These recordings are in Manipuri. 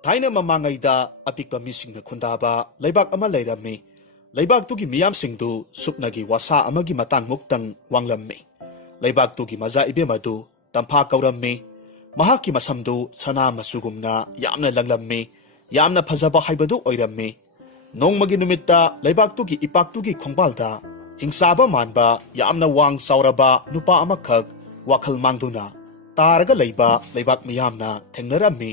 ꯊꯥꯏꯅ ꯃꯃꯥꯡꯉꯩꯗ ꯑꯄꯤꯛꯄ ꯃꯤꯁꯤꯡꯅ ꯈꯨꯟꯗꯥꯕ ꯂꯩꯕꯥꯛ ꯑꯃ ꯂꯩꯔꯝꯃꯤ꯫ ꯂꯩꯕꯥꯛꯇꯨꯒꯤ ꯃꯤꯌꯥꯝꯁꯤꯡꯗꯨ ꯁꯨꯞꯅꯒꯤ ꯋꯥꯁꯥ ꯑꯃꯒꯤ ꯃꯇꯥꯡꯃꯨꯛꯇꯪ ꯋꯥꯡꯂꯝꯃꯤ꯫ ꯂꯩꯕꯥꯛꯇꯨꯒꯤ ꯃꯖꯥ ꯏꯕꯦꯝ ꯑꯗꯨ ꯇꯝꯐꯥ ꯀꯧꯔꯝꯃꯤ꯫ ꯃꯍꯥꯛꯀꯤ ꯃꯁꯝꯗꯨ ꯁꯅꯥ ꯃꯆꯨꯒꯨꯝꯅ ꯌꯥꯝꯅ ꯂꯪꯂꯝꯃꯤ꯫ ꯌꯥꯝꯅ ꯐꯖꯕ ꯍꯥꯏꯕꯗꯨ ꯑꯣꯏꯔꯝꯃꯤ꯫ ꯅꯣꯡꯃꯒꯤ ꯅꯨꯃꯤꯠꯇ ꯂꯩꯕꯥꯛꯇꯨꯒꯤ ꯏꯄꯥꯛꯇꯨꯒꯤ ꯈꯣꯡꯕꯥꯜꯗ ꯍꯤꯡꯆꯥꯕ ꯃꯥꯟꯕ ꯌꯥꯝꯅ ꯋꯥꯡ ꯆꯥꯎꯔꯕ ꯅꯨꯄꯥ ꯑꯃꯈꯛ ꯋꯥꯈꯜ ꯃꯥꯡꯗꯨꯅ ꯇꯥꯔꯒ ꯂꯩꯕ ꯂꯩꯕꯥꯛ ꯃꯤꯌꯥꯝꯅ ꯊꯦꯡꯅꯔꯝꯃꯤ꯫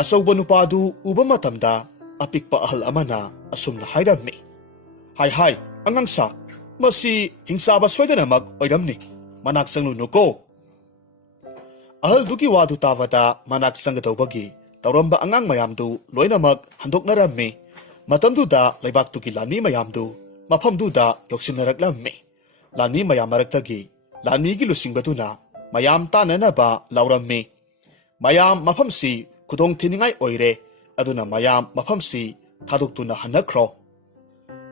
ꯑꯆꯧꯕ ꯅꯨꯄꯥꯗꯨ ꯎꯕ ꯃꯇꯝꯗ ꯑꯄꯤꯛꯄ ꯑꯍꯜ ꯑꯃꯅ ꯑꯁꯨꯝꯅ ꯍꯥꯏꯔꯝꯃꯤ꯫ ꯍꯥꯏ ꯍꯥꯏ ꯑꯉꯥꯡꯁꯥ, ꯃꯁꯤ ꯍꯤꯡꯆꯥꯕ ꯁꯣꯏꯗꯅꯃꯛ ꯑꯣꯏꯔꯝꯅꯤ꯫ ꯃꯅꯥꯛ ꯆꯪꯂꯨꯅꯨꯀꯣ꯫ ꯑꯍꯜꯗꯨꯒꯤ ꯋꯥꯗꯨ ꯇꯥꯕꯗ ꯃꯅꯥꯛ ꯆꯪꯒꯗꯧꯕꯒꯤ ꯇꯧꯔꯝꯕ ꯑꯉꯥꯡ ꯃꯌꯥꯝꯗꯨ ꯂꯣꯏꯅꯃꯛ ꯍꯟꯗꯣꯛꯅꯔꯝꯃꯤ꯫ ꯃꯇꯝꯗꯨꯗ ꯂꯩꯕꯥꯛꯇꯨꯒꯤ ꯂꯥꯟꯃꯤ ꯃꯌꯥꯝꯗꯨ ꯃꯐꯝꯗꯨꯗ ꯌꯧꯁꯤꯟꯅꯔꯛꯂꯝꯃꯤ꯫ ꯂꯥꯟꯃꯤ ꯃꯌꯥꯝ ꯃꯔꯛꯇꯒꯤ ꯂꯥꯟꯃꯤꯒꯤ ꯂꯨꯆꯤꯡꯕꯗꯨꯅ ꯃꯌꯥꯝ ꯇꯥꯟꯅꯅꯕ ꯂꯥꯎꯔꯝꯃꯤ꯫ ꯃꯌꯥꯝ ꯃꯐꯝꯁꯤ ꯈꯨꯗꯣꯡ ꯊꯤꯅꯤꯡꯉꯥꯏ ꯑꯣꯏꯔꯦ, ꯑꯗꯨꯅ ꯃꯌꯥꯝ ꯃꯐꯝꯁꯤ ꯊꯥꯗꯣꯛꯇꯨꯅ ꯍꯟꯅꯈ꯭ꯔꯣ꯫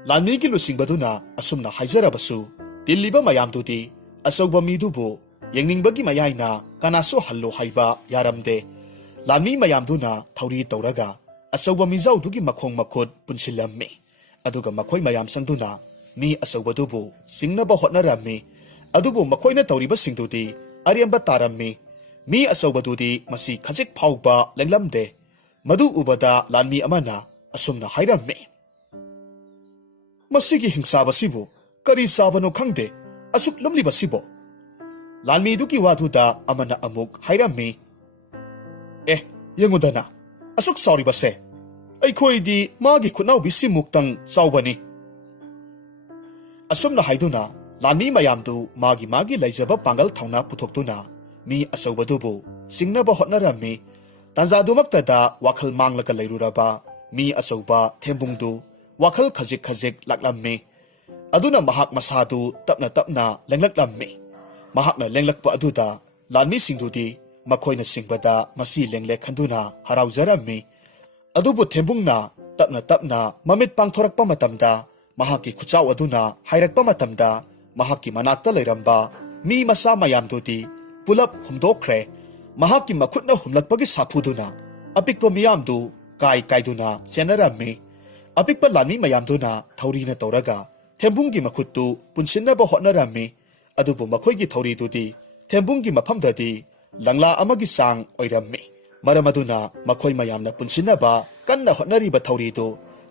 ꯂꯥꯟꯃꯤꯒꯤ ꯂꯨꯆꯤꯡꯕꯗꯨꯅ ꯑꯁꯨꯝꯅ ꯍꯥꯏꯖꯔꯕꯁꯨ ꯇꯤꯜꯂꯤꯕ ꯃꯌꯥꯝꯗꯨꯗꯤ ꯑꯆꯧꯕ ꯃꯤꯗꯨꯕꯨ ꯌꯦꯡꯅꯤꯡꯕꯒꯤ ꯃꯌꯥꯏꯅ ꯀꯅꯥꯁꯨ ꯍꯜꯂꯨ ꯍꯥꯏꯕ ꯌꯥꯔꯝꯗꯦ꯫ ꯂꯥꯟꯃꯤ ꯃꯌꯥꯝꯗꯨꯅ ꯊꯧꯔꯤ ꯇꯧꯔꯒ ꯑꯆꯧꯕ ꯃꯤꯖꯥꯎꯗꯨꯒꯤ ꯃꯈꯣꯡ ꯃꯈꯨꯠ ꯄꯨꯟꯁꯤꯜꯂꯝꯃꯤ꯫ ꯑꯗꯨꯒ ꯃꯈꯣꯏ ꯃꯌꯥꯝ ꯆꯪꯗꯨꯅ ꯃꯤ ꯑꯆꯧꯕꯗꯨꯕꯨ ꯆꯤꯡꯅꯕ ꯍꯣꯠꯅꯔꯝꯃꯤ꯫ ꯑꯗꯨꯕꯨ ꯃꯈꯣꯏꯅ ꯇꯧꯔꯤꯕꯁꯤꯡꯗꯨꯗꯤ ꯑꯔꯦꯝꯕ ꯇꯥꯔꯝꯃꯤ꯫ ꯃꯤ ꯑꯆꯧꯕꯗꯨꯗꯤ ꯃꯁꯤ ꯈꯖꯤꯛ ꯐꯥꯎꯕ ꯂꯦꯡꯂꯝꯗꯦ꯫ ꯃꯗꯨ ꯎꯕꯗ ꯂꯥꯟꯃꯤ ꯑꯃꯅ ꯑꯁꯨꯝꯅ ꯍꯥꯏꯔꯝꯃꯤ꯫ ꯃꯁꯤꯒꯤ ꯍꯤꯡꯆꯥꯕꯁꯤꯕꯨ ꯀꯔꯤ ꯆꯥꯕꯅꯣ ꯈꯪꯗꯦ, ꯑꯁꯨꯛ ꯂꯨꯝꯂꯤꯕꯁꯤꯕꯣ꯫ ꯂꯥꯟꯃꯤꯗꯨꯒꯤ ꯋꯥꯗꯨꯗ ꯑꯃꯅ ꯑꯃꯨꯛ ꯍꯥꯏꯔꯝꯃꯤ꯫ ꯌꯦꯡꯉꯨꯗꯅ, ꯑꯁꯨꯛ ꯆꯥꯎꯔꯤꯕꯁꯦ, ꯑꯩꯈꯣꯏꯗꯤ ꯃꯥꯒꯤ ꯈꯨꯠꯅꯥꯎꯕꯤꯁꯤꯃꯨꯛꯇꯪ ꯆꯥꯎꯕꯅꯤ꯫ ꯑꯁꯨꯝꯅ ꯍꯥꯏꯗꯨꯅ ꯂꯥꯟꯃꯤ ꯃꯌꯥꯝꯗꯨ ꯃꯥꯒꯤ ꯃꯥꯒꯤ ꯂꯩꯖꯕ ꯄꯥꯡꯒꯜ ꯊꯧꯅꯥ ꯄꯨꯊꯣꯛꯇꯨꯅ ꯃꯤ ꯑꯆꯧꯕꯗꯨꯕꯨ ꯆꯤꯡꯅꯕ ꯍꯣꯠꯅꯔꯝꯃꯤ꯫ ꯇꯥꯟꯖꯥꯗꯨꯃꯛꯇꯗ ꯋꯥꯈꯜ ꯃꯥꯡꯂꯒ ꯂꯩꯔꯨꯔꯕ ꯃꯤ ꯑꯆꯧꯕ ꯊꯦꯝꯕꯨꯡꯗꯨ ꯋꯥꯈꯜ ꯈꯖꯤꯛ ꯈꯖꯤꯛ ꯂꯥꯛꯂꯝꯃꯤ꯫ ꯑꯗꯨꯅ ꯃꯍꯥꯛ ꯃꯁꯥꯗꯨ ꯇꯞꯅ ꯇꯞꯅ ꯂꯦꯡꯂꯛꯂꯝꯃꯤ꯫ ꯃꯍꯥꯛꯅ ꯂꯦꯡꯂꯛꯄ ꯑꯗꯨꯗ ꯂꯥꯟꯃꯤꯁꯤꯡꯗꯨꯗꯤ ꯃꯈꯣꯏꯅ ꯆꯤꯡꯕꯗ ꯃꯁꯤ ꯂꯦꯡꯂꯦ ꯈꯟꯗꯨꯅ ꯍꯔꯥꯎꯖꯔꯝꯃꯤ꯫ ꯑꯗꯨꯕꯨ ꯊꯦꯝꯕꯨꯡꯅ ꯇꯞꯅ ꯇꯞꯅ ꯃꯃꯤꯠ ꯄꯥꯡꯊꯣꯔꯛꯄ ꯃꯇꯝꯗ ꯃꯍꯥꯛꯀꯤ ꯈꯨꯆꯥꯎ ꯑꯗꯨꯅ ꯍꯥꯏꯔꯛꯄ ꯃꯇꯝꯗ ꯃꯍꯥꯛꯀꯤ ꯃꯅꯥꯛꯇ ꯂꯩꯔꯝꯕ ꯃꯤ ꯃꯆꯥ ꯃꯌꯥꯝꯗꯨꯗꯤ ꯄꯨꯂꯞ ꯍꯨꯝꯗꯣꯛꯈ꯭ꯔꯦ꯫ ꯃꯍꯥꯛꯀꯤ ꯃꯈꯨꯠꯅ ꯍꯨꯝꯂꯛꯄꯒꯤ ꯁꯥꯐꯨꯗꯨꯅ ꯑꯄꯤꯛꯄ ꯃꯤꯌꯥꯝꯗꯨ ꯀꯥꯏꯗꯨꯅ ꯆꯦꯟꯅꯔꯝꯃꯤ꯫ ꯑꯄꯤꯛꯄ ꯂꯥꯟꯃꯤ ꯃꯌꯥꯝꯗꯨꯅ ꯊꯧꯔꯤꯅ ꯇꯧꯔꯒ ꯊꯦꯝꯕꯨꯡꯒꯤ ꯃꯈꯨꯠꯇꯨ ꯄꯨꯟꯁꯤꯟꯅꯕ ꯍꯣꯠꯅꯔꯝꯃꯤ꯫ ꯑꯗꯨꯕꯨ ꯃꯈꯣꯏꯒꯤ ꯊꯧꯔꯤꯗꯨꯗꯤ ꯊꯦꯝꯕꯨꯡꯒꯤ ꯃꯐꯝꯗꯗꯤ ꯂꯪꯂꯥ ꯑꯃꯒꯤ ꯆꯥꯡ ꯑꯣꯏꯔꯝꯃꯤ꯫ ꯃꯔꯝ ꯑꯗꯨꯅ ꯃꯈꯣꯏ ꯃꯌꯥꯝꯅ ꯄꯨꯟꯁꯤꯟꯅꯕ ꯀꯟꯅ ꯍꯣꯠꯅꯔꯤꯕ ꯊꯧꯔꯤꯗꯨ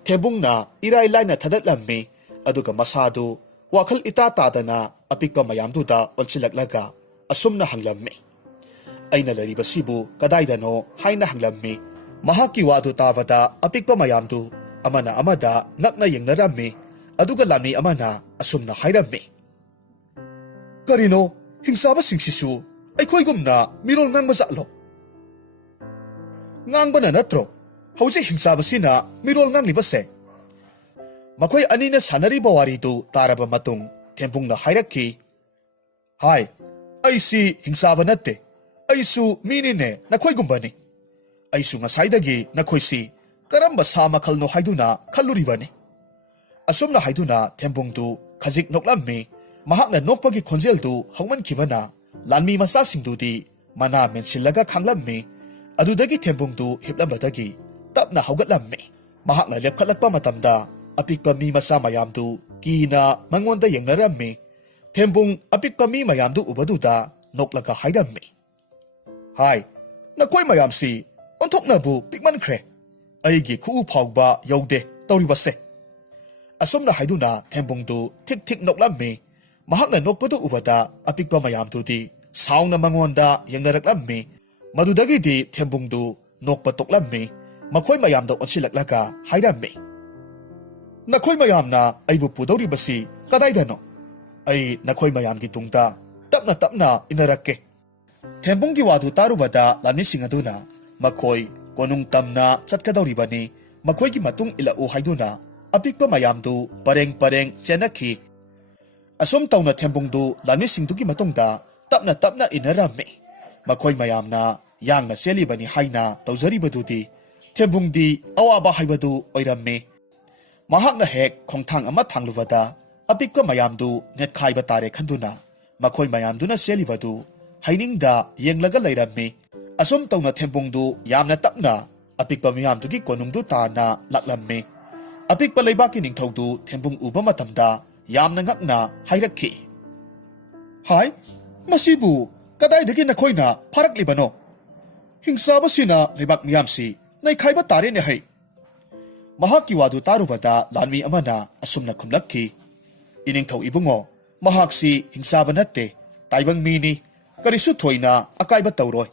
ꯊꯦꯝꯕꯨꯡꯅ ꯏꯔꯥꯏ ꯂꯥꯏꯅ ꯊꯗꯠꯂꯝꯃꯤ꯫ ꯑꯗꯨꯒ ꯃꯁꯥꯗꯨ ꯋꯥꯈꯜ ꯏꯇꯥ ꯇꯥꯗꯅ ꯑꯄꯤꯛꯄ ꯃꯌꯥꯝꯗꯨꯗ ꯑꯣꯟꯁꯤꯜꯂꯛꯂꯒ ꯑꯁꯨꯝꯅ ꯍꯪꯂꯝꯃꯤ꯫ ꯑꯩꯅ ꯂꯩꯔꯤꯕꯁꯤꯕꯨ ꯀꯗꯥꯏꯗꯅꯣ ꯍꯥꯏꯅ ꯍꯪꯂꯝꯃꯤ꯫ ꯃꯍꯥꯛꯀꯤ ꯋꯥꯗꯨ ꯇꯥꯕꯗ ꯑꯄꯤꯛꯄ ꯃꯌꯥꯝꯗꯨ ꯑꯃꯅ ꯑꯃꯗ ꯉꯛꯅ ꯌꯦꯡꯅꯔꯝꯃꯤ꯫ ꯑꯗꯨꯒ ꯂꯥꯟꯃꯤ ꯑꯃꯅ ꯑꯁꯨꯝꯅ ꯍꯥꯏꯔꯝꯃꯤ꯫ ꯀꯔꯤꯅꯣ, ꯍꯤꯡꯆꯥꯕꯁꯤꯡꯁꯤꯁꯨ ꯑꯩꯈꯣꯏꯒꯨꯝꯅ ꯃꯤꯔꯣꯜ ꯉꯥꯡꯕ ꯖꯥꯠꯂꯣ? ꯉꯥꯡꯕꯅ ꯅꯠꯇ꯭ꯔꯣ ꯍꯧꯖꯤꯛ ꯍꯤꯡꯆꯥꯕꯁꯤꯅ ꯃꯤꯔꯣꯜ ꯉꯥꯡꯂꯤꯕꯁꯦ? ꯃꯈꯣꯏ ꯑꯅꯤꯅ ꯁꯥꯟꯅꯔꯤꯕ ꯋꯥꯔꯤꯗꯨ ꯇꯥꯔꯕ ꯃꯇꯨꯡ ꯊꯦꯝꯕꯨꯡꯅ ꯍꯥꯏꯔꯛꯈꯤ꯫ ꯍꯥꯏ, ꯑꯩꯁꯤ ꯍꯤꯡꯆꯥꯕ ꯅꯠꯇꯦ, ꯑꯩꯁꯨ ꯃꯤꯅꯤꯅꯦ, ꯅꯈꯣꯏꯒꯨꯝꯕꯅꯤ꯫ ꯑꯩꯁꯨ ꯉꯁꯥꯏꯗꯒꯤ ꯅꯈꯣꯏꯁꯤ ꯀꯔꯝꯕ ꯁꯥ ꯃꯈꯜꯅꯣ ꯍꯥꯏꯗꯨꯅ ꯈꯜꯂꯨꯔꯤꯕꯅꯤ꯫ ꯑꯁꯨꯝꯅ ꯍꯥꯏꯗꯨꯅ ꯊꯦꯝꯕꯨꯡꯗꯨ ꯈꯖꯤꯛ ꯅꯣꯛꯂꯝꯃꯤ꯫ ꯃꯍꯥꯛꯅ ꯅꯣꯛꯄꯒꯤ ꯈꯣꯟꯖꯦꯜꯗꯨ ꯍꯧꯃꯟꯈꯤꯕꯅ ꯂꯥꯟꯃꯤ ꯃꯆꯥꯁꯤꯡꯗꯨꯗꯤ ꯃꯅꯥ ꯃꯦꯟꯁꯤꯜꯂꯒ ꯈꯥꯡꯂꯝꯃꯤ꯫ ꯑꯗꯨꯗꯒꯤ ꯊꯦꯝꯕꯨꯡꯗꯨ ꯍꯤꯞꯂꯝꯕꯗꯒꯤ ꯇꯞꯅ ꯍꯧꯒꯠꯂꯝꯃꯤ꯫ ꯃꯍꯥꯛꯅ ꯂꯦꯞꯈꯠꯂꯛꯄ ꯃꯇꯝꯗ ꯑꯄꯤꯛꯄ ꯃꯤ ꯃꯆꯥ ꯃꯌꯥꯝꯗꯨ ꯀꯤꯅ ꯃꯉꯣꯟꯗ ꯌꯦꯡꯅꯔꯝꯃꯤ꯫ ꯊꯦꯝꯕꯨꯡ ꯑꯄꯤꯛꯄ ꯃꯤ ꯃꯌꯥꯝꯗꯨ ꯎꯕꯗꯨꯗ ꯅꯣꯛꯂꯒ ꯍꯥꯏꯔꯝꯃꯤ꯫ ꯍꯥꯏ, ꯅꯈꯣꯏ ꯃꯌꯥꯝꯁꯤ ꯑꯣꯟꯊꯣꯛꯅꯕꯨ ꯄꯤꯛꯃꯟꯈ꯭ꯔꯦ, ꯑꯩꯒꯤ ꯈꯨꯎ ꯐꯥꯎꯕ ꯌꯧꯗꯦ ꯇꯧꯔꯤꯕꯁꯦ꯫ ꯑꯁꯨꯝꯅ ꯍꯥꯏꯗꯨꯅ ꯊꯦꯝꯕꯨꯡꯗꯨ ꯊꯤꯛ ꯊꯤꯛ ꯅꯣꯛꯂꯝꯃꯤ꯫ ꯃꯍꯥꯛꯅ ꯅꯣꯛꯄꯗꯨ ꯎꯕꯗ ꯑꯄꯤꯛꯄ ꯃꯌꯥꯝꯗꯨꯗꯤ ꯁꯥꯎꯅ ꯃꯉꯣꯟꯗ ꯌꯦꯡꯅꯔꯛꯂꯝꯃꯤ꯫ ꯃꯗꯨꯗꯒꯤꯗꯤ ꯊꯦꯝꯕꯨꯡꯗꯨ ꯅꯣꯛꯄ ꯇꯣꯛꯂꯝꯃꯤ꯫ ꯃꯈꯣꯏ ꯃꯌꯥꯝꯗ ꯑꯣꯟꯁꯤꯜꯂꯛꯂꯒ ꯍꯥꯏꯔꯝꯃꯤ꯫ ꯅꯈꯣꯏ ꯃꯌꯥꯝꯅ ꯑꯩꯕꯨ ꯄꯨꯗꯧꯔꯤꯕꯁꯤ ꯀꯗꯥꯏꯗꯅꯣ? ꯑꯩ ꯅꯈꯣꯏ ꯃꯌꯥꯝꯒꯤ ꯇꯨꯡꯗ ꯇꯞꯅ ꯇꯞꯅ ꯏꯟꯅꯔꯛꯀꯦ꯫ ꯊꯦꯝꯕꯨꯡꯒꯤ ꯋꯥꯗꯨ ꯇꯥꯔꯨꯕꯗ ꯂꯥꯟꯃꯤꯁꯤꯡ ꯑꯗꯨꯅ ꯃꯈꯣꯏ ꯀꯣꯅꯨꯡ ꯇꯝꯅ ꯆꯠꯀꯗꯧꯔꯤꯕꯅꯤ, ꯃꯈꯣꯏꯒꯤ ꯃꯇꯨꯡ ꯏꯜꯂꯛꯎ ꯍꯥꯏꯗꯨꯅ ꯑꯄꯤꯛꯄ ꯃꯌꯥꯝꯗꯨ ꯄꯔꯦꯡ ꯄꯔꯦꯡ ꯆꯦꯟꯅꯈꯤ꯫ ꯑꯁꯨꯝ ꯇꯧꯅ ꯊꯦꯝꯕꯨꯡꯗꯨ ꯂꯥꯟꯃꯤꯁꯤꯡꯗꯨꯒꯤ ꯃꯇꯨꯡꯗ ꯇꯞꯅ ꯇꯞꯅ ꯏꯟꯅꯔꯝꯃꯤ꯫ ꯃꯈꯣꯏ ꯃꯌꯥꯝꯅ ꯌꯥꯡꯅ ꯆꯦꯜꯂꯤꯕꯅꯤ ꯍꯥꯏꯅ ꯇꯧꯖꯔꯤꯕꯗꯨꯗꯤ ꯊꯦꯝꯕꯨꯡꯗꯤ ꯑꯋꯥꯕ ꯍꯥꯏꯕꯗꯨ ꯑꯣꯏꯔꯝꯃꯤ꯫ ꯃꯍꯥꯛꯅ ꯍꯦꯛ ꯈꯣꯡꯊꯥꯡ ꯑꯃ ꯊꯥꯡꯂꯨꯕꯗ ꯑꯄꯤꯛꯄ ꯃꯌꯥꯝꯗꯨ ꯅꯦꯠꯈꯥꯏꯕ ꯇꯥꯔꯦ ꯈꯟꯗꯨꯅ ꯃꯈꯣꯏ ꯃꯌꯥꯝꯗꯨꯅ ꯆꯦꯜꯂꯤꯕꯗꯨ ꯍꯩꯅꯤꯡꯗ ꯌꯦꯡꯂꯒ ꯂꯩꯔꯝꯃꯤ꯫ ꯑꯁꯨꯝ ꯇꯧꯅ ꯊꯦꯝꯕꯨꯡꯗꯨ ꯌꯥꯝꯅ ꯇꯞꯅ ꯑꯄꯤꯛꯄ ꯃꯤꯌꯥꯝꯗꯨꯒꯤ ꯀꯣꯅꯨꯡꯗꯨ ꯇꯥꯅ ꯂꯥꯛꯂꯝꯃꯤ꯫ ꯑꯄꯤꯛꯄ ꯂꯩꯕꯥꯛꯀꯤ ꯅꯤꯡꯊꯧꯗꯨ ꯊꯦꯝꯕꯨꯡ ꯎꯕ ꯃꯇꯝꯗ ꯌꯥꯝꯅ ꯉꯛꯅ ꯍꯥꯏꯔꯛꯈꯤ꯫ ꯍꯥꯏ, ꯃꯁꯤꯕꯨ ꯀꯗꯥꯏꯗꯒꯤ ꯅꯈꯣꯏꯅ ꯐꯥꯔꯛꯂꯤꯕꯅꯣ? ꯍꯤꯡꯆꯥꯕꯁꯤꯅ ꯂꯩꯕꯥꯛ ꯃꯤꯌꯥꯝꯁꯤ ꯅꯩꯈꯥꯏꯕ ꯇꯥꯔꯦꯅꯦ ꯍꯩ꯫ ꯃꯍꯥꯛꯀꯤ ꯋꯥꯗꯨ ꯇꯥꯔꯨꯕꯗ ꯂꯥꯟꯃꯤ ꯑꯃꯅ ꯑꯁꯨꯝꯅ ꯈꯨꯝꯂꯛꯈꯤ꯫ ꯏꯅꯤꯡꯊꯧ ꯏꯕꯨꯡꯉꯣ, ꯃꯍꯥꯛꯁꯤ ꯍꯤꯡꯆꯥꯕ ꯅꯠꯇꯦ, ꯇꯥꯏꯕꯪ ꯃꯤꯅꯤ, ꯀꯔꯤꯁꯨ ꯊꯣꯏꯅ ꯑꯀꯥꯏꯕ ꯇꯧꯔꯣꯏ꯫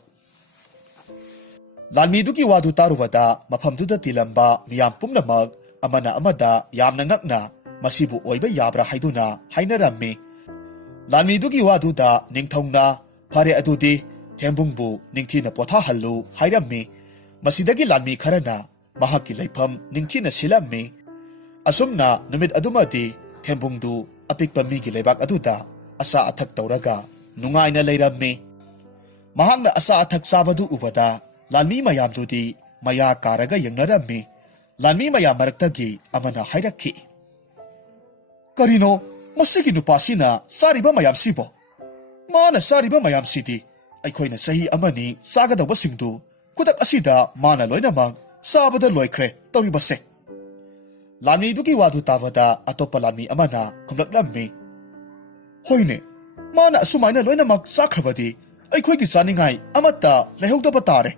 ꯂꯥꯟꯃꯤꯗꯨꯒꯤ ꯋꯥꯗꯨ ꯇꯥꯔꯨꯕꯗ ꯃꯐꯝꯗꯨꯗ ꯇꯤꯜꯂꯝꯕ ꯃꯤꯌꯥꯝ ꯄꯨꯝꯅꯃꯛ ꯑꯃꯅ ꯑꯃꯗ ꯌꯥꯝꯅ ꯉꯛꯅ ꯃꯁꯤꯕꯨ ꯑꯣꯏꯕ ꯌꯥꯕ꯭ꯔꯥ ꯍꯥꯏꯗꯨꯅ ꯍꯥꯏꯅꯔꯝꯃꯤ꯫ ꯂꯥꯟꯃꯤꯗꯨꯒꯤ ꯋꯥꯗꯨꯗ ꯅꯤꯡꯊꯧꯅ ꯐꯔꯦ ꯑꯗꯨꯗꯤ ꯊꯦꯝꯕꯨꯡꯕꯨ ꯅꯤꯡꯊꯤꯅ ꯄꯣꯊꯥꯍꯜꯂꯨ ꯍꯥꯏꯔꯝꯃꯤ꯫ ꯃꯁꯤꯗꯒꯤ ꯂꯥꯟꯃꯤ ꯈꯔꯅ ꯃꯍꯥꯛꯀꯤ ꯂꯩꯐꯝ ꯅꯤꯡꯊꯤꯅ ꯁꯤꯜꯂꯝꯃꯤ꯫ ꯑꯁꯨꯝꯅ ꯅꯨꯃꯤꯠ ꯑꯗꯨꯃꯗꯤ ꯊꯦꯝꯕꯨꯡꯗꯨ ꯑꯄꯤꯛꯄ ꯃꯤꯒꯤ ꯂꯩꯕꯥꯛ ꯑꯗꯨꯗ ꯑꯆꯥ ꯑꯊꯛ ꯇꯧꯔꯒ ꯅꯨꯡꯉꯥꯏꯅ ꯂꯩꯔꯝꯃꯤ꯫ ꯃꯍꯥꯛꯅ ꯑꯆꯥ ꯑꯊꯛ ꯆꯥꯕꯗꯨ ꯎꯕꯗ ꯂꯥꯟꯃꯤ ꯃꯌꯥꯝꯗꯨꯗꯤ ꯃꯌꯥ ꯀꯥꯔꯒ ꯌꯦꯡꯅꯔꯝꯃꯤ꯫ ꯂꯥꯟꯃꯤ ꯃꯌꯥꯝ ꯃꯔꯛꯇꯒꯤ ꯑꯃꯅ ꯍꯥꯏꯔꯛꯈꯤ꯫ ꯀꯔꯤꯅꯣ ꯃꯁꯤꯒꯤ ꯅꯨꯄꯥꯁꯤꯅ ꯆꯥꯔꯤꯕ ꯃꯌꯥꯝꯁꯤꯕꯣ? ꯃꯥꯅ ꯆꯥꯔꯤꯕ ꯃꯌꯥꯝꯁꯤꯗꯤ ꯑꯩꯈꯣꯏꯅ ꯆꯍꯤ ꯑꯃꯅꯤ ꯆꯥꯒꯗꯧꯕꯁꯤꯡꯗꯨ ꯈꯨꯗꯛ ꯑꯁꯤꯗ ꯃꯥꯅ ꯂꯣꯏꯅꯃꯛ ꯆꯥꯕꯗ ꯂꯣꯏꯈ꯭ꯔꯦ ꯇꯧꯔꯤꯕꯁꯦ꯫ ꯂꯥꯟꯃꯤꯗꯨꯒꯤ ꯋꯥꯗꯨ ꯇꯥꯕꯗ ꯑꯇꯣꯞꯄ ꯂꯥꯟꯃꯤ ꯑꯃꯅ ꯈꯨꯝꯂꯛꯂꯝꯃꯤ꯫ ꯍꯣꯏꯅꯦ, ꯃꯥꯅ ꯑꯁꯨꯃꯥꯏꯅ ꯂꯣꯏꯅꯃꯛ ꯆꯥꯈ꯭ꯔꯕꯗꯤ ꯑꯩꯈꯣꯏꯒꯤ ꯆꯥꯅꯤꯡꯉꯥꯏ ꯑꯃꯠꯇ ꯂꯩꯍꯧꯗꯕ ꯇꯥꯔꯦ꯫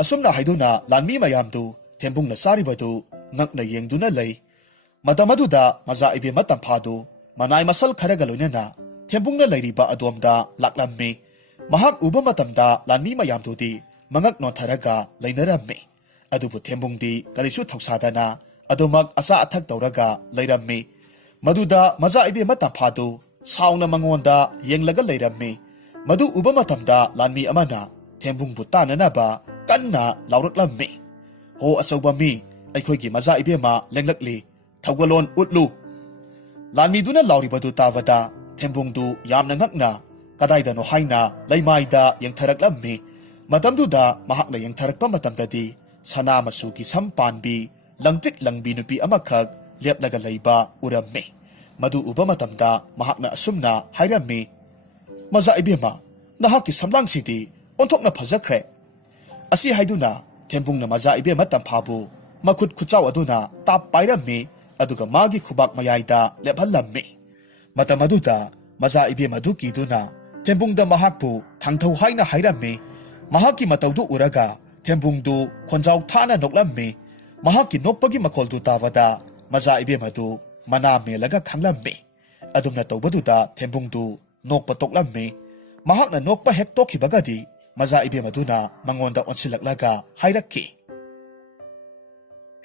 ꯑꯁꯨꯝꯅ ꯍꯥꯏꯗꯨꯅ ꯂꯥꯟꯃꯤ ꯃꯌꯥꯝꯗꯨ ꯊꯦꯝꯕꯨꯡꯅ ꯆꯥꯔꯤꯕꯗꯨ ꯉꯛꯅ ꯌꯦꯡꯗꯨꯅ ꯂꯩ꯫ ꯃꯇꯝ ꯑꯗꯨꯗ ꯃꯖꯥ ꯏꯕꯦꯝꯃ ꯇꯝꯐꯥꯗꯨ ꯃꯅꯥꯏ ꯃꯁꯜ ꯈꯔꯒ ꯂꯣꯏꯅꯅ ꯊꯦꯝꯕꯨꯡꯅ ꯂꯩꯔꯤꯕ ꯑꯗꯣꯝꯗ ꯂꯥꯛꯂꯝꯃꯤ꯫ ꯃꯍꯥꯛ ꯎꯕ ꯃꯇꯝꯗ ꯂꯥꯟꯃꯤ ꯃꯌꯥꯝꯗꯨꯗꯤ ꯃꯉꯛ ꯅꯣꯟꯊꯔꯒ ꯂꯩꯅꯔꯝꯃꯤ꯫ ꯑꯗꯨꯕꯨ ꯊꯦꯝꯕꯨꯡꯗꯤ ꯀꯔꯤꯁꯨ ꯊꯧꯁꯥꯗꯅ ꯑꯗꯨꯃꯛ ꯑꯆꯥ ꯑꯊꯛ ꯇꯧꯔꯒ ꯂꯩꯔꯝꯃꯤ꯫ ꯃꯗꯨꯗ ꯃꯖꯥ ꯏꯕꯦꯝꯃ ꯇꯝꯐꯥꯗꯨ ꯁꯥꯎꯅ ꯃꯉꯣꯟꯗ ꯌꯦꯡꯂꯒ ꯂꯩꯔꯝꯃꯤ꯫ ꯃꯗꯨ ꯎꯕ ꯃꯇꯝꯗ ꯂꯥꯟꯃꯤ ꯑꯃꯅ ꯊꯦꯝꯕꯨꯡꯕꯨ ꯇꯥꯅꯅꯕ ꯀꯟꯅ ꯂꯥꯎꯔꯛꯂꯝꯃꯤ꯫ ꯍꯣ ꯑꯆꯧꯕ ꯃꯤ, ꯑꯩꯈꯣꯏꯒꯤ ꯃꯖꯥ ꯏꯕꯦꯝꯃ ꯂꯦꯡꯂꯛꯂꯤ, ꯊꯧꯒꯜꯂꯣꯟ ꯎꯠꯂꯨ꯫ ꯂꯥꯟꯃꯤꯗꯨꯅ ꯂꯥꯎꯔꯤꯕꯗꯨ ꯇꯥꯕꯗ ꯊꯦꯝꯕꯨꯡꯗꯨ ꯌꯥꯝꯅ ꯉꯛꯅ ꯀꯗꯥꯏꯗꯅꯣ ꯍꯥꯏꯅ ꯂꯩꯃꯥꯏꯗ ꯌꯦꯡꯊꯔꯛꯂꯝꯃꯤ꯫ ꯃꯇꯝꯗꯨꯗ ꯃꯍꯥꯛꯅ ꯌꯦꯡꯊꯔꯛꯄ ꯃꯇꯝꯗꯗꯤ ꯁꯅꯥ ꯃꯆꯨꯒꯤ ꯁꯝ ꯄꯥꯟꯕꯤ ꯂꯪꯇ꯭ꯔꯤꯛ ꯂꯪꯕꯤ ꯅꯨꯄꯤ ꯑꯃꯈꯛ ꯂꯦꯞꯂꯒ ꯂꯩꯕ ꯎꯔꯝꯃꯤ꯫ ꯃꯗꯨ ꯎꯕ ꯃꯇꯝꯗ ꯃꯍꯥꯛꯅ ꯑꯁꯨꯝꯅ ꯍꯥꯏꯔꯝꯃꯤ꯫ ꯃꯖꯥ ꯏꯕꯦꯝꯃ, ꯅꯍꯥꯛꯀꯤ ꯁꯝꯂꯥꯡꯁꯤꯗꯤ ꯑꯣꯟꯊꯣꯛꯅ ꯐꯖꯈ꯭ꯔꯦ꯫ ꯑꯁꯤ ꯍꯥꯏꯗꯨꯅ ꯊꯦꯝꯕꯨꯡꯅ ꯃꯖꯥ ꯏꯕꯦꯝꯃ ꯇꯝꯐꯥꯕꯨ ꯃꯈꯨꯠ ꯈꯨꯆꯥꯎ ꯑꯗꯨꯅ ꯇꯥꯞ ꯄꯥꯏꯔꯝꯃꯤ, ꯑꯗꯨꯒ ꯃꯥꯒꯤ ꯈꯨꯕꯥꯛ ꯃꯌꯥꯏꯗ ꯂꯦꯞꯍꯜꯂꯝꯃꯤ꯫ ꯃꯇꯝ ꯑꯗꯨꯗ ꯃꯖꯥ ꯏꯕꯦꯝ ꯑꯗꯨ ꯀꯤꯗꯨꯅ ꯊꯦꯝꯕꯨꯡꯗ ꯃꯍꯥꯛꯄꯨ ꯊꯥꯡꯊꯧ ꯍꯥꯏꯅ ꯍꯥꯏꯔꯝꯃꯤ꯫ ꯃꯍꯥꯛꯀꯤ ꯃꯇꯧꯗꯨ ꯎꯔꯒ ꯊꯦꯝꯕꯨꯡꯗꯨ ꯈꯣꯟꯖꯥꯎ ꯊꯥꯅ ꯅꯣꯛꯂꯝꯃꯤ꯫ ꯃꯍꯥꯛꯀꯤ ꯅꯣꯛꯄꯒꯤ ꯃꯈꯣꯜꯗꯨ ꯇꯥꯕꯗ ꯃꯖꯥ ꯏꯕꯦꯝ ꯑꯗꯨ ꯃꯅꯥ ꯃꯦꯜꯂꯒ ꯈꯪꯂꯝꯃꯤ꯫ ꯑꯗꯨꯝꯅ ꯇꯧꯕꯗꯨꯗ ꯊꯦꯝꯕꯨꯡꯗꯨ ꯅꯣꯛꯄ ꯇꯣꯛꯂꯝꯃꯤ꯫ ꯃꯍꯥꯛꯅ ꯅꯣꯛꯄ ꯍꯦꯛ ꯇꯣꯛꯈꯤꯕꯒꯗꯤ ꯃꯖꯥ ꯏꯕꯦꯝ ꯑꯗꯨꯅ ꯃꯉꯣꯟꯗ ꯑꯣꯟꯁꯤꯜꯂꯛꯂꯒ ꯍꯥꯏꯔꯛꯈꯤ꯫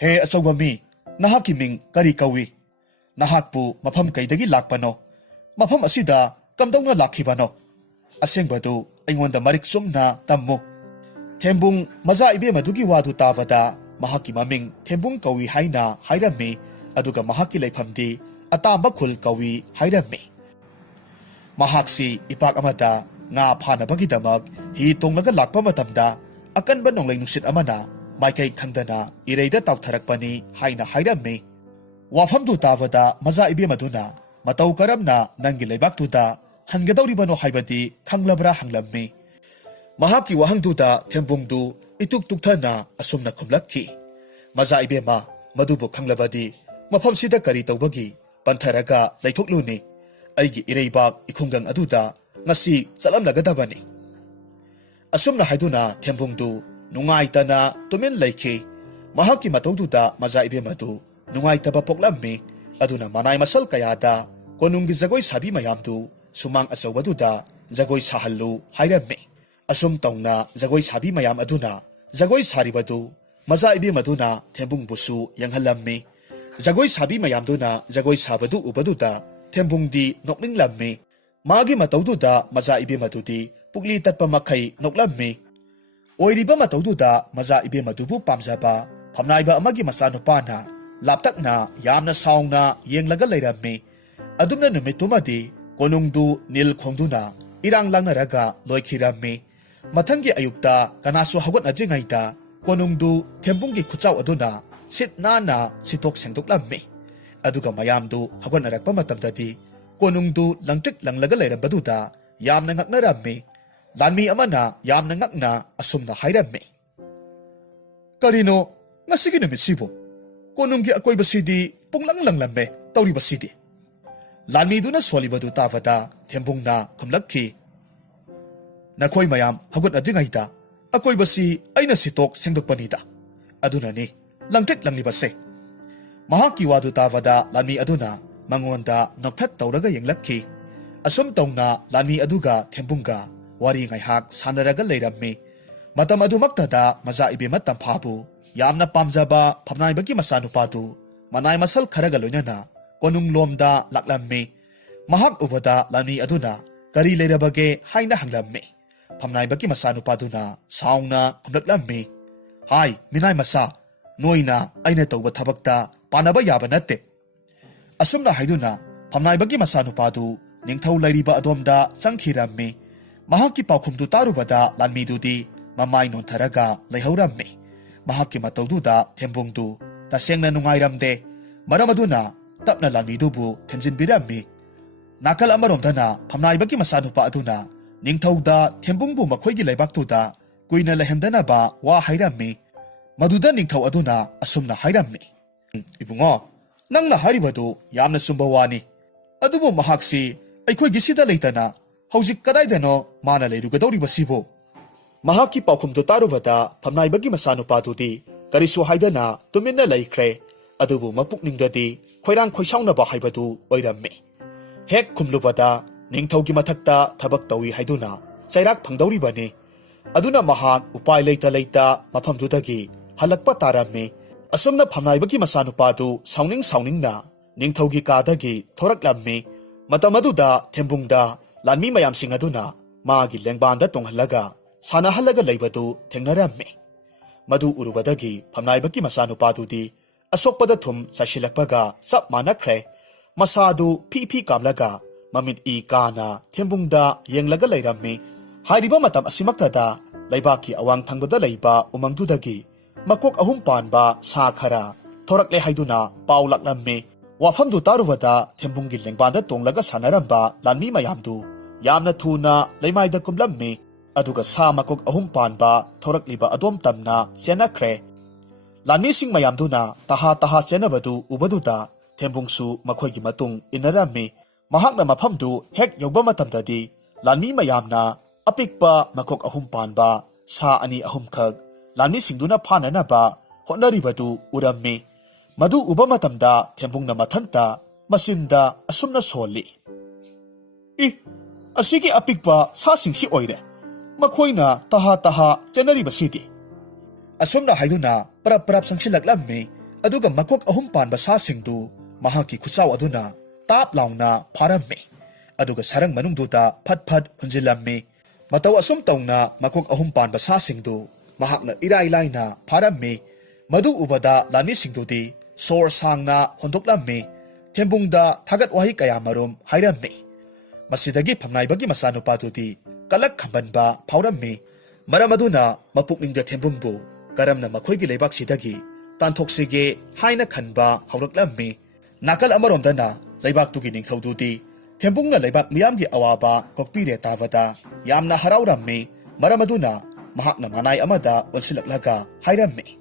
ꯍꯦ ꯑꯆꯧꯕ ꯃꯤ, ꯅꯍꯥꯛꯀꯤ ꯃꯤꯡ ꯀꯔꯤ ꯀꯧꯏ? ꯅꯍꯥꯛꯄꯨ ꯃꯐꯝ ꯀꯩꯗꯒꯤ ꯂꯥꯛꯄꯅꯣ? ꯃꯐꯝ ꯑꯁꯤꯗ ꯀꯝꯗꯧꯅ ꯂꯥꯛꯈꯤꯕꯅꯣ? ꯑꯁꯦꯡꯕꯗꯨ ꯑꯩꯉꯣꯟꯗ ꯃꯔꯤꯛ ꯆꯨꯝꯅ ꯇꯝꯃꯨ꯫ ꯊꯦꯝꯕꯨꯡ ꯃꯖꯥ ꯏꯕꯦꯝ ꯑꯗꯨꯒꯤ ꯋꯥꯗꯨ ꯇꯥꯕꯗ ꯃꯍꯥꯛꯀꯤ ꯃꯃꯤꯡ ꯊꯦꯝꯕꯨꯡ ꯀꯧꯏ ꯍꯥꯏꯅ ꯍꯥꯏꯔꯝꯃꯤ, ꯑꯗꯨꯒ ꯃꯍꯥꯛꯀꯤ ꯂꯩꯐꯝꯗꯤ ꯑꯇꯥꯝꯕ ꯈꯨꯜ ꯀꯧꯏ ꯍꯥꯏꯔꯝꯃꯤ꯫ ꯃꯍꯥꯛꯁꯤ ꯏꯄꯥꯛ ꯑꯃꯗ ꯉꯥ ꯐꯥꯅꯕꯒꯤꯗꯃꯛ ꯍꯤ ꯇꯣꯡꯂꯒ ꯂꯥꯛꯄ ꯃꯇꯝꯗ ꯑꯀꯟꯕ ꯅꯣꯡꯂꯩ ꯅꯨꯡꯁꯤꯠ ꯑꯃꯅ ꯃꯥꯏꯀꯩ ꯈꯪꯗꯅ ꯏꯔꯩꯗ ꯇꯥꯎꯊꯔꯛꯄꯅꯤ ꯍꯥꯏꯅ ꯍꯥꯏꯔꯝꯃꯤ꯫ ꯋꯥꯐꯝꯗꯨ ꯇꯥꯕꯗ ꯃꯖꯥ ꯏꯕꯦꯝ ꯑꯗꯨꯅ ꯃꯇꯧ ꯀꯔꯝꯅ ꯅꯪꯒꯤ ꯂꯩꯕꯥꯛꯇꯨꯗ ꯍꯟꯒꯗꯧꯔꯤꯕꯅꯣ ꯍꯥꯏꯕꯗꯤ ꯈꯪꯂꯕ꯭ꯔꯥ ꯍꯪꯂꯝꯃꯤ꯫ ꯃꯍꯥꯛꯀꯤ ꯋꯥꯍꯪꯗꯨꯗ ꯊꯦꯝꯕꯨꯡꯗꯨ ꯏꯇꯨꯛ ꯇꯨꯛꯊꯅ ꯑꯁꯨꯝꯅ ꯈꯨꯝꯂꯛꯈꯤ꯫ ꯃꯖꯥ ꯏꯕꯦꯝꯃ, ꯃꯗꯨꯕꯨ ꯈꯪꯂꯕꯗꯤ ꯃꯐꯝꯁꯤꯗ ꯀꯔꯤ ꯇꯧꯕꯒꯤ ꯄꯟꯊꯔꯒ ꯂꯩꯊꯣꯛꯂꯨꯅꯤ? ꯑꯩꯒꯤ ꯏꯔꯩꯕꯥꯛ ꯏꯈꯨꯡꯒꯪ ꯑꯗꯨꯗ ꯉꯁꯤ ꯆꯠꯂꯝꯂꯒꯗꯕꯅꯤ꯫ ꯑꯁꯨꯝꯅ ꯍꯥꯏꯗꯨꯅ ꯊꯦꯝꯕꯨꯡꯗꯨ ꯅꯨꯡꯉꯥꯏꯇꯅ ꯇꯨꯃꯤꯟ ꯂꯩꯈꯤ꯫ ꯃꯍꯥꯛꯀꯤ ꯃꯇꯧꯗꯨꯗ ꯃꯖꯥ ꯏꯕꯦꯝ ꯑꯗꯨ ꯅꯨꯡꯉꯥꯏꯇꯕ ꯄꯣꯛꯂꯝꯃꯤ꯫ ꯑꯗꯨꯅ ꯃꯅꯥꯏ ꯃꯁꯜ ꯀꯌꯥꯗ ꯀꯣꯅꯨꯡꯒꯤ ꯖꯒꯣꯏ ꯁꯥꯕꯤ ꯃꯌꯥꯝꯗꯨ ꯁꯨꯃꯥꯡ ꯑꯆꯧꯕꯗꯨꯗ ꯖꯒꯣꯏ ꯁꯥꯍꯜꯂꯨ ꯍꯥꯏꯔꯝꯃꯤ꯫ ꯑꯁꯨꯝ ꯇꯧꯅ ꯖꯒꯣꯏ ꯁꯥꯕꯤ ꯃꯌꯥꯝ ꯑꯗꯨꯅ ꯖꯒꯣꯏ ꯁꯥꯔꯤꯕꯗꯨ ꯃꯖꯥ ꯏꯕꯦꯝ ꯑꯗꯨꯅ ꯊꯦꯝꯕꯨꯡꯕꯨꯁꯨ ꯌꯦꯡꯍꯜꯂꯝꯃꯤ꯫ ꯖꯒꯣꯏ ꯁꯥꯕꯤ ꯃꯌꯥꯝꯗꯨꯅ ꯖꯒꯣꯏ ꯁꯥꯕꯗꯨ ꯎꯕꯗꯨꯗ ꯊꯦꯝꯕꯨꯡꯗꯤ ꯅꯣꯛꯅꯤꯡꯂꯝꯃꯤ꯫ ꯃꯥꯒꯤ ꯃꯇꯧꯗꯨꯗ ꯃꯖꯥ ꯏꯕꯦꯝ ꯑꯗꯨꯗꯤ ꯄꯨꯛꯂꯤ ꯇꯠꯄ ꯃꯈꯩ ꯅꯣꯛꯂꯝꯃꯤ꯫ ꯑꯣꯏꯔꯤꯕ ꯃꯇꯧꯗꯨꯗ ꯃꯖꯥ ꯏꯕꯦꯝ ꯑꯗꯨꯕꯨ ꯄꯥꯝꯖꯕ ꯐꯝꯅꯥꯏꯕ ꯑꯃꯒꯤ ꯃꯆꯥꯅꯨꯄꯥꯅ ꯂꯥꯞꯇꯛꯅ ꯌꯥꯝꯅ ꯁꯥꯎꯅ ꯌꯦꯡꯂꯒ ꯂꯩꯔꯝꯃꯤ꯫ ꯑꯗꯨꯝꯅ ꯅꯨꯃꯤꯠꯇꯨꯃꯗꯤ ꯀꯣꯅꯨꯡꯗꯨ ꯅꯤꯜ ꯈꯣꯡꯗꯨꯅ ꯏꯔꯥꯡ ꯂꯥꯡꯅꯔꯒ ꯂꯣꯏꯈꯤꯔꯝꯃꯤ꯫ ꯃꯊꯪꯒꯤ ꯑꯌꯨꯛꯇ ꯀꯅꯥꯁꯨ ꯍꯧꯒꯠꯅꯗ꯭ꯔꯤꯉꯩꯗ ꯀꯣꯅꯨꯡꯗꯨ ꯊꯦꯝꯕꯨꯡꯒꯤ ꯈꯨꯆꯥꯎ ꯑꯗꯨꯅ ꯁꯤꯠ ꯅꯥꯟꯅ ꯁꯤꯠꯇꯣꯛ ꯁꯦꯡꯗꯣꯛꯂꯝꯃꯤ꯫ ꯑꯗꯨꯒ ꯃꯌꯥꯝꯗꯨ ꯍꯧꯒꯠꯅꯔꯛꯄ ꯃꯇꯝꯗꯗꯤ ꯀꯣꯅꯨꯡꯗꯨ ꯂꯪꯇ꯭ꯔꯤꯛ ꯂꯪꯂꯒ ꯂꯩꯔꯝꯕꯗꯨꯗ ꯌꯥꯝꯅ ꯉꯛꯅꯔꯝꯃꯤ꯫ ꯂꯥꯟꯃꯤ ꯑꯃꯅ ꯌꯥꯝꯅ ꯉꯛꯅ ꯑꯁꯨꯝꯅ ꯍꯥꯏꯔꯝꯃꯤ꯫ Karino, ngasigi numitsibo. Konunggi akoy basidi punglang lang lamme, tauri basidi. Lanmi do na solibadu tavada, tembung na kumlaki. Nakoy mayam, hagot na dingayda, akoy basi ay nasitok singdok panida. Aduna ni, langtik lang libase. Mahaki wadu tavada lanmi aduna, mangonda nagpet tauraga yung laki. Asum tong na lanmi aduga tembungga, wari ngay hak sanaraga layrammi. Matam adu magtada maza ibi matam pabu, yamna pamjaba pamnay bagi masanu padu, manay masal karagalonya na, konung lomda laklammi. Mahak ubada lanmi aduna, kari layrabage hay na hanglammi. Pamnay bagi masanu padu na, saong na kumlaklammi. Hay, minay masa, noy na ay na tawba tabagta, panaba yaba natte. Asum na haydo na, pamnay bagi masanu padu, ningtaw layriba adomda sangkirammi. Mahaki paukumdu tarubada lanmi dudi, mamay non taraga layhawrammi. Mahaki matawduda tembungdu, taseng na nungayramde, maramaduna, tap na lanmi dubu, temjin birammi. Nakal amaromda na, pamnay bagi masanu pa aduna, ningtawda tembungbu makoy gilaybaktuda, kuy na lahemda na ba wa hayrammi. Maduda ningtaw aduna asum na hayrammi. Ibungo, nang naharibadu yam na sumbawani. Adubo mahaksi, ay koy gisida laytana, hawzik kadaydano mana layrugadawri basibo. Mahaki paukumdu tarubada pamnay bagi masanu paduti, karisu haydana tumin na laykre, adubo mapukningdadi, khoyrang khoysaw na ba haybadu oyrammi. Hek kumlubada, ningtawgi matakta tabak tawi hayduna, sayrak pangdawri bani. Aduna mahak upay layta mapamdudagi, halakpa tarammi. Asumna pamnay bagi masanu padu sauning na, ningtawgi kadagi thoraklammi. Matamaduda tembungda, lanmi mayam singaduna, maagi lengbanda tunghalaga, sana halaga laybadu tengnarammi. Madu urubadagi pamnay bagi masanu padu di, asokpada thum sa silakpaga sap manakre, masadu pipi kamlaga, mamit I kana tembungda yenglaga layrammi. Hayriba matam asimaktada, laybaki awang tangbada layba umangdudagi, makok ahum panba sa khara, thorakle hayduna paulaklammi. Wafamdu taruvada tembunggi lengbanda tonglaga sanaramba lanmi mayamdu, yamna thuna laymayda kumlammi, aduga sa makok ahum panba thorakliba adom tamna senakre. Lanmi sing mayamduna taha senabadu ubaduda, tembungsu makoygi matung inarammi. Mahakna mapamdu hek yogba matamdadi, lanmi mayamna apikpa makok ahum panba sa ani ahum khag, lanmi singduna phananaba hotnaribadu urammi. Madu uba matamda tembung na matanta, masinda asumna soli. Asigi apikpa sa singsi oire, makoy na taha janari basidi. Asumna hayduna parap sangsilaglammi, aduga makok ahumpan ba sa singdu, mahaki kutsaw aduna, tap laung na parammi. Aduga sarang manungduda pat hunjilammi, mataw asumtaw na makok ahumpan ba sa singdu, mahak na iray na parammi. Madu ubada lani singdu di, sor sang na hondoklammi, tembungda tagat wahi kaya marum hayrammi. Masidagi pamnay bagi masano patuti, kalak kamban ba paurammi, maramaduna mapukningda tembungbu, karam na makoy gilaybak sidagi, tantok sige hayna kanba hawraklammi. Nakal amaromda na laybak tugi ningkawduti, tembung na laybak miyamgi awaba kokpire tavada, yamna harawrammi, maramaduna mahak na manay amada ulsilaklaga hayrammi.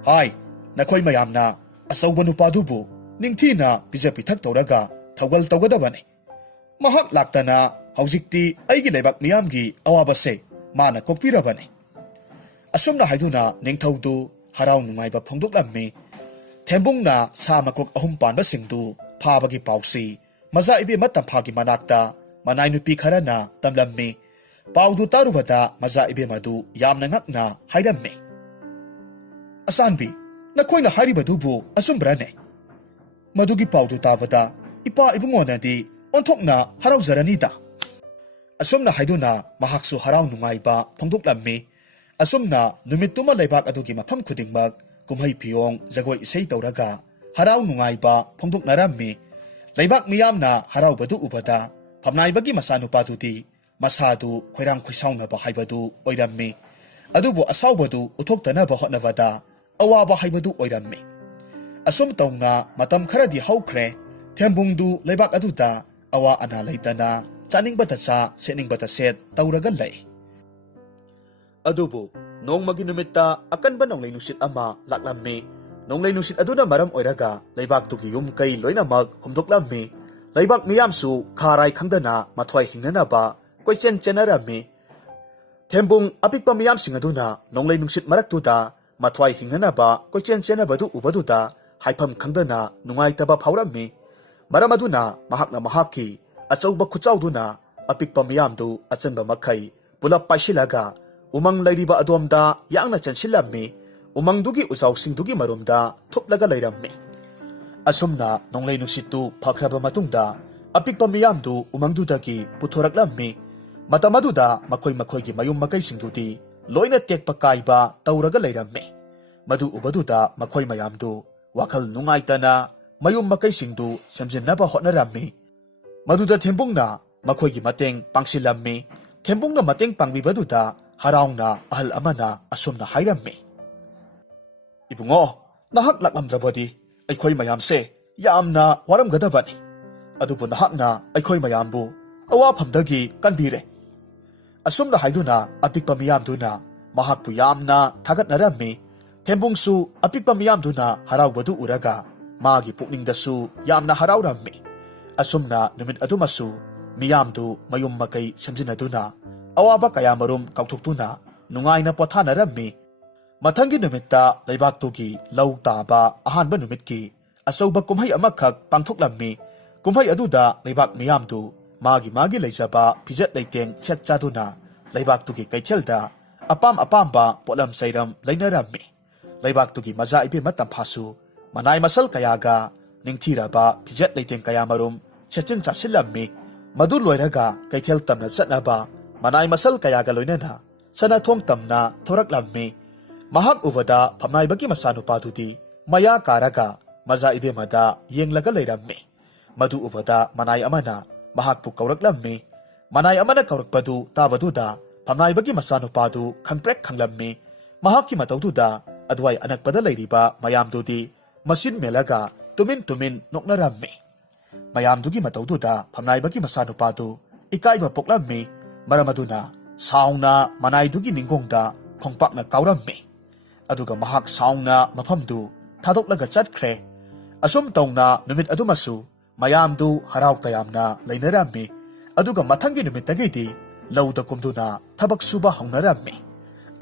Hay, nakoy mayamna, asaw banupadubo, ningti na pijapitak tawraga, tawgal tawgadabani. Mahak lakta na, hawzikti ay gilaybak miyamgi awabase, mana kokpirabani. Asum na hayduna ningtawdu, haraw nungayba pongdoklammi, tembung na sa makok ahumpan basingdu, pabagi pausi, maza ibi matampagi manakta, manay nupi kara na tamlammi, paudu tarubada maza ibi madu yam na ngak na hayrammi. Asanbi, nakoy na haribadubo asumbrane. Madugi paudu tabada, ipa ibungon di, ontok na haraw zaranida. Asum na hayduna mahaksu haraw nungayba pongdoklammi, asum na numituma laybak adugi mapam kudingmag, kumhay piyong zagoy isay tawraga, haraw nungayba pongdok narammi, laybak miyam na haraw badu ubada, pamnay bagi masano patuti, masadu kwayrang kwaysaw na bahaybadu oyrammi, adubo asaw badu utok na bahotnavada, awaba haybadu oyrammi. Asum taw na matam karadi hawkre, tembungdu laybak aduda, awa analaytana, chaning batasa sening bataset tawragan lay. Adubo, ꯅꯣꯡꯃꯒꯤ ꯅꯨꯃꯤꯠꯇ ꯑꯀꯟꯕ ꯅꯣꯡꯂꯩ ꯅꯨꯡꯁꯤꯠ ꯑꯃ ꯂꯥꯛꯂꯝꯃꯤ꯫ ꯅꯣꯡꯂꯩ ꯅꯨꯡꯁꯤꯠ ꯑꯗꯨꯅ ꯃꯔꯝ ꯑꯣꯏꯔꯒ ꯂꯩꯕꯥꯛꯇꯨꯒꯤ ꯌꯨꯝ ꯀꯩ ꯂꯣꯏꯅꯃꯛ ꯍꯨꯝꯗꯣꯛꯂꯝꯃꯤ꯫ ꯂꯩꯕꯥꯛ ꯃꯤꯌꯥꯝꯁꯨ ꯈꯥꯔꯥꯏ ꯈꯪꯗꯅ ꯃꯊ꯭ꯋꯥꯏ ꯍꯤꯡꯅꯅꯕ ꯀꯣꯏꯆꯦꯟ ꯆꯦꯟꯅꯔꯝꯃꯤ꯫ ꯊꯦꯝꯕꯨꯡ ꯑꯄꯤꯛꯄ ꯃꯤꯌꯥꯝꯁꯤꯡ ꯑꯗꯨꯅ ꯅꯣꯡꯂꯩ ꯅꯨꯡꯁꯤꯠ ꯃꯔꯛꯇꯨꯗ ꯃꯊ꯭ꯋꯥꯏ ꯍꯤꯡꯅꯅꯕ ꯀꯣꯏꯆꯦꯟ ꯆꯦꯟꯅꯕꯗꯨ ꯎꯕꯗꯨꯗ ꯍꯥꯏꯐꯝ ꯈꯪꯗꯅ ꯅꯨꯡꯉꯥꯏꯇꯕ ꯐꯥꯎꯔꯝꯃꯤ꯫ ꯃꯔꯝ ꯑꯗꯨꯅ ꯃꯍꯥꯛꯅ ꯃꯍꯥꯛꯀꯤ ꯑꯆꯧꯕ ꯈꯨꯠꯆꯥꯎꯗꯨꯅ ꯑꯄꯤꯛꯄ ꯃꯤꯌꯥꯝꯗꯨ ꯑꯆꯟꯕ ꯃꯈꯩ ꯄꯨꯂꯞ ꯄꯥꯏꯁꯤꯜꯂꯒ ꯎꯃꯪ ꯂꯩꯔꯤꯕ ꯑꯗꯣꯝꯗ ꯌꯥꯡꯅ ꯆꯪꯁꯤꯜꯂꯝꯃꯤ꯫ ꯎꯃꯪꯗꯨꯒꯤ ꯎꯖꯥꯎꯁꯤꯡꯗꯨꯒꯤ ꯃꯔꯨꯝꯗ ꯊꯨꯞꯂꯒ ꯂꯩꯔꯝꯃꯤ꯫ ꯑꯁꯨꯝꯅ ꯅꯣꯡꯂꯩ ꯅꯨꯡꯁꯤꯠꯇꯨ ꯐꯈ꯭ꯔꯕ ꯃꯇꯨꯡꯗ ꯑꯄꯤꯛꯄ ꯃꯤꯌꯥꯝꯗꯨ ꯎꯃꯪꯗꯨꯗꯒꯤ ꯄꯨꯊꯣꯔꯛꯂꯝꯃꯤ꯫ ꯃꯇꯝ ꯑꯗꯨꯗ ꯃꯈꯣꯏꯒꯤ ꯃꯌꯨꯝ ꯃꯀꯩꯁꯤꯡꯗꯨꯗꯤ ꯂꯣꯏꯅ ꯇꯦꯛꯄ ꯀꯥꯏꯕ ꯇꯧꯔꯒ ꯂꯩꯔꯝꯃꯤ꯫ ꯃꯗꯨ ꯎꯕꯗꯨꯗ ꯃꯈꯣꯏ ꯃꯌꯥꯝꯗꯨ ꯋꯥꯈꯜ ꯅꯨꯡꯉꯥꯏꯇꯅ ꯃꯌꯨꯝ ꯃꯀꯩꯁꯤꯡꯗꯨ ꯁꯦꯝꯖꯤꯟꯅꯕ ꯍꯣꯠꯅꯔꯝꯃꯤ꯫ ꯃꯗꯨꯗ ꯊꯦꯝꯕꯨꯡꯅ ꯃꯈꯣꯏꯒꯤ ꯃꯇꯦꯡ ꯄꯥꯡꯁꯤꯜꯂꯝꯃꯤ꯫ ꯊꯦꯝꯕꯨꯡꯅ ꯃꯇꯦꯡ ꯄꯥꯡꯕꯤꯕꯗꯨꯗ ꯍꯔꯥꯎꯅ ꯑꯍꯜ ꯑꯃꯅ ꯑꯁꯨꯝꯅ ꯍꯥꯏꯔꯝꯃꯤ, "ꯏꯕꯨꯡꯉꯣ, ꯅꯍꯥꯛ ꯂꯥꯛꯂꯝꯗ꯭ꯔꯕꯗꯤ ꯑꯩꯈꯣꯏ ꯃꯌꯥꯝꯁꯦ ꯌꯥꯝꯅ ꯋꯥꯔꯝꯒꯗꯕꯅꯤ꯫ ꯑꯗꯨꯕꯨ ꯅꯍꯥꯛꯅ ꯑꯩꯈꯣꯏ ꯃꯌꯥꯝꯕꯨ ꯑꯋꯥꯐꯝꯗꯒꯤ ꯀꯟꯕꯤꯔꯦ"꯫ ꯑꯁꯨꯝꯅ ꯍꯥꯏꯗꯨꯅ ꯑꯄꯤꯛꯄ ꯃꯤꯌꯥꯝꯗꯨꯅ ꯃꯍꯥꯛꯄꯨ ꯌꯥꯝꯅ ꯊꯥꯒꯠꯅꯔꯝꯃꯤ꯫ ꯊꯦꯝꯕꯨꯡꯁꯨ ꯑꯄꯤꯛꯄ ꯃꯤꯌꯥꯝꯗꯨꯅ ꯍꯔꯥꯎꯕꯗꯨ ꯎꯔꯒ ꯃꯥꯒꯤ ꯄꯨꯛꯅꯤꯡꯗꯁꯨ ꯌꯥꯝꯅ ꯍꯔꯥꯎꯔꯝꯃꯤ꯫ ꯑꯁꯨꯝꯅ ꯅꯨꯃꯤꯠ ꯑꯗꯨꯃꯁꯨ ꯃꯤꯌꯥꯝꯗꯨ ꯃꯌꯨꯝ ꯃꯀꯩ ꯁꯦꯝꯖꯤꯟꯅꯗꯨꯅ ꯑꯋꯥꯕ ꯀꯌꯥꯃꯔꯨꯝ ꯀꯥꯎꯊꯣꯛꯇꯨꯅ ꯅꯨꯡꯉꯥꯏꯅ ꯄꯣꯊꯥꯅꯔꯝꯃꯤ꯫ ꯃꯊꯪꯒꯤ ꯅꯨꯃꯤꯠꯇ ꯂꯩꯕꯥꯛꯇꯨꯒꯤ ꯂꯧ ꯇꯥꯕ ꯑꯍꯥꯟꯕ ꯅꯨꯃꯤꯠꯀꯤ ꯑꯆꯧꯕ ꯀꯨꯝꯍꯩ ꯑꯃꯈꯛ ꯄꯥꯡꯊꯣꯛꯂꯝꯃꯤ꯫ ꯀꯨꯝꯍꯩ ꯑꯗꯨꯗ ꯂꯩꯕꯥꯛ ꯃꯤꯌꯥꯝꯗꯨ ꯃꯥꯒꯤ ꯂꯩꯖꯕ ꯐꯤꯖꯦꯠ ꯂꯩꯇꯦꯡ ꯁꯦꯠ ꯆꯥꯗꯨꯅ ꯂꯩꯕꯥꯛꯇꯨꯒꯤ ꯀꯩꯊꯦꯜꯗ ꯑꯄꯥꯝ ꯑꯄꯥꯝꯕ ꯄꯣꯠꯂꯝ ꯆꯩꯔꯝ ꯂꯩꯅꯔꯝꯃꯤ꯫ ꯂꯩꯕꯥꯛꯇꯨꯒꯤ ꯃꯖꯥ ꯏꯕꯦꯝꯃ ꯇꯝꯐꯥꯁꯨ ꯃꯅꯥꯏ ꯃꯁꯜ ꯀꯌꯥꯒ ꯅꯤꯡꯊꯤꯔꯕ ꯐꯤꯖꯦꯠ ꯂꯩꯇꯦꯡ ꯀꯌꯥꯃꯔꯨꯝ ꯁꯦꯠꯆꯤꯟ ꯆꯥꯁꯤꯜꯂꯝꯃꯤ꯫ ꯃꯗꯨ ꯂꯣꯏꯔꯒ ꯀꯩꯊꯦꯜ ꯇꯝꯅ ꯆꯠꯅꯕ ꯃꯅꯥꯏ ꯃꯁꯜ ꯀꯌꯥꯒ ꯂꯣꯏꯅꯅ ꯁꯅꯥꯊꯣꯡ ꯇꯝꯅ ꯊꯣꯔꯛꯂꯝꯃꯤ꯫ ꯃꯍꯥꯛ ꯎꯕꯗ ꯐꯝꯅꯥꯏꯕꯒꯤ ꯃꯆꯥꯅꯨꯄꯥꯗꯨꯗꯤ ꯃꯌꯥ ꯀꯥꯔꯒ ꯃꯖꯥ ꯏꯕꯦꯝꯃꯗ ꯌꯦꯡꯂꯒ ꯂꯩꯔꯝꯃꯤ꯫ ꯃꯗꯨ ꯎꯕꯗ ꯃꯅꯥꯏ ꯑꯃꯅ ꯃꯍꯥꯛꯄꯨ ꯀꯧꯔꯛꯂꯝꯃꯤ꯫ ꯃꯅꯥꯏ ꯑꯃꯅ ꯀꯧꯔꯛꯄꯗꯨ ꯇꯥꯕꯗꯨꯗ ꯐꯝꯅꯥꯏꯕꯒꯤ ꯃꯆꯥꯅꯨꯄꯥꯗꯨ ꯈꯪꯄ꯭ꯔꯦꯛ ꯈꯪꯂꯝꯃꯤ꯫ ꯃꯍꯥꯛꯀꯤ ꯃꯇꯧꯗꯨꯗ ꯑꯗꯨꯋꯥꯏ ꯑꯅꯛꯄꯗ ꯂꯩꯔꯤꯕ ꯃꯌꯥꯝꯗꯨꯗꯤ ꯃꯆꯤꯟ ꯃꯦꯜꯂꯒ ꯇꯨꯃꯤꯟ ꯇꯨꯃꯤꯟ ꯅꯣꯛꯅꯔꯝꯃꯤ꯫ ꯃꯌꯥꯝꯗꯨꯒꯤ ꯃꯇꯧꯗꯨꯗ ꯐꯝꯅꯥꯏꯕꯒꯤ ꯃꯆꯥꯅꯨꯄꯥꯗꯨ ꯏꯀꯥꯏꯕ ꯄꯣꯛꯂꯝꯃꯤ꯫ ꯃꯔꯝ ꯑꯗꯨꯅ ꯁꯥꯎꯅ ꯃꯅꯥꯏꯗꯨꯒꯤ ꯅꯤꯡꯒꯣꯡꯗ ꯈꯣꯡꯄꯥꯛꯅ ꯀꯥꯎꯔꯝꯃꯤ꯫ ꯑꯗꯨꯒ ꯃꯍꯥꯛ ꯁꯥꯎꯅ ꯃꯐꯝꯗꯨ ꯊꯥꯗꯣꯛꯂꯒ ꯆꯠꯈ꯭ꯔꯦ꯫ ꯑꯁꯨꯝ ꯇꯧꯅ ꯅꯨꯃꯤꯠ ꯑꯗꯨꯃꯁꯨ ꯃꯌꯥꯝꯗꯨ ꯍꯔꯥꯎ ꯇꯌꯥꯝꯅ ꯂꯩꯅꯔꯝꯃꯤ꯫ ꯑꯗꯨꯒ ꯃꯊꯪꯒꯤ ꯅꯨꯃꯤꯠꯇꯒꯤꯗꯤ ꯂꯧꯗ ꯀꯨꯝꯗꯨꯅ ꯊꯕꯛ ꯁꯨꯕ ꯍꯧꯅꯔꯝꯃꯤ꯫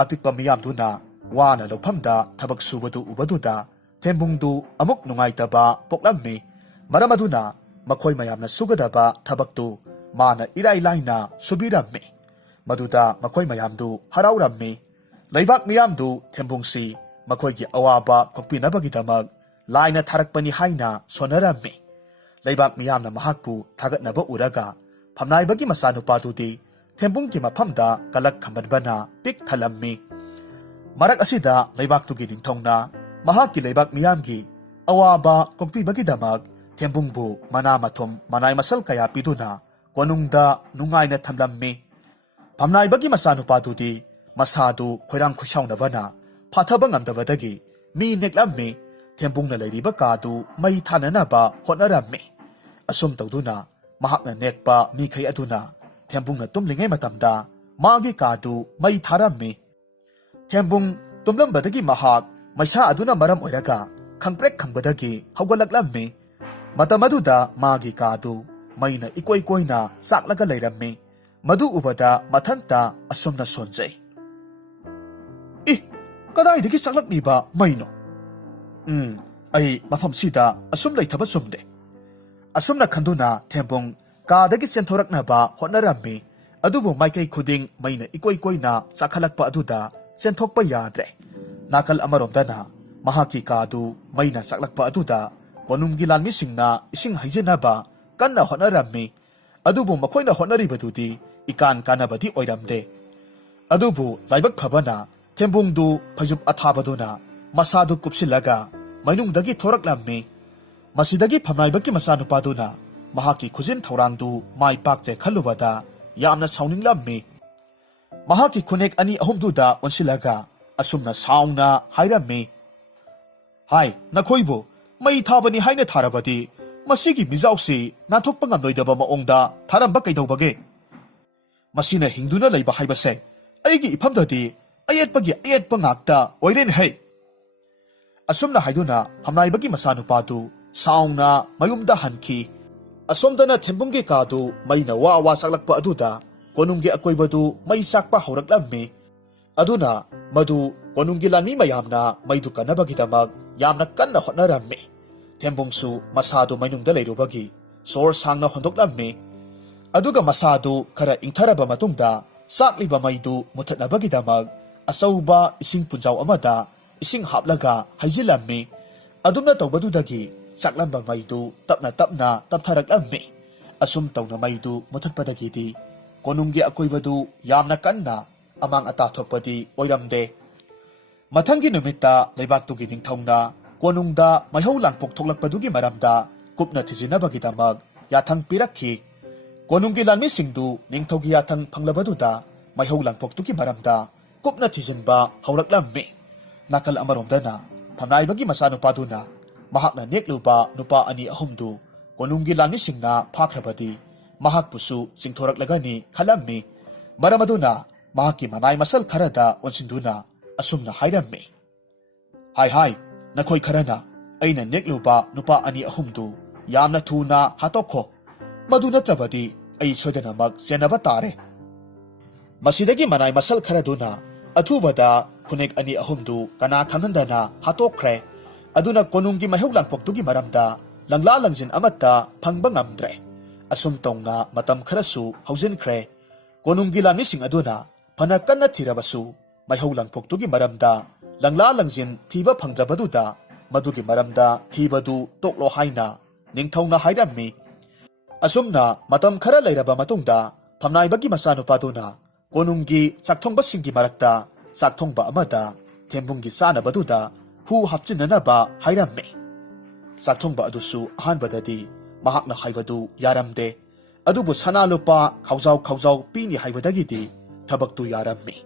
ꯑꯄꯤꯛꯄ ꯃꯤꯌꯥꯝꯗꯨꯅ ꯋꯥꯅ ꯂꯧꯐꯝꯗ ꯊꯕꯛ ꯁꯨꯕꯗꯨ ꯎꯕꯗꯨꯗ ꯊꯦꯝꯕꯨꯡꯗꯨ ꯑꯃꯨꯛ ꯅꯨꯡꯉꯥꯏꯇꯕ ꯄꯣꯛꯂꯝꯃꯤ꯫ ꯃꯔꯝ ꯑꯗꯨꯅ ꯃꯈꯣꯏ ꯃꯌꯥꯝꯅ ꯁꯨꯒꯗꯕ ꯊꯕꯛꯇꯨ ꯃꯥꯅ ꯏꯔꯥꯏ ꯂꯥꯏꯅ ꯁꯨꯕꯤꯔꯝꯃꯤ꯫ ꯃꯗꯨꯗ ꯃꯈꯣꯏ ꯃꯌꯥꯝꯗꯨ ꯍꯔꯥꯎꯔꯝꯃꯤ꯫ ꯂꯩꯕꯥꯛ ꯃꯤꯌꯥꯝꯗꯨ ꯊꯦꯝꯕꯨꯡꯁꯤ ꯃꯈꯣꯏꯒꯤ ꯑꯋꯥꯕ ꯀꯣꯛꯄꯤꯅꯕꯒꯤꯗꯃꯛ ꯂꯥꯏꯅ ꯊꯥꯔꯛꯄꯅꯤ ꯍꯥꯏꯅ ꯁꯣꯟꯅꯔꯝꯃꯤ꯫ ꯂꯩꯕꯥꯛ ꯃꯤꯌꯥꯝꯅ ꯃꯍꯥꯛꯄꯨ ꯊꯥꯒꯠꯅꯕ ꯎꯔꯒ ꯐꯝꯅꯥꯏꯕꯒꯤ ꯃꯆꯥꯅꯨꯄꯥꯗꯨꯗꯤ ꯊꯦꯝꯕꯨꯡꯒꯤ ꯃꯐꯝꯗ ꯀꯂꯛ ꯈꯝꯕꯟꯕꯅ ꯄꯤꯛ ꯊꯜꯂꯝꯃꯤ꯫ ꯃꯔꯛ ꯑꯁꯤꯗ ꯂꯩꯕꯥꯛꯇꯨꯒꯤ ꯅꯤꯡꯊꯧꯅ ꯃꯍꯥꯛꯀꯤ ꯂꯩꯕꯥꯛ ꯃꯤꯌꯥꯝꯒꯤ ꯑꯋꯥꯕ ꯀꯣꯛꯄꯤꯕꯒꯤꯗꯃꯛ ꯊꯦꯝꯕꯨꯡꯕꯨ ꯃꯅꯥ ꯃꯊꯨꯝ ꯃꯅꯥꯏ ꯃꯁꯜ ꯀꯌꯥ ꯄꯤꯗꯨꯅ ꯀꯣꯅꯨꯡꯗ ꯅꯨꯡꯉꯥꯏꯅ ꯊꯝꯂꯝꯃꯤ꯫ ꯐꯝꯅꯥꯏꯕꯒꯤ ꯃꯆꯥꯅꯨꯄꯥꯗꯨꯗꯤ ꯃꯁꯥꯗꯨ ꯈꯣꯏꯔꯥꯡ ꯈꯣꯏꯁꯥꯎꯅꯕꯅ ꯐꯥꯊꯕ ꯉꯝꯗꯕꯗꯒꯤ ꯃꯤ ꯅꯦꯛꯂꯝꯃꯤ꯫ ꯊꯦꯝꯕꯨꯡꯅ ꯂꯩꯔꯤꯕ ꯀꯥꯗꯨ ꯃꯩ ꯊꯥꯅꯅꯕ ꯍꯣꯠꯅꯔꯝꯃꯤ꯫ ꯑꯁꯨꯝ ꯇꯧꯗꯨꯅ ꯃꯍꯥꯛꯅ ꯅꯦꯛꯄ ꯃꯤꯈꯩ ꯑꯗꯨꯅ ꯊꯦꯝꯕꯨꯡꯅ ꯇꯨꯝꯂꯤꯉꯩ ꯃꯇꯝꯗ ꯃꯥꯒꯤ ꯀꯥꯗꯨ ꯃꯩ ꯊꯥꯔꯝꯃꯤ꯫ ꯊꯦꯝꯕꯨꯡ ꯇꯨꯝꯂꯝꯕꯗꯒꯤ ꯃꯍꯥꯛ ꯃꯩꯁꯥ ꯑꯗꯨꯅ ꯃꯔꯝ ꯑꯣꯏꯔꯒ ꯈꯪꯄ꯭ꯔꯦꯛ ꯈꯪꯕꯗꯒꯤ ꯍꯧꯒꯠꯂꯛꯂꯝꯃꯤ꯫ ꯃꯇꯝ ꯑꯗꯨꯗ ꯃꯥꯒꯤ ꯀꯥꯗꯨ ꯃꯩꯅ ꯏꯀꯣꯏ ꯀꯣꯏꯅ ꯆꯥꯛꯂꯒ ꯂꯩꯔꯝꯃꯤ꯫ ꯃꯗꯨ ꯎꯕꯗ ꯃꯊꯟꯇ ꯑꯁꯨꯝꯅ ꯁꯣꯟꯖꯩ, "ꯀꯗꯥꯏꯗꯒꯤ ꯆꯥꯛꯂꯛꯂꯤꯕ ꯃꯩꯅꯣ? ꯑꯩ ꯃꯐꯝꯁꯤꯗ ꯑꯁꯨꯝ ꯂꯩꯊꯕ ꯆꯨꯝꯗꯦ"꯫ ꯑꯁꯨꯝꯅ ꯈꯟꯗꯨꯅ ꯊꯦꯝꯕꯨꯡ ꯀꯥꯗꯒꯤ ꯆꯦꯟꯊꯣꯔꯛꯅꯕ ꯍꯣꯠꯅꯔꯝꯃꯤ꯫ ꯑꯗꯨꯕꯨ ꯃꯥꯏꯀꯩ ꯈꯨꯗꯤꯡ ꯃꯩꯅ ꯏꯀꯣꯏ ꯀꯣꯏꯅ ꯆꯥꯛꯈꯠꯂꯛꯄ ꯑꯗꯨꯗ ꯆꯦꯟꯊꯣꯛꯄ ꯌꯥꯗ꯭ꯔꯦ꯫ ꯅꯥꯀꯜ ꯑꯃꯔꯣꯝꯗꯅ ꯃꯍꯥꯛꯀꯤ ꯀꯥꯗꯨ ꯃꯩꯅ ꯆꯥꯛꯂꯛꯄ ꯑꯗꯨꯗ ꯀꯣꯅꯨꯡꯒꯤ ꯂꯥꯟꯃꯤꯁꯤꯡꯅ ꯏꯁꯤꯡ ꯍꯩꯖꯤꯟꯅꯕ ꯀꯟꯅ ꯍꯣꯠꯅꯔꯝꯃꯤ꯫ ꯑꯗꯨꯕꯨ ꯃꯈꯣꯏꯅ ꯍꯣꯠꯅꯔꯤꯕꯗꯨꯗꯤ ꯏꯀꯥꯟ ꯀꯥꯟꯅꯕꯗꯤ ꯑꯣꯏꯔꯝꯗꯦ꯫ ꯑꯗꯨꯕꯨ ꯂꯥꯏꯕꯛ ꯐꯕꯅ ꯊꯦꯝꯕꯨꯡꯗꯨ ꯐꯩꯖꯨꯞ ꯑꯊꯥꯕꯗꯨꯅ ꯃꯁꯥꯗꯨ ꯀꯨꯞꯁꯤꯜꯂꯒ ꯃꯅꯨꯡꯗꯒꯤ ꯊꯣꯔꯛꯂꯝꯃꯤ꯫ ꯃꯁꯤꯗꯒꯤ ꯐꯝꯅꯥꯏꯕꯒꯤ ꯃꯆꯥꯅꯨꯄꯥꯗꯨꯅ ꯃꯍꯥꯛꯀꯤ ꯈꯨꯖꯤꯟ ꯊꯧꯔꯥꯡꯗꯨ ꯃꯥꯏ ꯄꯥꯛꯇ꯭ꯔꯦ ꯈꯜꯂꯨꯕꯗ ꯌꯥꯝꯅ ꯁꯥꯎꯅꯤꯡꯂꯝꯃꯤ꯫ ꯃꯍꯥꯛꯀꯤ ꯈꯨꯅꯦꯛ ꯑꯅꯤ ꯑꯍꯨꯝꯗꯨꯗ ꯑꯣꯟꯁꯤꯜꯂꯒ ꯑꯁꯨꯝꯅ ꯁꯥꯎꯅ ꯍꯥꯏꯔꯝꯃꯤ, "ꯍꯥꯏ ꯅꯈꯣꯏꯕꯨ, ꯃꯩ ꯊꯥꯕꯅꯤ ꯍꯥꯏꯅ ꯊꯥꯔꯕꯗꯤ ꯃꯁꯤꯒꯤ ꯃꯤꯖꯥꯎꯁꯤ ꯅꯥꯟꯊꯣꯛꯄ ꯉꯝꯂꯣꯏꯗꯕ ꯃꯑꯣꯡꯗ ꯊꯥꯔꯝꯕ ꯀꯩꯗꯧꯕꯒꯦ? ꯃꯁꯤꯅ ꯍꯤꯡꯗꯨꯅ ꯂꯩꯕ ꯍꯥꯏꯕꯁꯦ ꯑꯩꯒꯤ ꯏꯐꯝꯗꯗꯤ ꯑꯌꯦꯠꯄꯒꯤ ꯑꯌꯦꯠꯄ ꯉꯥꯛꯇ ꯑꯣꯏꯔꯦꯅꯦ ꯍꯩ꯫ ꯑꯁꯨꯝꯅ ꯍꯥꯏꯗꯨꯅ ꯐꯝꯅꯥꯏꯕꯒꯤ ꯃꯆꯥꯅꯨꯄꯥꯗꯨ ꯁꯥꯎꯅ ꯃꯌꯨꯝꯗ ꯍꯟꯈꯤ꯫ ꯑꯁꯣꯝꯗꯅ ꯊꯦꯝꯕꯨꯡꯒꯤ ꯀꯥꯗꯨ ꯃꯩꯅ ꯋꯥ ꯋꯥ ꯆꯥꯛꯂꯛꯄ ꯑꯗꯨꯗ ꯀꯣꯅꯨꯡꯒꯤ ꯑꯀꯣꯏꯕꯗꯨ ꯃꯩ ꯆꯥꯛꯄ ꯍꯧꯔꯛꯂꯝꯃꯤ꯫ ꯑꯗꯨꯅ ꯃꯗꯨ ꯀꯣꯅꯨꯡꯒꯤ ꯂꯥꯟꯃꯤ ꯃꯌꯥꯝꯅ ꯃꯩꯗꯨ ꯀꯟꯅꯕꯒꯤꯗꯃꯛ ꯌꯥꯝꯅ ꯀꯟꯅ ꯍꯣꯠꯅꯔꯝꯃꯤ꯫ ꯊꯦꯝꯕꯨꯡꯁꯨ ꯃꯁꯥꯗꯨ ꯃꯅꯨꯡꯗ ꯂꯩꯔꯨꯕꯒꯤ ꯁꯣꯔ ꯁꯥꯡꯅ ꯍꯣꯟꯗꯣꯛꯂꯝꯃꯤ꯫ ꯑꯗꯨꯒ ꯃꯁꯥꯗꯨ ꯈꯔ ꯏꯪꯊꯔꯕ ꯃꯇꯨꯡꯗ ꯆꯥꯛꯂꯤꯕ ꯃꯩꯗꯨ ꯃꯨꯊꯠꯅꯕꯒꯤꯗꯃꯛ ꯑꯆꯧꯕ ꯏꯁꯤꯡ ꯄꯨꯟꯖꯥꯎ ꯑꯃꯗ ꯏꯁꯤꯡ ꯍꯥꯞꯂꯒ ꯍꯩꯖꯤꯜꯂꯝꯃꯤ꯫ ꯑꯗꯨꯝꯅ ꯇꯧꯕꯗꯨꯗꯒꯤ ꯆꯥꯛꯂꯝꯕ ꯃꯩꯗꯨ ꯇꯞꯅ ꯇꯞꯅ ꯇꯞꯊꯔꯛꯂꯝꯃꯤ꯫ ꯑꯁꯨꯝ ꯇꯧꯅ ꯃꯩꯗꯨ ꯃꯨꯊꯠꯄꯗꯒꯤꯗꯤ ꯀꯣꯅꯨꯡꯒꯤ ꯑꯀꯣꯏꯕꯗꯨ ꯌꯥꯝꯅ ꯀꯟꯅ ꯑꯃꯥꯡ ꯑꯇꯥ ꯊꯣꯛꯄꯗꯤ ꯑꯣꯏꯔꯝꯗꯦ꯫ ꯃꯊꯪꯒꯤ ꯅꯨꯃꯤꯠꯇ ꯂꯩꯕꯥꯛꯇꯨꯒꯤ ꯅꯤꯡꯊꯧꯅ ꯀꯣꯅꯨꯡꯗ ꯃꯩꯍꯧ ꯂꯥꯡꯄꯣꯛ ꯊꯣꯛꯂꯛꯄꯗꯨꯒꯤ ꯃꯔꯝꯗ ꯀꯨꯞꯅ ꯊꯤꯖꯤꯟꯅꯕꯒꯤꯗꯃꯛ ꯌꯥꯊꯪ ꯄꯤꯔꯛꯈꯤ꯫ ꯀꯣꯅꯨꯡꯒꯤ ꯂꯥꯟꯃꯤꯁꯤꯡꯗꯨ ꯅꯤꯡꯊꯧꯒꯤ ꯌꯥꯊꯪ ꯐꯪꯂꯕꯗꯨꯗ ꯃꯩꯍꯧ ꯂꯥꯡꯄꯣꯛꯇꯨꯒꯤ ꯃꯔꯝꯗ ꯀꯨꯞꯅ ꯊꯤꯖꯤꯟꯕ ꯍꯧꯔꯛꯂꯝꯃꯤ꯫ ꯅꯥꯀꯜ ꯑꯃꯔꯣꯝꯗꯅ ꯐꯝꯅꯥꯏꯕꯒꯤ ꯃꯆꯥꯅꯨꯄꯥꯗꯨꯅ ꯃꯍꯥꯛꯅ ꯅꯦꯛꯂꯨꯕ ꯅꯨꯄꯥ ꯑꯅꯤ ꯑꯍꯨꯝꯗꯨ ꯀꯣꯅꯨꯡꯒꯤ ꯂꯥꯟꯃꯤꯁꯤꯡꯅ ꯐꯥꯈ꯭ꯔꯕꯗꯤ ꯃꯍꯥꯛꯄꯨꯁꯨ ꯆꯤꯡꯊꯣꯔꯛꯂꯒꯅꯤ ꯈꯜꯂꯝꯃꯤ꯫ ꯃꯔꯝ ꯑꯗꯨꯅ ꯃꯍꯥꯛꯀꯤ ꯃꯅꯥꯏ ꯃꯁꯜ ꯈꯔꯗ ꯑꯣꯟꯁꯤꯟꯗꯨꯅ ꯑꯁꯨꯝꯅ ꯍꯥꯏꯔꯝꯃꯤ, ꯍꯥꯏ ꯍꯥꯏ, ꯅꯈꯣꯏ ꯈꯔꯅ ꯑꯩꯅ ꯅꯦꯛꯂꯨꯕ ꯅꯨꯄꯥ ꯑꯅꯤ ꯑꯍꯨꯝꯗꯨ ꯌꯥꯝꯅ ꯊꯨꯅ ꯍꯥꯠꯇꯣꯛꯈꯣ, ꯃꯗꯨ ꯅꯠꯇ꯭ꯔꯕꯗꯤ ꯑꯩ ꯁꯣꯏꯗꯅꯃꯛ ꯆꯦꯟꯅꯕ ꯇꯥꯔꯦ꯫ ꯃꯁꯤꯗꯒꯤ ꯃꯅꯥꯏ ꯃꯁꯜ ꯈꯔꯗꯨꯅ ꯑꯊꯨꯕꯗ ꯈꯨꯅꯦꯛ ꯑꯅꯤ ꯑꯍꯨꯝꯗꯨ ꯀꯅꯥ ꯈꯪꯍꯟꯗꯅ ꯍꯥꯠꯇꯣꯛꯈ꯭ꯔꯦ꯫ ꯑꯗꯨꯅ ꯀꯣꯅꯨꯡꯒꯤ ꯃꯩꯍꯧ ꯂꯥꯡꯄꯣꯛꯇꯨꯒꯤ ꯃꯔꯝꯗ ꯂꯪꯂꯥ ꯂꯪꯖꯤꯟ ꯑꯃꯠꯇ ꯐꯪꯕ ꯉꯝꯗ꯭ꯔꯦ꯫ ꯑꯁꯨꯝ ꯇꯧꯅ ꯃꯇꯝ ꯈꯔꯁꯨ ꯍꯧꯖꯤꯟꯈ꯭ꯔꯦ꯫ ꯀꯣꯅꯨꯡꯒꯤ ꯂꯥꯟꯃꯤꯁꯤꯡ ꯑꯗꯨꯅ ꯐꯅ ꯀꯟꯅ ꯊꯤꯔꯕꯁꯨ ꯃꯩꯍꯧ ꯂꯥꯡꯄꯣꯛꯇꯨꯒꯤ ꯃꯔꯝꯗ ꯂꯪꯂꯥ ꯂꯪꯖꯤꯟ ꯊꯤꯕ ꯐꯪꯗ꯭ꯔꯕꯗꯨꯗ ꯃꯗꯨꯒꯤ ꯃꯔꯝꯗ ꯊꯤꯕꯗꯨ ꯇꯣꯛꯂꯣ ꯍꯥꯏꯅ ꯅꯤꯡꯊꯧꯅ ꯍꯥꯏꯔꯝꯃꯤ꯫ ꯑꯁꯨꯝꯅ ꯃꯇꯝ ꯈꯔ ꯂꯩꯔꯕ ꯃꯇꯨꯡꯗ ꯐꯝꯅꯥꯏꯕꯒꯤ ꯃꯆꯥꯅꯨꯄꯥꯗꯨꯅ ꯀꯣꯅꯨꯡꯒꯤ ꯆꯥꯛꯊꯣꯡꯕꯁꯤꯡꯒꯤ ꯃꯔꯛꯇ ꯆꯥꯛꯊꯣꯡꯕ ꯑꯃꯗ ꯊꯦꯝꯕꯨꯡꯒꯤ ꯆꯥꯅꯕꯗꯨꯗ ꯍꯨ ꯍꯥꯞꯆꯤꯟꯅꯅꯕ ꯍꯥꯏꯔꯝꯃꯤ꯫ ꯆꯥꯛꯊꯣꯡꯕ ꯑꯗꯨꯁꯨ ꯑꯍꯥꯟꯕꯗꯗꯤ ꯃꯍꯥꯛꯅ ꯍꯥꯏꯕꯗꯨ ꯌꯥꯔꯝꯗꯦ꯫ ꯑꯗꯨꯕꯨ ꯁꯅꯥ ꯂꯨꯄꯥ ꯈꯥꯎꯖꯥꯎ ꯈꯥꯎꯖꯥꯎ ꯄꯤꯅꯤ ꯍꯥꯏꯕꯗꯒꯤꯗꯤ ꯊꯕꯛꯇꯨ ꯌꯥꯔꯝꯃꯤ꯫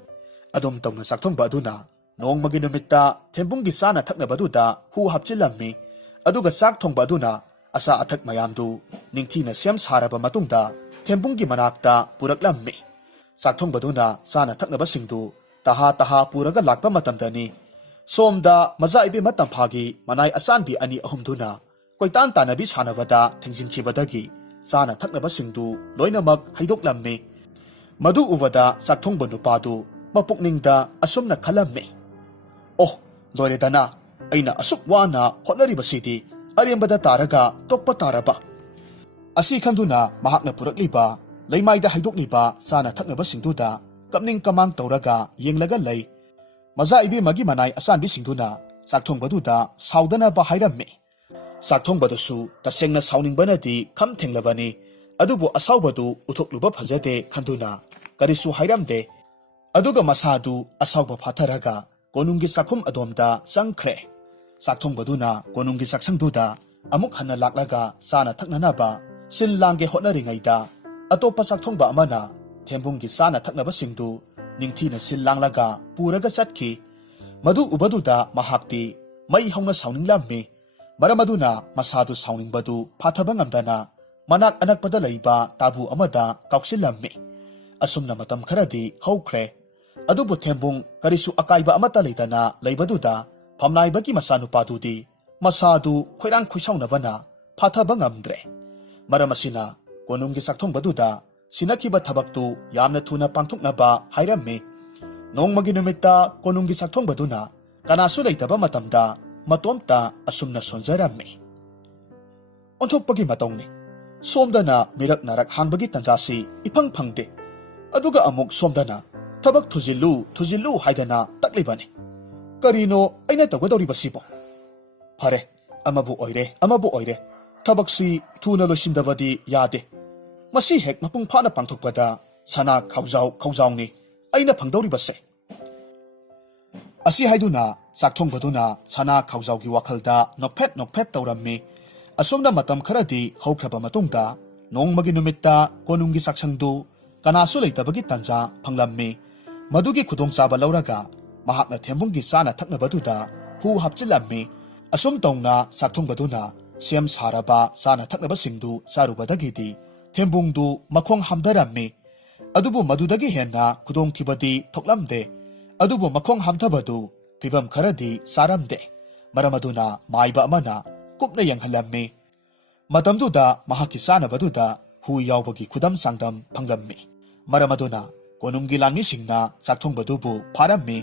ꯑꯗꯨꯝ ꯇꯧꯅ ꯆꯥꯛꯊꯣꯡꯕ ꯑꯗꯨꯅ ꯅꯣꯡꯃꯒꯤ ꯅꯨꯃꯤꯠꯇ ꯊꯦꯝꯕꯨꯡꯒꯤ ꯆꯥꯅ ꯊꯛꯅꯕꯗꯨꯗ ꯍꯨ ꯍꯥꯞꯆꯤꯜꯂꯝꯃꯤ꯫ ꯑꯗꯨꯒ ꯆꯥꯛ ꯊꯣꯡꯕ ꯑꯗꯨꯅ ꯑꯆꯥ ꯑꯊꯛ ꯃꯌꯥꯝꯗꯨ ꯅꯤꯡꯊꯤꯅ ꯁꯦꯝ ꯁꯥꯔꯕ ꯃꯇꯨꯡꯗ ꯊꯦꯝꯕꯨꯡꯒꯤ ꯃꯅꯥꯛꯇ ꯄꯨꯔꯛꯂꯝꯃꯤ꯫ ꯆꯥꯛꯊꯣꯡꯕꯗꯨꯅ ꯆꯥꯅ ꯊꯛꯅꯕꯁꯤꯡꯗꯨ ꯇꯍꯥ ꯇꯍꯥ ꯄꯨꯔꯒ ꯂꯥꯛꯄ ꯃꯇꯝꯗꯅꯤ ꯁꯣꯝꯗ ꯃꯆꯥ ꯏꯕꯦꯝꯃ ꯇꯝꯐꯥꯒꯤ ꯃꯅꯥꯏ ꯑꯆꯥꯟꯕꯤ ꯑꯅꯤ ꯑꯍꯨꯝꯗꯨꯅ ꯀꯣꯏꯇꯥꯟ ꯇꯥꯟꯅꯕꯤ ꯁꯥꯟꯅꯕꯗ ꯊꯤꯡꯖꯤꯟꯈꯤꯕꯗꯒꯤ ꯆꯥꯅ ꯊꯛꯅꯕꯁꯤꯡꯗꯨ ꯂꯣꯏꯅꯃꯛ ꯍꯩꯗꯣꯛꯂꯝꯃꯤ꯫ ꯃꯗꯨ ꯎꯕꯗ ꯆꯥꯛꯊꯣꯡꯕ ꯅꯨꯄꯥꯗꯨ ꯃꯄꯨꯛꯅꯤꯡꯗ ꯑꯁꯨꯝꯅ ꯈꯜꯂꯝꯃꯤ, ꯑꯣ ꯂꯣꯏꯔꯦꯗꯅ, ꯑꯩꯅ ꯑꯁꯨꯛ ꯋꯥꯅ ꯍꯣꯠꯅꯔꯤꯕꯁꯤꯗꯤ ꯑꯔꯦꯝꯕꯗ ꯇꯥꯔꯒ ꯇꯣꯛꯄ ꯇꯥꯔꯕ꯫ ꯑꯁꯤ ꯈꯪꯗꯨꯅ ꯃꯍꯥꯛꯅ ꯄꯨꯔꯛꯂꯤꯕ ꯂꯩꯃꯥꯏꯗ ꯍꯩꯗꯣꯛꯂꯤꯕ ꯆꯥꯅ ꯊꯛꯅꯕꯁꯤꯡꯗꯨꯗ ꯀꯞꯅꯤꯡ ꯀꯃꯥꯡ ꯇꯧꯔꯒ ꯌꯦꯡꯂꯒ ꯂꯩ꯫ ꯃꯆꯥ ꯏꯕꯦꯝꯃꯒꯤ ꯃꯅꯥꯏ ꯑꯆꯥꯟꯕꯤꯁꯤꯡꯗꯨꯅ ꯆꯥꯛꯊꯣꯡꯕꯗꯨꯗ ꯁꯥꯎꯗꯅꯕ ꯍꯥꯏꯔꯝꯃꯤ꯫ ꯆꯥꯛꯊꯣꯡꯕꯗꯨꯁꯨ ꯇꯁꯦꯡꯅ ꯁꯥꯎꯅꯤꯡꯕꯅꯗꯤ ꯈꯝ ꯊꯦꯡꯂꯕꯅꯤ꯫ ꯑꯗꯨꯕꯨ ꯑꯁꯥꯎꯕꯗꯨ ꯎꯊꯣꯛꯂꯨꯕ ꯐꯖꯗꯦ ꯈꯟꯗꯨꯅ ꯀꯔꯤꯁꯨ ꯍꯥꯏꯔꯝꯗꯦ꯫ ꯑꯗꯨꯒ ꯃꯁꯥꯗꯨ ꯑꯁꯥꯎꯕ ꯐꯥꯊꯔꯒ ꯀꯣꯅꯨꯡꯒꯤ ꯆꯥꯛꯈꯨꯝ ꯑꯗꯣꯝꯗ ꯆꯪꯈ꯭ꯔꯦ꯫ ꯆꯥꯛꯊꯣꯡꯕꯗꯨꯅ ꯀꯣꯅꯨꯡꯒꯤ ꯆꯥꯛꯁꯪꯗꯨꯗ ꯑꯃꯨꯛ ꯍꯟꯅ ꯂꯥꯛꯂꯒ ꯆꯥꯅ ꯊꯛꯅꯅꯕ ꯁꯤꯜ ꯂꯥꯡꯒꯦ ꯍꯣꯠꯅꯔꯤꯉꯩꯗ ꯑꯇꯣꯞꯄ ꯆꯥꯛꯊꯣꯡꯕ ꯑꯃꯅ ꯊꯦꯝꯕꯨꯡꯒꯤ ꯆꯥꯅ ꯊꯛꯅꯕꯁꯤꯡꯗꯨ ꯅꯤꯡꯊꯤꯅ ꯁꯤꯜ ꯂꯥꯡꯂꯒ ꯄꯨꯔꯒ ꯆꯠꯈꯤ꯫ ꯃꯗꯨ ꯎꯕꯗꯨꯗ ꯃꯍꯥꯛꯇꯤ ꯃꯩ ꯍꯧꯅ ꯁꯥꯎꯅꯤꯡꯂꯝꯃꯤ꯫ ꯃꯔꯝ ꯑꯗꯨꯅ ꯃꯁꯥꯗꯨ ꯁꯥꯎꯅꯤꯡꯕꯗꯨ ꯐꯥꯊꯕ ꯉꯝꯗꯅ ꯃꯅꯥꯛ ꯑꯅꯛꯄꯗ ꯂꯩꯕ ꯇꯥꯕꯨ ꯑꯃꯗ ꯀꯥꯎꯁꯤꯜꯂꯝꯃꯤ꯫ ꯑꯁꯨꯝꯅ ꯃꯇꯝ ꯈꯔꯗꯤ ꯍꯧꯈ꯭ꯔꯦ꯫ ꯑꯗꯨꯕꯨ ꯊꯦꯝꯕꯨꯡ ꯀꯔꯤꯁꯨ ꯑꯀꯥꯏꯕ ꯑꯃꯠꯇ ꯂꯩꯇꯅ ꯂꯩꯕꯗꯨꯗ ꯐꯝꯅꯥꯏꯕꯒꯤ ꯃꯆꯥꯅꯨꯄꯥꯗꯨꯗꯤ ꯃꯁꯥꯗꯨ ꯈꯣꯏꯔꯥꯡ ꯈꯣꯏꯁꯥꯎꯅꯕꯅ ꯐꯥꯊꯕ ꯉꯝꯗ꯭ꯔꯦ꯫ ꯃꯔꯝ ꯑꯁꯤꯅ ꯀꯣꯅꯨꯡꯒꯤ ꯆꯥꯛꯊꯣꯡꯕꯗꯨꯗ ꯁꯤꯟꯅꯈꯤꯕ ꯊꯕꯛꯇꯨ ꯌꯥꯝꯅ ꯊꯨꯅ ꯄꯥꯡꯊꯣꯛꯅꯕ ꯍꯥꯏꯔꯝꯃꯤ꯫ ꯅꯣꯡꯃꯒꯤ ꯅꯨꯃꯤꯠꯇ ꯀꯣꯅꯨꯡꯒꯤ ꯆꯥꯛꯊꯣꯡꯕꯗꯨꯅ ꯀꯅꯥꯁꯨ ꯂꯩꯇꯕ ꯃꯇꯝꯗ ꯃꯇꯣꯝꯇ ꯑꯁꯨꯝꯅ ꯁꯣꯟꯖꯔꯝꯃꯤ꯫ ꯑꯣꯟꯊꯣꯛꯄꯒꯤ ꯃꯇꯧꯅꯤ, ꯁꯣꯝꯗꯅ ꯃꯤꯔꯛ ꯅꯥꯔꯛ ꯍꯥꯡꯕꯒꯤ ꯇꯟꯖꯥꯁꯤ ꯏꯐꯪ ꯐꯪꯗꯦ, ꯑꯗꯨꯒ ꯑꯃꯨꯛ ꯁꯣꯝꯗꯅ ꯊꯕꯛ ꯊꯨꯖꯤꯜꯂꯨ ꯊꯨꯖꯤꯜꯂꯨ ꯍꯥꯏꯗꯅ ꯇꯛꯂꯤꯕꯅꯤ꯫ ꯀꯔꯤꯅꯣ ꯑꯩꯅ ꯇꯧꯒꯗꯧꯔꯤꯕꯁꯤꯕꯣ? ꯐꯔꯦ, ꯑꯃꯕꯨ ꯑꯣꯏꯔꯦ ꯑꯃꯕꯨ ꯑꯣꯏꯔꯦ, ꯊꯕꯛꯁꯤ ꯊꯨꯅ ꯂꯣꯏꯁꯤꯟꯗꯕꯗꯤ ꯌꯥꯗꯦ꯫ ꯃꯁꯤ ꯍꯦꯛ ꯃꯄꯨꯡ ꯐꯥꯅ ꯄꯥꯡꯊꯣꯛꯄꯗ ꯁꯅꯥ ꯈꯥꯎꯖꯥꯎ ꯈꯥꯎꯖꯥꯎꯅꯤ ꯑꯩꯅ ꯐꯪꯗꯧꯔꯤꯕꯁꯦ꯫ ꯑꯁꯤ ꯍꯥꯏꯗꯨꯅ ꯆꯥꯛꯊꯣꯡꯕꯗꯨꯅ ꯁꯅꯥ ꯈꯥꯎꯖꯥꯎꯒꯤ ꯋꯥꯈꯜꯗ ꯅꯣꯛꯐꯦꯠ ꯅꯣꯛꯐꯦꯠ ꯇꯧꯔꯝꯃꯤ꯫ ꯑꯁꯨꯝꯅ ꯃꯇꯝ ꯈꯔꯗꯤ ꯍꯧꯈ꯭ꯔꯕ ꯃꯇꯨꯡꯗ ꯅꯣꯡꯃꯒꯤ ꯅꯨꯃꯤꯠꯇ ꯀꯣꯅꯨꯡꯒꯤ ꯆꯥꯛꯁꯪꯗꯨ ꯀꯅꯥꯁꯨ ꯂꯩꯇꯕꯒꯤ ꯇꯥꯟꯖꯥ ꯐꯪꯂꯝꯃꯤ꯫ ꯃꯗꯨꯒꯤ ꯈꯨꯗꯣꯡꯆꯥꯕ ꯂꯧꯔꯒ ꯃꯍꯥꯛꯅ ꯊꯦꯝꯕꯨꯡꯒꯤ ꯆꯥꯅ ꯊꯛꯅꯕꯗꯨꯗ ꯍꯨ ꯍꯥꯞꯆꯤꯜꯂꯝꯃꯤ꯫ ꯑꯁꯨꯝ ꯇꯧꯅ ꯆꯥꯛꯊꯣꯡꯕꯗꯨꯅ ꯁꯦꯝ ꯁꯥꯔꯕ ꯆꯥꯅ ꯊꯛꯅꯕꯁꯤꯡꯗꯨ ꯆꯥꯔꯨꯕꯗꯒꯤꯗꯤ ꯊꯦꯝꯕꯨꯡꯗꯨ ꯃꯈꯣꯡ ꯍꯥꯝꯊꯔꯝꯃꯤ꯫ ꯑꯗꯨꯕꯨ ꯃꯗꯨꯗꯒꯤ ꯍꯦꯟꯅ ꯈꯨꯗꯣꯡꯊꯤꯕꯗꯤ ꯊꯣꯛꯂꯝꯗꯦ꯫ ꯑꯗꯨꯕꯨ ꯃꯈꯣꯡ ꯍꯥꯝꯊꯕꯗꯨ ꯐꯤꯚꯝ ꯈꯔꯗꯤ ꯆꯥꯔꯝꯗꯦ꯫ ꯃꯔꯝ ꯑꯗꯨꯅ ꯃꯥꯏꯕ ꯑꯃꯅ ꯀꯨꯞꯅ ꯌꯦꯡꯍꯜꯂꯝꯃꯤ꯫ ꯃꯇꯝꯗꯨꯗ ꯃꯍꯥꯛꯀꯤ ꯆꯥꯅꯕꯗꯨꯗ ꯍꯨ ꯌꯥꯎꯕꯒꯤ ꯈꯨꯗꯝ ꯆꯥꯡꯗꯝ ꯐꯪꯂꯝꯃꯤ꯫ ꯃꯔꯝ ꯑꯗꯨꯅ ꯀꯣꯅꯨꯡꯒꯤ ꯂꯥꯟꯃꯤꯁꯤꯡꯅ ꯆꯥꯛꯊꯣꯡꯕꯗꯨꯕꯨ ꯐꯥꯔꯝꯃꯤ꯫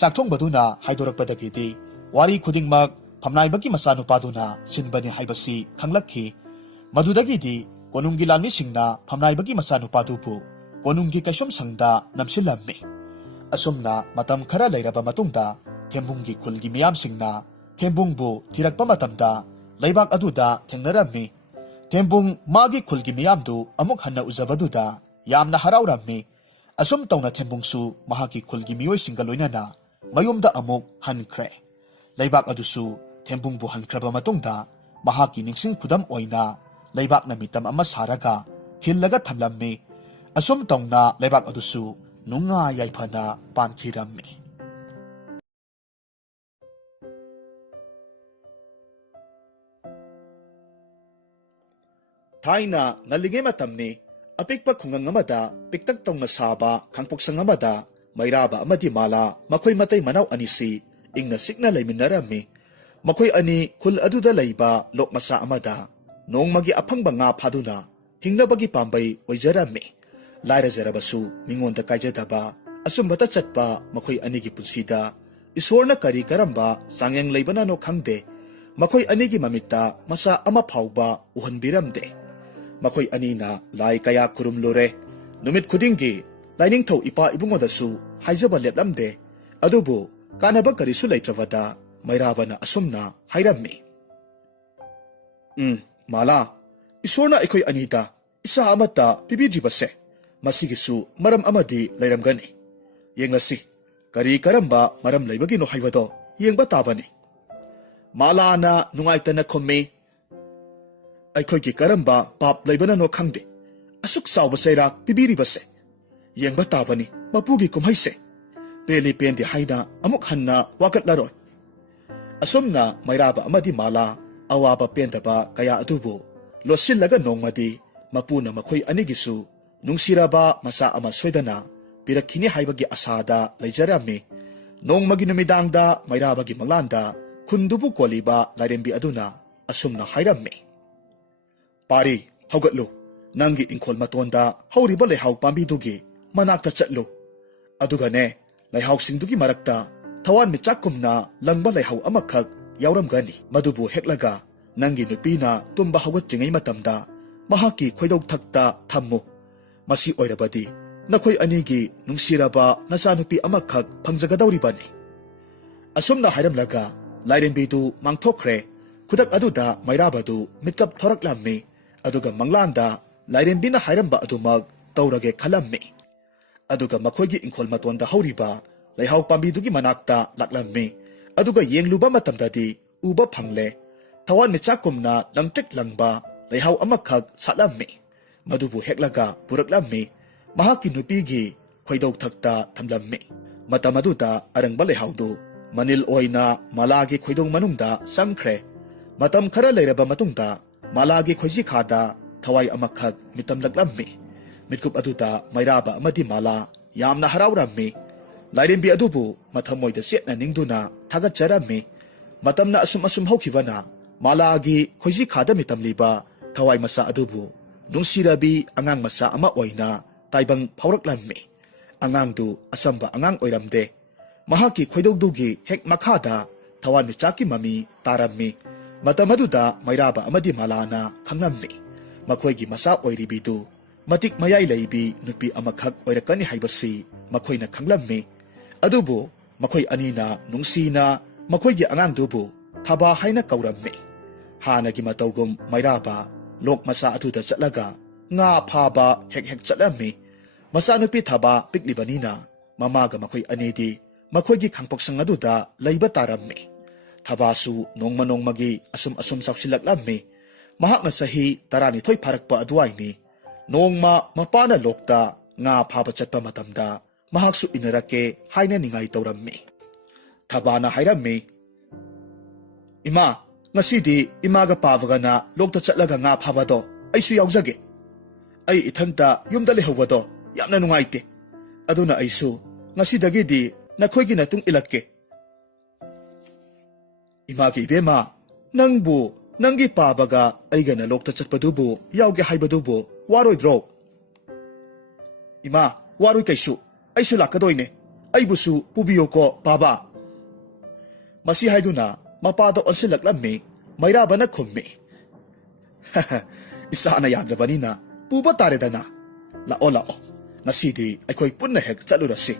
ꯆꯥꯛꯊꯣꯡꯕꯗꯨꯅ ꯍꯥꯏꯗꯣꯔꯛꯄꯗꯒꯤꯗꯤ ꯋꯥꯔꯤ ꯈꯨꯗꯤꯡꯃꯛ ꯐꯝꯅꯥꯏꯕꯒꯤ ꯃꯆꯥꯅꯨꯄꯥꯗꯨꯅ ꯁꯤꯟꯕꯅꯤ ꯍꯥꯏꯕꯁꯤ ꯈꯪꯂꯛꯈꯤ꯫ ꯃꯗꯨꯗꯒꯤꯗꯤ ꯀꯣꯅꯨꯡꯒꯤ ꯂꯥꯟꯃꯤꯁꯤꯡꯅ ꯐꯝꯅꯥꯏꯕꯒꯤ ꯃꯆꯥꯅꯨꯄꯥꯗꯨꯕꯨ ꯀꯣꯅꯨꯡꯒꯤ ꯀꯩꯁꯨꯝꯁꯪꯗ ꯅꯝꯁꯤꯜꯂꯝꯃꯤ꯫ ꯑꯁꯨꯝꯅ ꯃꯇꯝ ꯈꯔ ꯂꯩꯔꯕ ꯃꯇꯨꯡꯗ ꯊꯦꯝꯕꯨꯡꯒꯤ ꯈꯨꯜꯒꯤ ꯃꯤꯌꯥꯝꯁꯤꯡꯅ ꯊꯦꯝꯕꯨꯡꯕꯨ ꯊꯤꯔꯛꯄ ꯃꯇꯝꯗ ꯂꯩꯕꯥꯛ ꯑꯗꯨꯗ ꯊꯦꯡꯅꯔꯝꯃꯤ꯫ ꯊꯦꯝꯕꯨꯡ ꯃꯥꯒꯤ ꯈꯨꯜꯒꯤ ꯃꯤꯌꯥꯝꯗꯨ ꯑꯃꯨꯛ ꯍꯟꯅ ꯎꯖꯕꯗꯨꯗ ꯌꯥꯝꯅ ꯍꯔꯥꯎꯔꯝꯃꯤ꯫ ꯑꯁꯨꯝ ꯇꯧꯅ ꯊꯦꯝꯕꯨꯡꯁꯨ ꯃꯍꯥꯛꯀꯤ ꯈꯨꯜꯒꯤ ꯃꯤꯑꯣꯏꯁꯤꯡꯒ ꯂꯣꯏꯅꯅ ꯃꯌꯨꯝꯗ ꯑꯃꯨꯛ ꯍꯟꯈ꯭ꯔꯦ꯫ ꯂꯩꯕꯥꯛ ꯑꯗꯨꯁꯨ ꯊꯦꯝꯕꯨꯡꯕꯨ ꯍꯟꯈ꯭ꯔꯕ ꯃꯇꯨꯡꯗ ꯃꯍꯥꯛꯀꯤ ꯅꯤꯡꯁꯤꯡ ꯈꯨꯗꯝ ꯑꯣꯏꯅ ꯂꯩꯕꯥꯛꯅ ꯃꯤꯇꯝ ꯑꯃ ꯁꯥꯔꯒ ꯈꯤꯜꯂꯒ ꯊꯝꯂꯝꯃꯤ꯫ ꯑꯁꯨꯝ ꯇꯧꯅ ꯂꯩꯕꯥꯛ ꯑꯗꯨꯁꯨ ꯅꯨꯡꯉꯥꯏ ꯌꯥꯏꯐꯅ ꯄꯥꯟꯈꯤꯔꯝꯃꯤ꯫ ꯊꯥꯏꯅ ꯉꯜꯂꯤꯉꯩ ꯃꯇꯝꯅꯤ꯫ ꯑꯄꯤꯛꯄ ꯈꯨꯡꯒꯪ ꯑꯃꯗ ꯄꯤꯛꯇꯛ ꯇꯧꯅ ꯁꯥꯕ ꯈꯥꯡꯄꯣꯛꯁꯪ ꯑꯃꯗ ꯃꯩꯔꯥꯕ ꯑꯃꯗꯤ ꯃꯥꯂꯥ ꯃꯈꯣꯏ ꯃꯇꯩ ꯃꯅꯥꯎ ꯑꯅꯤꯁꯤ ꯏꯪꯅ ꯆꯤꯛꯅ ꯂꯩꯃꯤꯟꯅꯔꯝꯃꯤ꯫ ꯃꯈꯣꯏ ꯑꯅꯤ ꯈꯨꯜ ꯑꯗꯨꯗ ꯂꯩꯕ ꯂꯣꯛ ꯃꯆꯥ ꯑꯃꯗ ꯅꯣꯡꯃꯒꯤ ꯑꯐꯪꯕ ꯉꯥ ꯐꯥꯗꯨꯅ ꯍꯤꯡꯅꯕꯒꯤ ꯄꯥꯝꯕꯩ ꯑꯣꯏꯖꯔꯝꯃꯤ꯫ ꯂꯥꯏꯔꯖꯔꯕꯁꯨ ꯃꯤꯉꯣꯟꯗ ꯀꯥꯏꯖꯗꯕ ꯑꯆꯨꯝꯕꯇ ꯆꯠꯄ ꯃꯈꯣꯏ ꯑꯅꯤꯒꯤ ꯄꯨꯟꯁꯤꯗ ꯏꯁꯣꯔꯅ ꯀꯔꯤ ꯀꯔꯝꯕ ꯆꯥꯡꯌꯦꯡ ꯂꯩꯕꯅꯅꯣ ꯈꯪꯗꯦ, ꯃꯈꯣꯏ ꯑꯅꯤꯒꯤ ꯃꯃꯤꯠꯇ ꯃꯆꯥ ꯑꯃ ꯐꯥꯎꯕ ꯎꯍꯟꯕꯤꯔꯝꯗꯦ꯫ ꯃꯈꯣꯏ ꯑꯅꯤꯅ ꯂꯥꯏ ꯀꯌꯥ ꯈꯨꯔꯨꯝꯂꯨꯔꯦ꯫ ꯅꯨꯃꯤꯠ ꯈꯨꯗꯤꯡꯒꯤ ꯂꯥꯏꯅꯤꯡꯊꯧ ꯏꯄꯥ ꯏꯕꯨꯡꯉꯣꯗꯁꯨ ꯍꯥꯏꯖꯕ ꯂꯦꯞꯂꯝꯗꯦ꯫ ꯑꯗꯨꯕꯨ ꯀꯥꯟꯅꯕ ꯀꯔꯤꯁꯨ ꯂꯩꯇ꯭ꯔꯕꯗ ꯃꯩꯔꯥꯕꯅ ꯑꯁꯨꯝꯅ ꯍꯥꯏꯔꯝꯃꯤ, ꯃꯥꯂꯥ, ꯏꯁꯣꯔꯅ ꯑꯩꯈꯣꯏ ꯑꯅꯤꯗ ꯏꯆꯥ ꯑꯃꯠꯇ ꯄꯤꯕꯤꯗ꯭ꯔꯤꯕꯁꯦ ꯃꯁꯤꯒꯤꯁꯨ ꯃꯔꯝ ꯑꯃꯗꯤ ꯂꯩꯔꯝꯒꯅꯤ꯫ ꯌꯦꯡꯂꯁꯤ, ꯀꯔꯤ ꯀꯔꯝꯕ ꯃꯔꯝ ꯂꯩꯕꯒꯤꯅꯣ ꯍꯥꯏꯕꯗꯣ ꯌꯦꯡꯕ ꯇꯥꯕꯅꯤ꯫ ꯃꯥꯂꯥꯅ ꯅꯨꯡꯉꯥꯏꯇꯅ ꯈꯨꯝꯃꯤ, ꯑꯩꯈꯣꯏꯒꯤ ꯀꯔꯝꯕ ꯄꯥꯞ ꯂꯩꯕꯅꯅꯣ ꯈꯪꯗꯦ ꯑꯁꯨꯛ ꯆꯥꯎꯕ ꯆꯩꯔꯥꯛ ꯄꯤꯕꯤꯔꯤꯕꯁꯦ꯫ ꯌꯦꯡꯕ ꯇꯥꯕꯅꯤ ꯃꯄꯨꯒꯤ ꯀꯨꯝꯍꯩꯁꯦ꯫ ꯄꯦꯟꯂꯤ ꯄꯦꯟꯗꯦ ꯍꯥꯏꯅ ꯑꯃꯨꯛ ꯍꯟꯅ ꯋꯥꯀꯠꯂꯔꯣꯏ꯫ ꯑꯁꯨꯝꯅ ꯃꯩꯔꯥꯕ ꯑꯃꯗꯤ ꯃꯥꯂꯥ ꯑꯋꯥꯕ ꯄꯦꯟꯗꯕ ꯀꯌꯥ ꯑꯗꯨꯕꯨ ꯂꯣꯠꯁꯤꯜꯂꯒ ꯅꯣꯡꯃꯗꯤ ꯃꯄꯨꯅ ꯃꯈꯣꯏ ꯑꯅꯤꯒꯤꯁꯨ ꯅꯨꯡꯁꯤꯔꯕ ꯃꯆꯥ ꯑꯃ ꯁꯣꯏꯗꯅ ꯄꯤꯔꯛꯈꯤꯅꯤ ꯍꯥꯏꯕꯒꯤ ꯑꯁꯥꯗ ꯂꯩꯖꯔꯝꯃꯤ꯫ ꯅꯣꯡꯃꯒꯤ ꯅꯨꯃꯤꯗꯥꯡꯗ ꯃꯩꯔꯥꯕꯒꯤ ꯃꯪꯂꯥꯟꯗ ꯈꯨꯟꯗꯨꯕꯨ ꯀꯣꯜꯂꯤꯕ ꯂꯥꯏꯔꯦꯝꯕꯤ ꯑꯗꯨꯅ ꯑꯁꯨꯝꯅ ꯍꯥꯏꯔꯝꯃꯤ, ꯄꯥꯔꯤ, ꯍꯧꯒꯠꯂꯨ, ꯅꯪꯒꯤ ꯏꯪꯈꯣꯜ ꯃꯇꯣꯟꯗ ꯍꯧꯔꯤꯕ ꯂꯩꯍꯥꯎ ꯄꯥꯝꯕꯤꯗꯨꯒꯤ ꯃꯅꯥꯛꯇ ꯆꯠꯂꯨ꯫ ꯑꯗꯨꯒꯅꯦ, ꯂꯩꯍꯥꯎꯁꯤꯡꯗꯨꯒꯤ ꯃꯔꯛꯇ ꯊꯋꯥꯟꯃꯤꯆꯥꯛꯀꯨꯝꯅ ꯂꯪꯕ ꯂꯩꯍꯥꯎ ꯑꯃꯈꯛ ꯌꯥꯎꯔꯝꯒꯅꯤ꯫ ꯃꯗꯨꯕꯨ ꯍꯦꯛꯂꯒ ꯅꯪꯒꯤ ꯅꯨꯄꯤꯅ ꯇꯨꯝꯕ ꯍꯧꯒꯠꯇ꯭ꯔꯤꯉꯩ ꯃꯇꯝꯗ ꯃꯍꯥꯛꯀꯤ ꯈꯣꯏꯗꯧꯊꯛꯇ ꯊꯝꯃꯨ꯫ ꯃꯁꯤ ꯑꯣꯏꯔꯕꯗꯤ ꯅꯈꯣꯏ ꯑꯅꯤꯒꯤ ꯅꯨꯡꯁꯤꯔꯕ ꯅꯆꯥꯅꯨꯄꯤ ꯑꯃꯈꯛ ꯐꯪꯖꯒꯗꯧꯔꯤꯕꯅꯤ꯫ ꯑꯁꯨꯝꯅ ꯍꯥꯏꯔꯝꯂꯒ ꯂꯥꯏꯔꯦꯝꯕꯤꯗꯨ ꯃꯥꯡꯊꯣꯛꯈ꯭ꯔꯦ꯫ ꯈꯨꯗꯛ ꯑꯗꯨꯗ ꯃꯩꯔꯥꯕꯗꯨ ꯃꯤꯠꯀꯞ ꯊꯣꯔꯛꯂꯝꯃꯤ꯫ ꯑꯗꯨꯒ ꯃꯪꯂꯥꯟꯗ ꯂꯥꯏꯔꯦꯝꯕꯤꯅ ꯍꯥꯏꯔꯝꯕ ꯑꯗꯨꯃꯛ ꯇꯧꯔꯒꯦ ꯈꯜꯂꯝꯃꯤ꯫ ꯑꯗꯨꯒ ꯃꯈꯣꯏꯒꯤ ꯏꯪꯈꯣꯜ ꯃꯇꯣꯟꯗ ꯍꯧꯔꯤꯕ ꯂꯩꯍꯥꯎ ꯄꯥꯝꯕꯤꯗꯨꯒꯤ ꯃꯅꯥꯛꯇ ꯂꯥꯛꯂꯝꯃꯤ꯫ ꯑꯗꯨꯒ ꯌꯦꯡꯂꯨꯕ ꯃꯇꯝꯗꯗꯤ ꯎꯕ ꯐꯪꯂꯦ, ꯊꯋꯥꯟꯃꯤꯆꯥꯛꯀꯨꯝꯅ ꯂꯪꯇ꯭ꯔꯤꯛ ꯂꯪꯕ ꯂꯩꯍꯥꯎ ꯑꯃꯈꯛ ꯁꯥꯠꯂꯝꯃꯤ꯫ ꯃꯗꯨꯕꯨ ꯍꯦꯛꯂꯒ ꯄꯨꯔꯛꯂꯝꯃꯤ꯫ ꯃꯍꯥꯛꯀꯤ ꯅꯨꯄꯤꯒꯤ ꯈꯣꯏꯗꯧꯊꯛꯇ ꯊꯝꯂꯝꯃꯤ꯫ ꯃꯇꯝ ꯑꯗꯨꯗ ꯑꯔꯪꯕ ꯂꯩꯍꯥꯎꯗꯨ ꯃꯅꯤꯜ ꯑꯣꯏꯅ ꯃꯥꯂꯥꯒꯤ ꯈꯣꯏꯗꯧ ꯃꯅꯨꯡꯗ ꯆꯪꯈ꯭ꯔꯦ꯫ ꯃꯇꯝ ꯈꯔ ꯂꯩꯔꯕ ꯃꯇꯨꯡꯗ ꯃꯥꯂꯥꯒꯤ ꯈꯣꯏꯖꯤꯈꯥꯗ ꯊꯋꯥꯏ ꯑꯃꯈꯛ ꯃꯤꯇꯝꯂꯛꯂꯝꯃꯤ꯫ ꯃꯤꯠꯀꯨꯞ ꯑꯗꯨꯗ ꯃꯩꯔꯥꯕ ꯑꯃꯗꯤ ꯃꯥꯂꯥ ꯌꯥꯝꯅ ꯍꯔꯥꯎꯔꯝꯃꯤ꯫ ꯂꯥꯏꯔꯦꯝꯕꯤ ꯑꯗꯨꯕꯨ ꯃꯊꯃꯣꯏꯗ ꯆꯦꯠꯅ ꯅꯤꯡꯗꯨꯅ ꯊꯥꯒꯠꯆꯔꯝꯃꯤ꯫ ꯃꯇꯝꯅ ꯑꯁꯨꯝ ꯍꯧꯈꯤꯕꯅ ꯃꯥꯂꯥꯒꯤ ꯈꯣꯏꯖꯤꯈꯥꯗ ꯃꯤꯇꯝꯂꯤꯕ ꯊꯋꯥꯏ ꯃꯆꯥ ꯑꯗꯨꯕꯨ ꯅꯨꯡꯁꯤꯔꯕꯤ ꯑꯉꯥꯡ ꯃꯆꯥ ꯑꯃ ꯑꯣꯏꯅ ꯇꯥꯏꯕꯪ ꯐꯥꯎꯔꯛꯂꯝꯃꯤ꯫ ꯑꯉꯥꯡꯗꯨ ꯑꯆꯝꯕ ꯑꯉꯥꯡ ꯑꯣꯏꯔꯝꯗꯦ꯫ ꯃꯍꯥꯛꯀꯤ ꯈꯣꯏꯗꯧꯗꯨꯒꯤ ꯍꯦꯛ ꯃꯈꯥꯗ ꯊꯋꯥꯟꯃꯤꯆꯥꯛꯀꯤ ꯃꯃꯤ ꯇꯥꯔꯝꯃꯤ꯫ ꯃꯇꯝ ꯑꯗꯨꯗ ꯃꯩꯔꯥꯕ ꯑꯃꯗꯤ ꯃꯥꯂꯥꯅ ꯈꯪꯂꯝꯃꯤ, ꯃꯈꯣꯏꯒꯤ ꯃꯆꯥ ꯑꯣꯏꯔꯤꯕꯤꯗꯨ ꯃꯇꯤꯛ ꯃꯌꯥꯏ ꯂꯩꯕꯤ ꯅꯨꯄꯤ ꯑꯃꯈꯛ ꯑꯣꯏꯔꯛꯀꯅꯤ ꯍꯥꯏꯕꯁꯤ ꯃꯈꯣꯏꯅ ꯈꯪꯂꯝꯃꯤ꯫ ꯑꯗꯨꯕꯨ ꯃꯈꯣꯏ ꯑꯅꯤꯅ ꯅꯨꯡꯁꯤꯅ ꯃꯈꯣꯏꯒꯤ ꯑꯉꯥꯡꯗꯨꯕꯨ ꯊꯕꯥ ꯍꯥꯏꯅ ꯀꯧꯔꯝꯃꯤ꯫ ꯍꯥꯟꯅꯒꯤ ꯃꯇꯧꯒꯨꯝ ꯃꯩꯔꯥꯕ ꯂꯣꯛ ꯃꯆꯥ ꯑꯗꯨꯗ ꯆꯠꯂꯒ ꯉꯥ ꯐꯥꯕ ꯍꯦꯛ ꯆꯠꯂꯝꯃꯤ꯫ ꯃꯆꯥꯅꯨꯄꯤ ꯊꯕꯥ ꯄꯤꯛꯂꯤꯕꯅꯤꯅ ꯃꯃꯥꯒ ꯃꯈꯣꯏ ꯑꯅꯤꯗꯤ ꯃꯈꯣꯏꯒꯤ ꯈꯥꯡꯄꯣꯛꯁꯪ ꯑꯗꯨꯗ ꯂꯩꯕ ꯇꯥꯔꯝꯃꯤ꯫ ꯊꯕꯥꯁꯨ ꯅꯣꯡꯃ ꯅꯣꯡꯃꯒꯤ ꯑꯁꯨꯝ ꯆꯥꯎꯁꯤꯜꯂꯛꯂꯝꯃꯤ꯫ ꯃꯍꯥꯛꯅ ꯆꯍꯤ 12 ꯐꯥꯔꯛꯄ ꯑꯗꯨꯋꯥꯏꯅꯤ꯫ ꯅꯣꯡꯃ ꯃꯄꯥꯅ ꯂꯣꯛꯇ ꯉꯥ ꯐꯥꯕ ꯆꯠꯄ ꯃꯇꯝꯗ ꯃꯍꯥꯛꯁꯨ ꯏꯟꯅꯔꯛꯀꯦ ꯍꯥꯏꯅ ꯅꯤꯡꯉꯥꯏ ꯇꯧꯔꯝꯃꯤ꯫ ꯊꯕꯥꯅ ꯍꯥꯏꯔꯝꯃꯤ, ꯏꯃꯥ, ꯉꯁꯤꯗꯤ ꯏꯃꯥꯒ ꯄꯥꯕꯒꯅ ꯂꯣꯛꯇ ꯆꯠꯂꯒ ꯉꯥ ꯐꯥꯕꯗꯣ ꯑꯩꯁꯨ ꯌꯥꯎꯖꯒꯦ꯫ ꯑꯩ ꯏꯊꯟꯇ ꯌꯨꯝꯗ ꯂꯩꯍꯧꯕꯗꯣ ꯌꯥꯝꯅ ꯅꯨꯡꯉꯥꯏꯇꯦ꯫ ꯑꯗꯨꯅ ꯑꯩꯁꯨ ꯉꯁꯤꯗꯒꯤꯗꯤ nakhoi gi natung ilakke ima gi bema nangbu nangi pabaga aiga na lokta chatpadubu yauge haibadubu waroidro ima waroi kaisu aisu lakadoine aibusu pubiyo ko baba masi haiduna mapado onsilaklammi mairabana khummi isana yadrabanina puba taredana lao lao ngasidi aikhoi punna hek chalurasi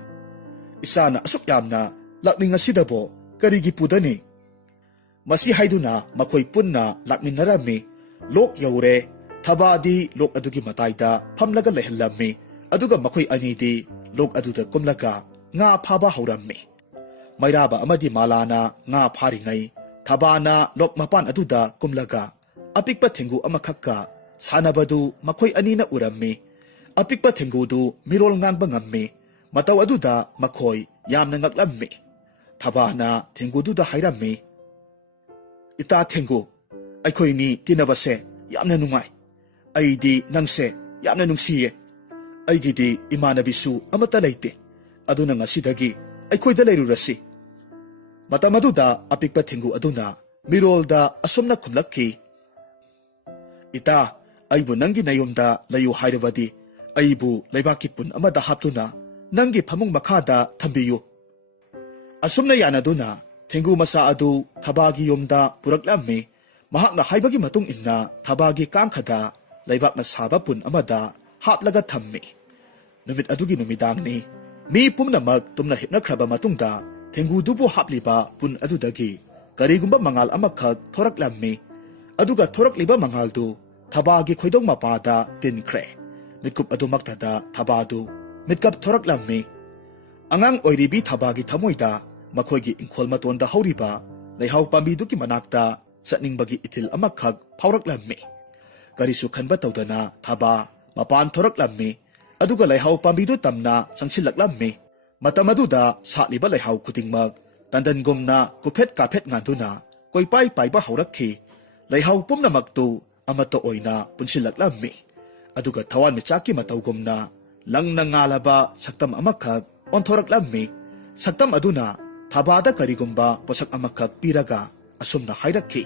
isana asuk yamna lakning asidabo karigi pudani masi haiduna makhoi punna lakminarami lok yaure thabadi lok adugi mataida phamlaga lehallammi aduga makhoi anidi lok aduda kumlaga nga phaba haurammi mairaba amadi malana nga pharingai thabana lok mapan aduda kumlaga apikpa thengu amakhakka sanabadu makhoi anina urammi apikpa thengudu mirol ngangba ngammi mataw aduda makhoi yamna ngaklammi thabana thengududa hairammi ita thengu aikhoi ni tinabase yamna nungai aidi nangse yamna nungsiye aigidi imanabisu amata leite aduna ngasidagi aikhoi da leirurasi matamaduda apikpa thengu aduna mirolda asomna khumlakki ita aibu nangi nayomda layu hairabadi aibu leibaki pun amada haptuna nangi phamung makhada thambiyu asomna yanaduna thengu masa adu thabagi yomda puraklammi mahakna haibagi matung inna thabagi kangkhada leibakna saba pun amada haplaga thammi numit adugi numidangni mi pumnamak tumna hipnakhraba matungda thengu dubu hapliba pun adudagi karigumba mangal amakhak thoraklammi aduga thorakliba mangaldu thabagi khoidong mapada tinkhre mitkup adumaktada thabadu mitkap thoraklammi angang oiribi thabagi thamoida makhoigi ingkhol matonda hauriba leihau pambiduki manakta satningbagi itil amakhak phauraklammi karisu khanba tawdana thaba mapan thoraklammi aduga leihau pambidu tamna sangsilaklammi matamaduda satliba leihau kudingmak tandangomna kuphet kaphet nganduna koipai paiba haurakhi leihau pumnamaktu amato oina punsilaklammi aduga thawan michaki matawgomna langna ngalaba saktam amakhak onthoraklammi saktam aduna thabada karigumba posak amakhak piraga asumna hairakhi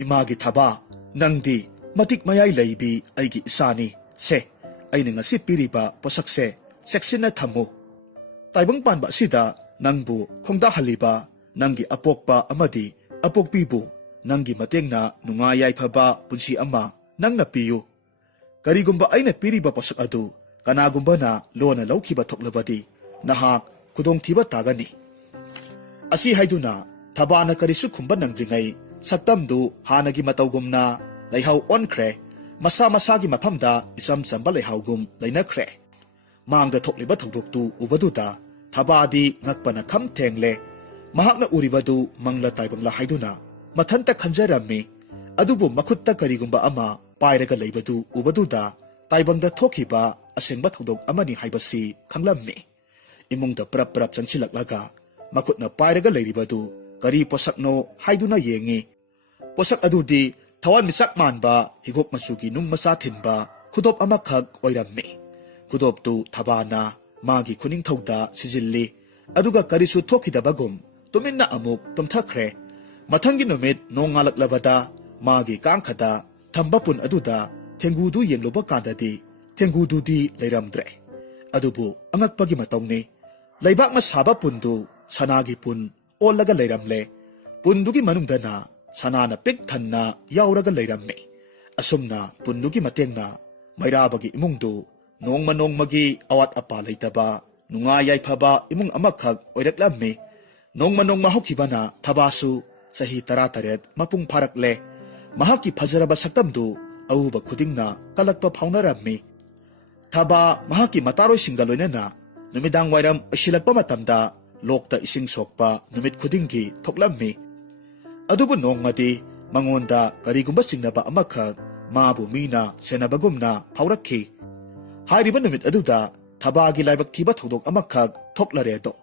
imagi thaba nangdi matik mayai leibi aigi isani se aina ngasi piriba posakse seksina thamu taibang panba sida nangbu khongda haliba nangi apokpa amadi apokpibu nangi matengna nungayai phaba punsi ama nangna piyu karigumba aina piriba posak adu kanagumba na lona laukhiba thoklabadi nahak kudong thiba tagani asi haiduna thabana karisu khumba nangdringai saktamdu hanagi matawgumna leihau onkhre masa masagi maphamda isam chamba leihaugum leinakhre mangda thokliba thodoktu ubaduda thabadi ngakpana kham thengle mahakna uribadu mangla taibangla haiduna mathanta khanjarammi adubu makhutta karigumba ama pairaga leibadu ubaduda taibangda thokhiba asengba thodok amani haibasi khanglammi imungda prap prap changsilaklaga makutna pairaga leiribadu kari posakno haiduna yengi posak adudi thawan misak manba higok masugi nung masa thinba khudop amakhak oirammi khudop tu thabana magi khuning thauda sijilli aduga karisu thokhidabagum tuminna amuk tumthakre mathangi numit nongalak magi kangkhada thambapun aduda thengudu yengloba kadadi thengudu di leiramdre adubu angakpagi matawni leibakna saba pundu sanagi pun olaga leiramle pundugi manungdana sanana pik thanna yauraga leiramme asumna pundugi matengna mairabagi imungdu nongma nongmagi awat apa leitaba nungayai phaba imung amakhak oiraklammi nongma nongma hokhibana thabasu sahi 18 mapung pharakle mahaki phajaraba saktamdu auba khudingna kalakpa phaunarammi thaba mahaki mataroi singaloinana numidang wairam asilakpa matamda lokta ising sokpa numit khudinggi thoklammi adubu nongmadi mangonda karigumba singnaba amakhak mabu mina senabagumna phaurakhi hairiba numit aduda thabagi laibak thiba thodok amakhak thoklare do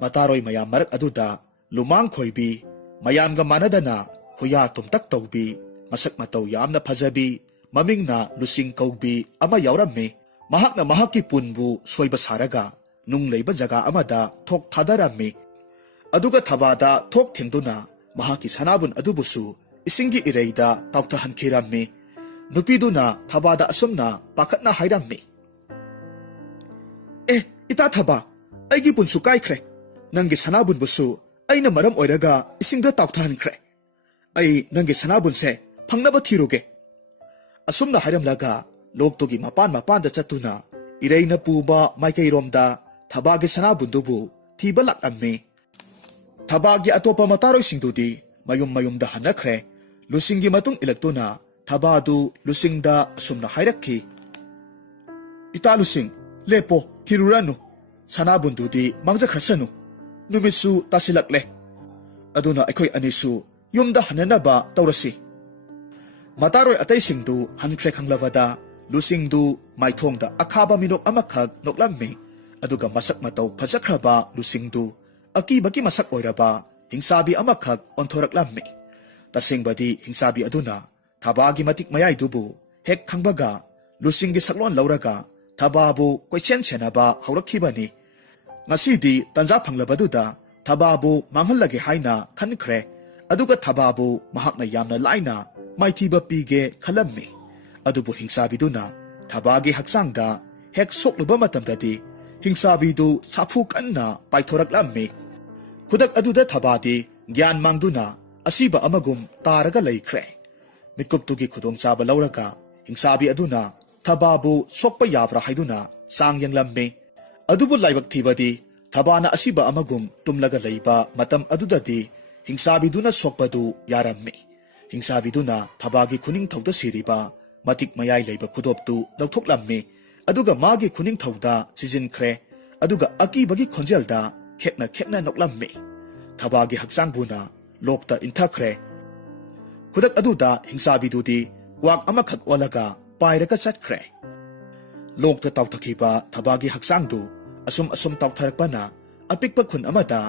mataroi mayam marak aduda lumang khoibi mayamga manadana huya tumtak tawbi masak mataw yamna phajabi mamingna lusing kaubi ama yaurammi mahakna mahaki punbu soiba saraga ꯅꯨꯡ ꯂꯩꯕ ꯖꯒꯥ ꯑꯃꯗ ꯊꯣꯛ ꯊꯥꯗꯔꯝꯃꯤ ꯑꯗꯨꯒ ꯊꯕꯥꯗ ꯊꯣꯛ ꯊꯦꯡꯗꯨꯅ ꯃꯍꯥꯛꯀꯤ ꯁꯅꯥꯕꯨꯟ ꯑꯗꯨꯕꯨꯁꯨ ꯏꯁꯤꯡꯒꯤ ꯏꯔꯩꯗ ꯇꯥꯎꯊꯍꯟꯈꯤꯔꯝꯃꯤ ꯅꯨꯄꯤꯗꯨꯅ ꯊꯕꯥꯗ ꯑꯁꯨꯝꯅ ꯄꯥꯈꯠꯅ ꯍꯥꯏꯔꯝꯃꯤ ꯏꯇꯥ ꯊꯕꯥ ꯑꯩꯒꯤ ꯄꯨꯟꯁꯨ ꯀꯥꯏꯈ꯭ꯔꯦ ꯅꯪꯒꯤ ꯁꯅꯥꯕꯨꯟꯕꯨꯁꯨ ꯑꯩꯅ ꯃꯔꯝ ꯑꯣꯏꯔꯒ ꯏꯁꯤꯡꯗ ꯇꯥꯎꯊꯍꯟꯈ꯭ꯔꯦ ꯑꯩ ꯅꯪꯒꯤ ꯁꯅꯥꯕꯨꯟꯁꯦ ꯐꯪꯅꯕ ꯊꯤꯔꯨꯒꯦ ꯑꯁꯨꯝꯅ ꯍꯥꯏꯔꯝꯂꯒ ꯂꯣꯛꯇꯨꯒꯤ ꯃꯄꯥꯟꯗ ꯆꯠꯇꯨꯅ ꯏꯔꯩꯅ ꯄꯨꯕ ꯃꯥꯏꯀꯩꯔꯣꯝꯗ ꯊꯕꯥꯒꯤ ꯁꯅꯥꯕꯨꯟꯗꯨꯕꯨ ꯊꯤꯕ ꯂꯥꯛꯂꯝꯃꯤ ꯊꯕꯥꯒꯤ ꯑꯇꯣꯞꯄ ꯃꯇꯥꯔꯣꯏꯁꯤꯡꯗꯨꯗꯤ ꯃꯌꯨꯝꯗ ꯍꯟꯅꯈ꯭ꯔꯦ ꯂꯨꯁꯤꯡꯒꯤ ꯃꯇꯨꯡ ꯏꯜꯂꯛꯇꯨꯅ ꯊꯕꯥꯗꯨ ꯂꯨꯁꯤꯡꯗ ꯑꯁꯨꯝꯅ ꯍꯥꯏꯔꯛꯈꯤ ꯏꯇꯥ ꯂꯨꯁꯤꯡ ꯂꯦꯞꯄꯣ ꯊꯤꯔꯨꯔꯅꯨ ꯁꯅꯥꯕꯨꯟꯗꯨꯗꯤ ꯃꯥꯡꯖꯈ꯭ꯔꯁꯅꯨ ꯅꯨꯃꯤꯠꯁꯨ ꯇꯥꯁꯤꯜꯂꯛꯂꯦ ꯑꯗꯨꯅ ꯑꯩꯈꯣꯏ ꯑꯅꯤꯁꯨ ꯌꯨꯝꯗ ꯍꯟꯅꯅꯕ ꯇꯧꯔꯁꯤ ꯃꯇꯥꯔꯣꯏ ꯑꯇꯩꯁꯤꯡꯗꯨ ꯍꯟꯈ꯭ꯔꯦ ꯈꯪꯂꯕꯗ ꯂꯨꯁꯤꯡꯗꯨ ꯃꯥꯏꯊꯣꯡꯗ ꯑꯈꯥꯕ ꯃꯤꯅꯣꯛ ꯑꯃꯈꯛ ꯅꯣꯛꯂꯝꯃꯤ ꯑꯗꯨꯒ ꯃꯁꯛ ꯃꯇꯧ ꯐꯖꯈ꯭ꯔꯕ ꯂꯨꯁꯤꯡꯗꯨ ꯑꯀꯤꯕꯒꯤ ꯃꯁꯛ ꯑꯣꯏꯔꯕ ꯍꯤꯡꯁꯥꯕꯤ ꯑꯃꯈꯛ ꯑꯣꯟꯊꯣꯔꯛꯂꯝꯃꯤ ꯇꯁꯦꯡꯕꯗꯤ ꯍꯤꯡꯁꯥꯕꯤ ꯑꯗꯨꯅ ꯊꯕꯥꯒꯤ ꯃꯇꯤꯛ ꯃꯌꯥꯏꯗꯨꯕꯨ ꯍꯦꯛ ꯈꯪꯕꯒ ꯂꯨꯁꯤꯡꯒꯤ ꯁꯛꯂꯣꯟ ꯂꯧꯔꯒ ꯊꯕꯥꯕꯨ ꯀꯣꯏꯁꯦꯟ ꯁꯦꯟꯅꯕ ꯍꯧꯔꯛꯈꯤꯕꯅꯤ ꯉꯁꯤꯗꯤ ꯇꯟꯖꯥ ꯐꯪꯂꯕꯗꯨꯗ ꯊꯕꯥꯕꯨ ꯃꯥꯡꯍꯜꯂꯒꯦ ꯍꯥꯏꯅ ꯈꯟꯈ꯭ꯔꯦ ꯑꯗꯨꯒ ꯊꯕꯥꯕꯨ ꯃꯍꯥꯛꯅ ꯌꯥꯝꯅ ꯂꯥꯏꯅ ꯃꯥꯏꯊꯤꯕ ꯄꯤꯒꯦ ꯈꯜꯂꯝꯃꯤ ꯑꯗꯨꯕꯨ ꯍꯤꯡꯁꯥꯕꯤꯗꯨꯅ ꯊꯕꯥꯒꯤ ꯍꯛꯆꯥꯡꯗ ꯍꯦꯛ ꯁꯣꯛꯂꯨꯕ ꯃꯇꯝꯗꯗꯤ ꯍꯤꯡꯁꯥꯕꯤꯗꯨ ꯁꯥꯐꯨ ꯀꯟꯅ ꯄꯥꯏꯊꯣꯔꯛꯂꯝꯃꯤ ꯈꯨꯗꯛ ꯑꯗꯨꯗ ꯊꯕꯥꯗꯤ ꯒ꯭ꯌꯥꯟ ꯃꯥꯡꯗꯨꯅ ꯑꯁꯤꯕ ꯑꯃꯒꯨꯝ ꯇꯥꯔꯒ ꯂꯩꯈ꯭ꯔꯦ ꯃꯤꯠꯀꯨꯞꯇꯨꯒꯤ ꯈꯨꯗꯣꯡꯆꯥꯕ ꯂꯧꯔꯒ ꯍꯤꯡꯁꯥꯕꯤ ꯑꯗꯨꯅ ꯊꯕꯥꯕꯨ ꯁꯣꯛꯄ ꯌꯥꯕ꯭ꯔꯥ ꯍꯥꯏꯗꯨꯅ ꯆꯥꯡ ꯌꯦꯡꯂꯝꯃꯤ ꯑꯗꯨꯕꯨ ꯂꯥꯏꯕꯛ ꯊꯤꯕꯗꯤ ꯊꯕꯥꯅ ꯑꯁꯤꯕ ꯑꯃꯒꯨꯝ ꯇꯨꯝꯂꯒ ꯂꯩꯕ ꯃꯇꯝ ꯑꯗꯨꯗꯗꯤ ꯍꯤꯡꯁꯥꯕꯤꯗꯨꯅ ꯁꯣꯛꯄꯗꯨ ꯌꯥꯔꯝꯃꯤ ꯍꯤꯡꯁꯥꯕꯤꯗꯨꯅ ꯊꯕꯥꯒꯤ ꯈꯨꯅꯤꯡꯊꯧꯗ ꯁꯤꯔꯤꯕ ꯃꯇꯤꯛ ꯃꯌꯥꯏ ꯂꯩꯕ ꯈꯨꯗꯣꯞꯇꯨ ꯂꯧꯊꯣꯛꯂꯝꯃꯤ ꯑꯗꯨꯒ ꯃꯥꯒꯤ ꯈꯨꯅꯤꯡꯊꯧꯗ ꯁꯤꯖꯤꯟꯈ꯭ꯔꯦ ꯑꯗꯨꯒ ꯑꯀꯤꯕꯒꯤ ꯈꯣꯟꯖꯦꯜꯗ ꯈꯦꯛꯅ ꯅꯣꯛꯂꯝꯃꯤ ꯊꯕꯥꯒꯤ ꯍꯛꯆꯥꯡꯕꯨꯅ ꯂꯣꯛꯇ ꯏꯟꯊꯈ꯭ꯔꯦ ꯈꯨꯗꯛ ꯑꯗꯨꯗ ꯍꯤꯡꯁꯥꯕꯤꯗꯨꯗꯤ ꯀ꯭ꯋꯥꯛ ꯑꯃꯈꯛ ꯑꯣꯜꯂꯒ ꯄꯥꯏꯔꯒ ꯆꯠꯈ꯭ꯔꯦ ꯂꯣꯛꯇ ꯇꯥꯎꯊꯈꯤꯕ ꯊꯕꯥꯒꯤ ꯍꯛꯆꯥꯡꯗꯨ ꯑꯁꯨꯝ ꯇꯥꯎꯊꯔꯛꯄꯅ ꯑꯄꯤꯛꯄ ꯈꯨꯟ ꯑꯃꯗ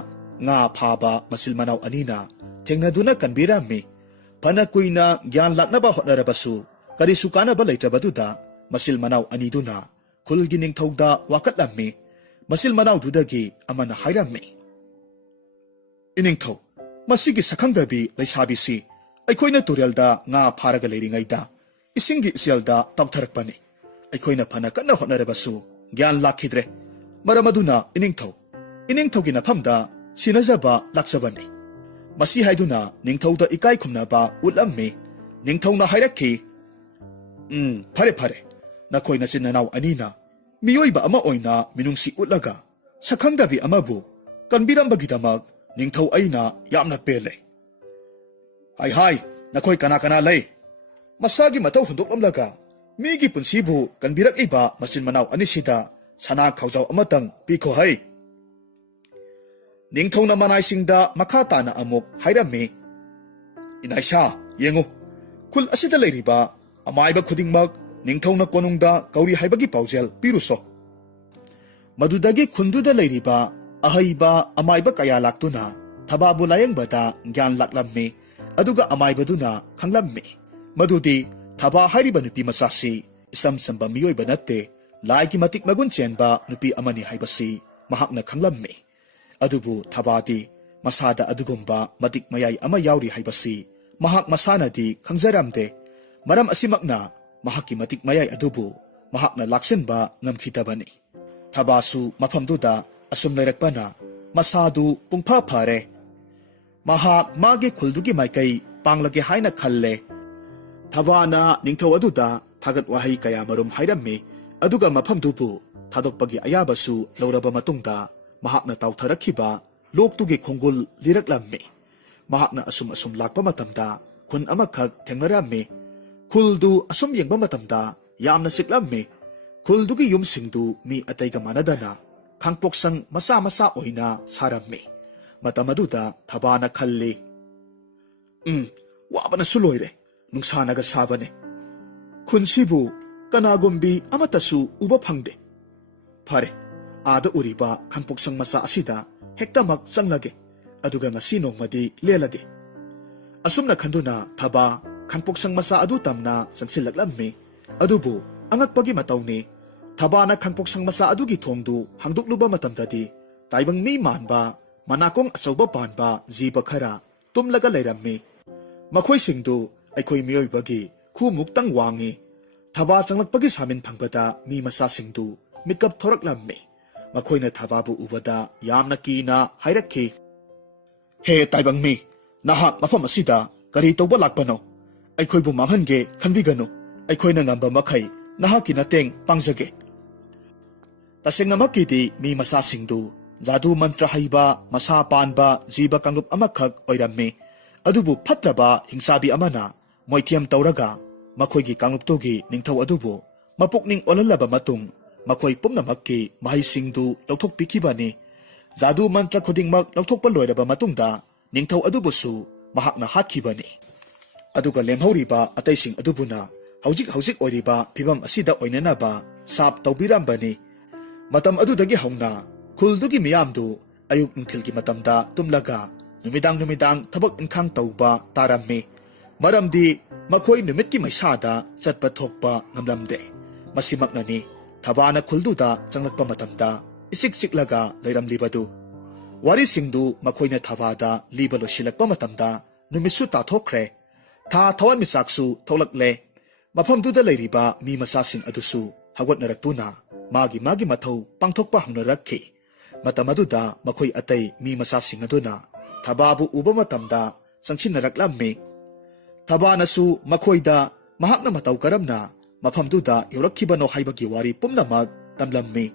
ꯉꯥ ꯐꯥꯕ ꯃꯆꯤꯜ ꯃꯅꯥꯎ ꯑꯅꯤꯅ ꯊꯦꯡꯅꯗꯨꯅ ꯀꯟꯕꯤꯔꯝꯃꯤ ꯐꯅ ꯀꯨꯏꯅ ꯒ꯭ꯌꯥꯟ ꯂꯥꯛꯅꯕ ꯍꯣꯠꯅꯔꯕꯁꯨ ꯀꯔꯤꯁꯨ ꯀꯥꯟꯅꯕ ꯂꯩꯇ꯭ꯔꯕꯗꯨꯗ ꯃꯆꯤꯜ ꯃꯅꯥꯎ ꯑꯅꯤꯗꯨꯅ ꯈꯨꯜꯒꯤ ꯅꯤꯡꯊꯧꯗ ꯋꯥꯀꯠꯂꯝꯃꯤ ꯃꯆꯤꯜ ꯃꯅꯥꯎꯗꯨꯗꯒꯤ ꯑꯃꯅ ꯍꯥꯏꯔꯝꯃꯤ ꯏꯅꯤꯡꯊꯧ ꯃꯁꯤꯒꯤ ꯁꯛꯈꯪꯗꯕꯤ ꯂꯩꯁꯥꯕꯤꯁꯤ ꯑꯩꯈꯣꯏꯅ ꯇꯨꯔꯦꯜꯗ ꯉꯥ ꯐꯥꯔꯒ ꯂꯩꯔꯤꯉꯩꯗ ꯏꯁꯤꯡꯒꯤ ꯏꯆꯦꯜꯗ ꯇꯥꯎꯊꯔꯛꯄꯅꯤ ꯑꯩꯈꯣꯏꯅ ꯐꯅ ꯀꯟꯅ ꯍꯣꯠꯅꯔꯕꯁꯨ ꯒ꯭ꯌꯥꯟ ꯂꯥꯛꯈꯤꯗ꯭ꯔꯦ ꯃꯔꯝ ꯑꯗꯨꯅ ꯏꯅꯤꯡꯊꯧꯒꯤ ꯅꯐꯝꯗ ꯁꯤꯟꯅꯖꯕ ꯂꯥꯛꯆꯕꯅꯤ ꯃꯁꯤ ꯍꯥꯏꯗꯨꯅ ꯅꯤꯡꯊꯧꯗ ꯏꯀꯥꯏ ꯈꯨꯝꯅꯕ ꯎꯠꯂꯝꯃꯤ ꯅꯤꯡꯊꯧꯅ ꯍꯥꯏꯔꯛꯈꯤ ꯐꯔꯦ ꯅꯈꯣꯏ ꯅꯆꯤꯟ ꯅꯅꯥꯎ ꯑꯅꯤꯅ ꯃꯤꯑꯣꯏꯕ ꯑꯃ ꯑꯣꯏꯅ ꯃꯤꯅꯨꯡꯁꯤ ꯎꯠꯂꯒ ꯁꯛꯈꯪꯗꯕꯤ ꯑꯃꯕꯨ ꯀꯟꯕꯤꯔꯝꯕꯒꯤꯗꯃꯛ ꯅꯤꯡꯊꯧ ꯑꯩꯅ ꯌꯥꯝꯅ ꯄꯦꯜꯂꯦ ꯍꯥꯏ ꯅꯈꯣꯏ ꯀꯅꯥ ꯂꯩ ꯃꯁꯥꯒꯤ ꯃꯇꯧ ꯍꯨꯟꯗꯣꯛꯂꯝꯂꯒ ꯃꯤꯒꯤ ꯄꯨꯟꯁꯤꯕꯨ ꯀꯟꯕꯤꯔꯛꯂꯤꯕ ꯃꯆꯤꯟ ꯃꯅꯥꯎ ꯑꯅꯤꯁꯤꯗ ꯁꯅꯥ ꯈꯥꯎꯖꯥꯎ ꯑꯃꯇꯪ ꯄꯤꯈꯣ ꯍꯩ ꯅꯤꯡꯊꯧꯅ ꯃꯅꯥꯏꯁꯤꯡꯗ ꯃꯈꯥ ꯇꯥꯅ ꯑꯃꯨꯛ ꯍꯥꯏꯔꯝꯃꯤ ꯏꯅꯥꯏꯁꯥ ꯌꯦꯡꯉꯨ ꯈꯨꯜ ꯑꯁꯤꯗ ꯂꯩꯔꯤꯕ ꯑꯃꯥꯏꯕ ꯈꯨꯗꯤꯡꯃꯛ ꯅꯤꯡꯊꯧꯅ ꯀꯣꯅꯨꯡꯗ ꯀꯧꯔꯤ ꯍꯥꯏꯕꯒꯤ ꯄꯥꯎꯖꯦꯜ ꯄꯤꯔꯨꯁꯣ ꯃꯗꯨꯗꯒꯤ ꯈꯨꯟꯗꯨꯗ ꯂꯩꯔꯤꯕ ꯑꯍꯩꯕ ꯑꯃꯥꯏꯕ ꯀꯌꯥ ꯂꯥꯛꯇꯨꯅ ꯊꯕꯥꯕꯨ ꯂꯥꯌꯦꯡꯕꯗ ꯒ꯭ꯌꯥꯟ ꯂꯥꯛꯂꯝꯃꯤ ꯑꯗꯨꯒ ꯑꯃꯥꯏꯕꯗꯨꯅ ꯈꯪꯂꯝꯃꯤ ꯃꯗꯨꯗꯤ ꯊꯕꯥ ꯍꯥꯏꯔꯤꯕ ꯅꯨꯄꯤ ꯃꯆꯥꯁꯤ ꯏꯆꯝ ꯆꯝꯕ ꯃꯤꯑꯣꯏꯕ ꯅꯠꯇꯦ ꯂꯥꯏꯒꯤ ꯃꯇꯤꯛ ꯃꯒꯨꯟ ꯆꯦꯟꯕ ꯅꯨꯄꯤ ꯑꯃꯅꯤ ꯍꯥꯏꯕꯁꯤ ꯃꯍꯥꯛꯅ ꯈꯪꯂꯝꯃꯤ ꯑꯗꯨꯕꯨ ꯊꯕꯥꯗꯤ ꯃꯁꯥꯗ ꯑꯗꯨꯒꯨꯝꯕ ꯃꯇꯤꯛ ꯃꯌꯥꯏ ꯑꯃ ꯌꯥꯎꯔꯤ ꯍꯥꯏꯕꯁꯤ ꯃꯍꯥꯛ ꯃꯁꯥꯅꯗꯤ ꯈꯪꯖꯔꯝꯗꯦ ꯃꯔꯝ ꯑꯁꯤꯃꯛꯅ ꯃꯍꯥꯛꯀꯤ ꯃꯇꯤꯛ ꯃꯌꯥꯏ ꯑꯗꯨꯕꯨ ꯃꯍꯥꯛꯅ ꯂꯥꯛꯁꯤꯟꯕ ꯉꯝꯈꯤꯗꯕꯅꯤ ꯊꯕꯥꯁꯨ ꯃꯐꯝꯗꯨꯗ ꯑꯁꯨꯝ ꯂꯩꯔꯛꯄꯅ ꯃꯁꯥꯗꯨ ꯄꯨꯡꯐ ꯐꯔꯦ ꯃꯍꯥꯛ ꯃꯥꯒꯤ ꯈꯨꯜꯗꯨꯒꯤ ꯃꯥꯏꯀꯩ ꯄꯥꯡꯂꯒꯦ ꯍꯥꯏꯅ ꯈꯜꯂꯦ ꯊꯕꯥꯅ ꯅꯤꯡꯊꯧ ꯑꯗꯨꯗ ꯊꯥꯒꯠ ꯋꯥꯍꯩ ꯀꯌꯥ ꯃꯔꯨꯝ ꯍꯥꯏꯔꯝꯃꯤ ꯑꯗꯨꯒ ꯃꯐꯝꯗꯨꯕꯨ ꯊꯥꯗꯣꯛꯄꯒꯤ ꯑꯌꯥꯕꯁꯨ ꯂꯧꯔꯕ ꯃꯇꯨꯡꯗ ꯃꯍꯥꯛꯅ ꯇꯥꯎꯊꯔꯛꯈꯤꯕ ꯂꯣꯛꯇꯨꯒꯤ ꯈꯣꯡꯒꯨꯜ ꯂꯤꯔꯛꯂꯝꯃꯤ ꯃꯍꯥꯛꯅ ꯑꯁꯨꯝ ꯂꯥꯛꯄ ꯃꯇꯝꯗ ꯈꯨꯟ ꯑꯃꯈꯛ ꯊꯦꯡꯅꯔꯝꯃꯤ ꯈꯨꯜꯗꯨ ꯑꯁꯨꯝ ꯌꯦꯡꯕ ꯃꯇꯝꯗ ꯌꯥꯝꯅ ꯆꯤꯛꯂꯝꯃꯤ ꯈꯨꯜꯗꯨꯒꯤ ꯌꯨꯝꯁꯤꯡꯗꯨ ꯃꯤ ꯑꯇꯩꯒ ꯃꯥꯟꯅꯗꯅ ꯈꯥꯡꯄꯣꯛꯁꯪ ꯃꯆꯥ ꯑꯣꯏꯅ ꯁꯥꯔꯝꯃꯤ ꯃꯇꯝ ꯑꯗꯨꯗ ꯊꯕꯥꯅ ꯈꯜꯂꯤ ꯋꯥꯕꯅꯁꯨ ꯂꯣꯏꯔꯦ ꯅꯨꯡꯁꯥꯅꯒ ꯁꯥꯕꯅꯦ ꯈꯨꯟꯁꯤꯕꯨ ꯀꯅꯥꯒꯨꯝꯕꯤ ꯑꯃꯠꯇꯁꯨ ꯎꯕ ꯐꯪꯗꯦ ꯐꯔꯦ आद उरीबा खंगपोक्संग मचा असिदा हेक्तमक चंगलगे अदुगा ngasi नोंगमदि लेलगे असुमना खंदुना थबा खंगपोक्संग मचा अदु तमना संगसिलकलम्मि अदुबु अंगकपगी मतौनि ꯊꯕꯥꯅ ꯈꯪꯄꯣꯛꯁꯪ ꯃꯆꯥ ꯑꯗꯨꯒꯤ ꯊꯣꯡꯗꯨ ꯍꯥꯡꯗꯣꯛꯂꯨꯕ ꯃꯇꯝꯗꯗꯤ ꯇꯥꯏꯕꯪ ꯃꯤ ꯃꯥꯟꯕ ꯃꯅꯥꯀꯣꯡ ꯑꯆꯧꯕ ꯄꯥꯟꯕ ꯖꯤꯕ ꯈꯔ ꯇꯨꯝꯂꯒ ꯂꯩꯔꯝꯃꯤ꯫ ꯃꯈꯣꯏꯁꯤꯡꯗꯨ ꯑꯩꯈꯣꯏ ꯃꯤꯑꯣꯏꯕꯒꯤ ꯈꯨꯃꯨꯛꯇꯪ ꯋꯥꯡꯉꯤ꯫ ꯊꯕꯥ ꯆꯪꯂꯛꯄꯒꯤ ꯁꯥꯃꯤꯟ ꯐꯪꯕꯗ ꯃꯤ ꯃꯆꯥꯁꯤꯡꯗꯨ ꯃꯤꯠꯀꯞ ꯊꯣꯔꯛꯂꯝꯃꯤ꯫ ꯃꯈꯣꯏꯅ ꯊꯕꯥꯕꯨ ꯎꯕꯗ ꯌꯥꯝꯅ ꯀꯤꯅ ꯍꯥꯏꯔꯛꯈꯤ, "ꯍꯦ ꯇꯥꯏꯕꯪ ꯃꯤ, ꯅꯍꯥꯛ ꯃꯐꯝ ꯑꯁꯤꯗ ꯀꯔꯤ ꯇꯧꯕ ꯂꯥꯛꯄꯅꯣ? ꯑꯩꯈꯣꯏꯕꯨ ꯃꯥꯡꯍꯟꯒꯦ ꯈꯟꯕꯤꯒꯅꯨ꯫ ꯑꯩꯈꯣꯏꯅ ꯉꯝꯕ ꯃꯈꯩ ꯅꯍꯥꯛꯀꯤ ꯃꯇꯦꯡ ꯄꯥꯡꯖꯒꯦ." ꯇꯁꯦꯡꯅꯃꯛꯀꯤꯗꯤ ꯃꯤ ꯃꯆꯥꯁꯤꯡꯗꯨ ꯖꯥꯗꯨ ꯃꯟꯇ꯭ꯔ ꯍꯩꯕ ꯃꯁꯥ ꯄꯥꯟꯕ ꯖꯤꯕ ꯀꯥꯡꯂꯨꯞ ꯑꯃꯈꯛ ꯑꯣꯏꯔꯝꯃꯤ꯫ ꯑꯗꯨꯕꯨ ꯐꯠꯇ꯭ꯔꯕ ꯍꯤꯡꯆꯥꯕꯤ ꯑꯃꯅ ꯃꯣꯏꯊꯦꯝ ꯇꯧꯔꯒ ꯃꯈꯣꯏꯒꯤ ꯀꯥꯡꯂꯨꯞꯇꯨꯒꯤ ꯅꯤꯡꯊꯧ ꯑꯗꯨꯕꯨ ꯃꯄꯨꯛꯅꯤꯡ ꯑꯣꯜꯍꯜꯂꯕ ꯃꯇꯨꯡ ꯃꯈꯣꯏ ꯄꯨꯝꯅꯃꯛꯀꯤ ꯃꯍꯩꯁꯤꯡꯗꯨ ꯂꯧꯊꯣꯛꯄꯤꯈꯤꯕꯅꯤ꯫ ꯖꯥꯗꯨ ꯃꯟꯇ꯭ꯔ ꯈꯨꯗꯤꯡꯃꯛ ꯂꯧꯊꯣꯛꯄ ꯂꯣꯏꯔꯕ ꯃꯇꯨꯡꯗ ꯅꯤꯡꯊꯧ ꯑꯗꯨꯕꯨꯁꯨ ꯃꯍꯥꯛꯅ ꯍꯥꯠꯈꯤꯕꯅꯤ꯫ ꯑꯗꯨꯒ ꯂꯦꯝꯍꯧꯔꯤꯕ ꯑꯇꯩꯁꯤꯡ ꯑꯗꯨꯕꯨꯅ ꯍꯧꯖꯤꯛ ꯑꯣꯏꯔꯤꯕ ꯐꯤꯚꯝ ꯑꯁꯤꯗ ꯑꯣꯏꯅꯅꯕ ꯁꯥꯞ ꯇꯧꯕꯤꯔꯝꯕꯅꯤ꯫ ꯃꯇꯝ ꯑꯗꯨꯗꯒꯤ ꯍꯧꯅ ꯈꯨꯜꯗꯨꯒꯤ ꯃꯤꯌꯥꯝꯗꯨ ꯑꯌꯨꯛ ꯅꯨꯡꯊꯤꯜꯒꯤ ꯃꯇꯝꯗ ꯇꯨꯝꯂꯒ ꯅꯨꯃꯤꯗꯥꯡ ꯊꯕꯛ ꯏꯟꯈꯥꯡ ꯇꯧꯕ ꯇꯥꯔꯝꯃꯤ꯫ ꯃꯔꯝꯗꯤ ꯃꯈꯣꯏ ꯅꯨꯃꯤꯠꯀꯤ ꯃꯩꯁꯥꯗ ꯆꯠꯄ ꯊꯣꯛꯄ ꯉꯝꯂꯝꯗꯦ꯫ ꯃꯁꯤꯃꯛꯅꯅꯤ ꯊꯕꯥꯅ ꯈꯨꯜꯗꯨꯗ ꯆꯪꯂꯛꯄ ꯃꯇꯝꯗ ꯏꯆꯤꯛ ꯆꯤꯛꯂꯒ ꯂꯩꯔꯝꯂꯤꯕꯗꯨ꯫ ꯋꯥꯔꯤꯁꯤꯡꯗꯨ ꯃꯈꯣꯏꯅ ꯊꯕꯥꯗ ꯂꯤꯕ ꯂꯣꯏꯁꯤꯜꯂꯛꯄ ꯃꯇꯝꯗ ꯅꯨꯃꯤꯠꯁꯨ ꯇꯥꯊꯣꯛꯈ꯭ꯔꯦ꯫ ꯊꯥ ꯊꯋꯥꯟꯃꯤꯆꯥꯛꯁꯨ ꯊꯣꯛꯂꯛꯂꯦ꯫ ꯃꯐꯝꯗꯨꯗ ꯂꯩꯔꯤꯕ ꯃꯤ ꯃꯆꯥꯁꯤꯡ ꯑꯗꯨꯁꯨ ꯍꯧꯒꯠꯅꯔꯛꯇꯨꯅ ꯃꯥꯒꯤ ꯃꯊꯧ ꯄꯥꯡꯊꯣꯛꯄ ꯍꯧꯅꯔꯛꯈꯤ꯫ ꯃꯇꯝ ꯑꯗꯨꯗ ꯃꯈꯣꯏ ꯑꯇꯩ ꯃꯤ ꯃꯆꯥꯁꯤꯡ ꯑꯗꯨꯅ ꯊꯕꯥꯕꯨ ꯎꯕ ꯃꯇꯝꯗ ꯆꯪꯁꯤꯟꯅꯔꯛꯂꯝꯃꯤ꯫ ꯊꯕꯥꯅꯁꯨ ꯃꯈꯣꯏꯗ ꯃꯍꯥꯛꯅ ꯃꯇꯧ ꯀꯔꯝꯅ ꯃꯐꯝꯗꯨꯗ ꯌꯧꯔꯛꯈꯤꯕꯅꯣ ꯍꯥꯏꯕꯒꯤ ꯋꯥꯔꯤ ꯄꯨꯝꯅꯃꯛ ꯇꯝꯂꯝꯃꯤ꯫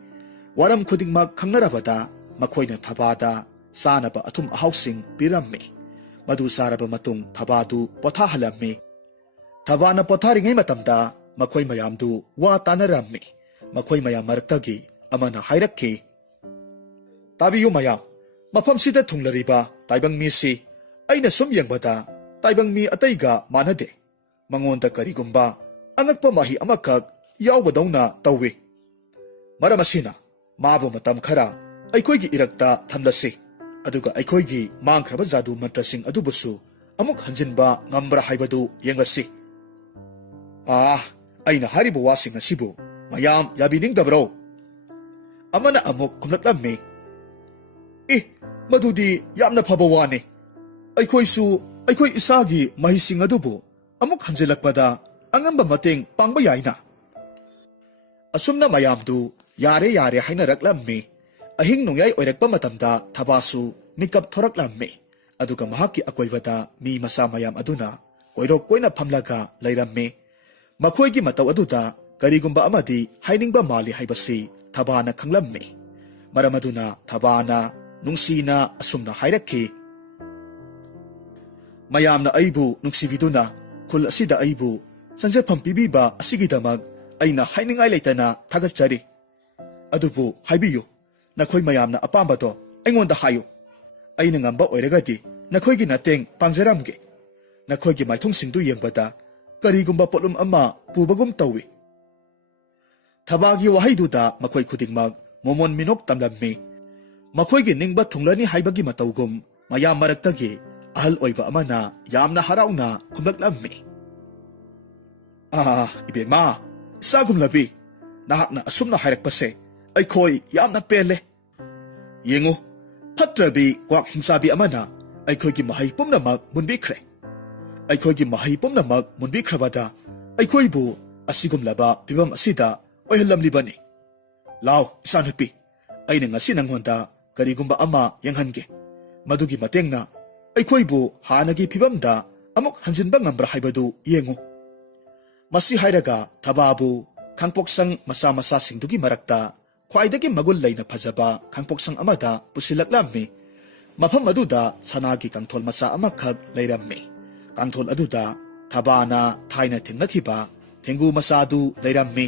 ꯋꯥꯔꯝ ꯈꯨꯗꯤꯡꯃꯛ ꯈꯪꯅꯔꯕꯗ ꯃꯈꯣꯏꯅ ꯊꯕꯥꯗ ꯆꯥꯅꯕ ꯑꯊꯨꯝ ꯑꯍꯥꯎꯁꯤꯡ ꯄꯤꯔꯝꯃꯤ꯫ ꯃꯗꯨ ꯆꯥꯔꯕ ꯃꯇꯨꯡ ꯊꯕꯥꯗꯨ ꯄꯣꯊꯥꯍꯜꯂꯝꯃꯤ꯫ ꯊꯕꯥꯅ ꯄꯣꯊꯥꯔꯤꯉꯩ ꯃꯇꯝꯗ ꯃꯈꯣꯏ ꯃꯌꯥꯝꯗꯨ ꯋꯥ ꯇꯥꯅꯔꯝꯃꯤ꯫ ꯃꯈꯣꯏ ꯃꯌꯥꯝ ꯃꯔꯛꯇꯒꯤ ꯑꯃꯅ ꯍꯥꯏꯔꯛꯈꯤ, "ꯇꯥꯕꯤꯌꯨ ꯃꯌꯥꯝ, ꯃꯐꯝꯁꯤꯗ ꯊꯨꯡꯂꯔꯤꯕ ꯇꯥꯏꯕꯪ ꯃꯤꯁꯤ ꯑꯩꯅ ꯁꯨꯝ ꯌꯦꯡꯕꯗ ꯇꯥꯏꯕꯪ ꯃꯤ ꯑꯇꯩꯒ ꯃꯥꯟꯅꯗꯦ꯫ ꯃꯉꯣꯟꯗ ꯀꯔꯤꯒꯨꯝꯕ ꯑꯉꯛꯄ ꯃꯍꯤ ꯑꯃꯈꯛ ꯌꯥꯎꯕꯗꯧꯅ ꯇꯧꯏ꯫ ꯃꯔꯝ ꯑꯁꯤꯅ ꯃꯥꯕꯨ ꯃꯇꯝ ꯈꯔ ꯑꯩꯈꯣꯏꯒꯤ ꯏꯔꯛꯇ ꯊꯝꯂꯁꯤ, ꯑꯗꯨꯒ ꯑꯩꯈꯣꯏꯒꯤ ꯃꯥꯡꯈ꯭ꯔꯕ ꯖꯥꯗꯨ ꯃꯟꯇ꯭ꯔꯁꯤꯡ ꯑꯗꯨꯕꯨꯁꯨ ꯑꯃꯨꯛ ꯍꯟꯖꯤꯟꯕ ꯉꯝꯕ꯭ꯔꯥ ꯍꯥꯏꯕꯗꯨ ꯌꯦꯡꯂꯁꯤ." ꯑꯩꯅ ꯍꯥꯏꯔꯤꯕ ꯋꯥꯁꯤꯡ ꯑꯁꯤꯕꯨ ꯃꯌꯥꯝ ꯌꯥꯕꯤꯅꯤꯡꯗꯕ꯭ꯔꯣ? ꯑꯃꯅ ꯑꯃꯨꯛ ꯈꯨꯝꯂꯛꯂꯝꯃꯤ, "ꯃꯗꯨꯗꯤ ꯌꯥꯝꯅ ꯐꯕ ꯋꯥꯅꯤ꯫ ꯑꯩꯈꯣꯏꯁꯨ ꯑꯩꯈꯣꯏ ꯏꯁꯥꯒꯤ ꯃꯍꯩꯁꯤꯡ ꯑꯗꯨꯕꯨ ꯑꯃꯨꯛ ꯍꯟꯖꯤꯜꯂꯛꯄꯗ ꯑꯉꯝꯕ ꯃꯇꯦꯡ ꯄꯥꯡꯕ ꯌꯥꯏꯅ." ꯑꯁꯨꯝꯅ ꯃꯌꯥꯝꯗꯨ ꯌꯥꯔꯦ ꯍꯥꯏꯅꯔꯛꯂꯝꯃꯤ꯫ ꯑꯍꯤꯡ ꯅꯣꯡꯌꯥꯏ ꯑꯣꯏꯔꯛꯄ ꯃꯇꯝꯗ ꯊꯕꯥꯁꯨ ꯃꯤꯀꯞ ꯊꯣꯔꯛꯂꯝꯃꯤ꯫ ꯑꯗꯨꯒ ꯃꯍꯥꯛꯀꯤ ꯑꯀꯣꯏꯕꯗ ꯃꯤ ꯃꯆꯥ ꯃꯌꯥꯝ ꯑꯗꯨꯅ ꯀꯣꯏꯔꯣꯛ ꯀꯣꯏꯅ ꯐꯝꯂꯒ ꯂꯩꯔꯝꯃꯤ꯫ ꯃꯈꯣꯏꯒꯤ ꯃꯇꯧ ꯑꯗꯨꯗ ꯀꯔꯤꯒꯨꯝꯕ ꯑꯃꯗꯤ ꯍꯥꯏꯅꯤꯡꯕ ꯃꯥꯜꯂꯤ ꯍꯥꯏꯕꯁꯤ ꯊꯕꯥꯅ ꯈꯪꯂꯝꯃꯤ꯫ ꯃꯔꯝ ꯑꯗꯨꯅ ꯊꯕꯥꯅ ꯅꯨꯡꯁꯤꯅ ꯑꯁꯨꯝꯅ ꯍꯥꯏꯔꯛꯈꯤ, "ꯃꯌꯥꯝꯅ ꯑꯩꯕꯨ ꯅꯨꯡꯁꯤꯕꯤꯗꯨꯅ ꯈꯨꯜ ꯑꯁꯤꯗ ꯑꯩꯕꯨ ꯆꯪꯖꯐꯝ ꯄꯤꯕꯤꯕ ꯑꯁꯤꯒꯤꯗꯃꯛ ꯑꯩꯅ ꯍꯥꯏꯅꯤꯡꯉꯥꯏ ꯂꯩꯇꯅ ꯊꯥꯒꯠꯆꯔꯤ꯫ ꯑꯗꯨꯕꯨ ꯍꯥꯏꯕꯤꯌꯨ, ꯅꯈꯣꯏ ꯃꯌꯥꯝꯅ ꯑꯄꯥꯝꯕꯗꯣ ꯑꯩꯉꯣꯟꯗ ꯍꯥꯏꯌꯨ꯫ ꯑꯩꯅ ꯉꯝꯕ ꯑꯣꯏꯔꯒꯗꯤ ꯅꯈꯣꯏꯒꯤ ꯃꯇꯦꯡ ꯄꯥꯡꯖꯔꯝꯒꯦ꯫ ꯅꯈꯣꯏꯒꯤ ꯃꯥꯏꯊꯣꯡꯁꯤꯡꯗꯨ ꯌꯦꯡꯕꯗ ꯀꯔꯤꯒꯨꯝꯕ ꯄꯣꯠꯂꯨꯝ ꯑꯃ ꯄꯨꯕꯒꯨꯝ ꯇꯧꯏ." ꯊꯕꯥꯒꯤ ꯋꯥꯍꯩꯗꯨꯗ ꯃꯈꯣꯏ ꯈꯨꯗꯤꯡꯃꯛ ꯃꯣꯃꯣꯟ ꯃꯤꯅꯣꯛ ꯇꯝꯂꯝꯃꯤ꯫ ꯃꯈꯣꯏꯒꯤ ꯅꯤꯡꯕ ꯊꯨꯡꯂꯅꯤ ꯍꯥꯏꯕꯒꯤ ꯃꯇꯧꯒꯨꯝ ꯃꯌꯥꯝ ꯃꯔꯛꯇꯒꯤ ꯑꯍꯜ ꯑꯣꯏꯕ ꯑꯃꯅ ꯌꯥꯝꯅ ꯍꯔꯥꯎꯅ ꯈꯨꯝꯂꯛꯂꯝꯃꯤ, "ꯏꯕꯦꯝꯃ, ꯏꯆꯥꯒꯨꯝꯂꯕꯤ, ꯅꯍꯥꯛꯅ ꯑꯁꯨꯝꯅ ꯍꯥꯏꯔꯛꯄꯁꯦ ꯑꯩꯈꯣꯏ ꯌꯥꯝꯅ ꯄꯦꯜꯂꯦ꯫ ꯌꯦꯡꯉꯨ, ꯐꯠꯇ꯭ꯔꯕꯤ ꯀ꯭ꯋꯥꯛ ꯍꯤꯡꯆꯥꯕꯤ ꯑꯃꯅ ꯑꯩꯈꯣꯏꯒꯤ ꯃꯍꯩ ꯄꯨꯝꯅꯃꯛ ꯃꯨꯟꯕꯤꯈ꯭ꯔꯦ꯫ ꯑꯩꯈꯣꯏꯒꯤ ꯃꯍꯩ ꯄꯨꯝꯅꯃꯛ ꯃꯨꯟꯕꯤꯈ꯭ꯔꯕꯗ ꯑꯩꯈꯣꯏꯕꯨ ꯑꯁꯤꯒꯨꯝꯂꯕ ꯐꯤꯚꯝ ꯑꯁꯤꯗ ꯑꯣꯏꯍꯜꯂꯝꯂꯤꯕꯅꯤ꯫ ꯂꯥꯎ ꯏꯆꯥꯅꯨꯄꯤ, ꯑꯩꯅ ꯉꯁꯤ ꯅꯪꯉꯣꯟꯗ ꯀꯔꯤꯒꯨꯝꯕ ꯑꯃ ꯌꯦꯡꯍꯟꯒꯦ꯫ ꯃꯗꯨꯒꯤ ꯃꯇꯦꯡꯅ ꯑꯩꯈꯣꯏꯕꯨ ꯍꯥꯟꯅꯒꯤ ꯐꯤꯚꯝꯗ ꯑꯃꯨꯛ ꯍꯟꯖꯤꯟꯕ ꯉꯝꯕ꯭ꯔꯥ ꯍꯥꯏꯕꯗꯨ ꯌꯦꯡꯉꯨ." ꯃꯁꯤ ꯍꯥꯏꯔꯒ ꯊꯕꯥꯕꯨ ꯈꯥꯡꯄꯣꯛꯁꯪ ꯃꯆꯥꯁꯤꯡꯗꯨꯒꯤ ꯃꯔꯛꯇ ꯈ꯭ꯋꯥꯏꯗꯒꯤ ꯃꯒꯨꯟ ꯂꯩꯅ ꯐꯖꯕ ꯈꯥꯡꯄꯣꯛꯁꯪ ꯑꯃꯗ ꯄꯨꯁꯤꯜꯂꯛꯂꯝꯃꯤ꯫ ꯃꯐꯝ ꯑꯗꯨꯗ ꯁꯅꯥꯒꯤ ꯀꯥꯡꯊꯣꯜ ꯃꯆꯥ ꯑꯃꯈꯛ ꯂꯩꯔꯝꯃꯤ꯫ ꯀꯥꯡꯊꯣꯜ ꯑꯗꯨꯗ ꯊꯕꯥꯅ ꯊꯥꯏꯅ ꯊꯦꯡꯅꯈꯤꯕ ꯊꯦꯡꯒꯨ ꯃꯆꯥꯗꯨ ꯂꯩꯔꯝꯃꯤ꯫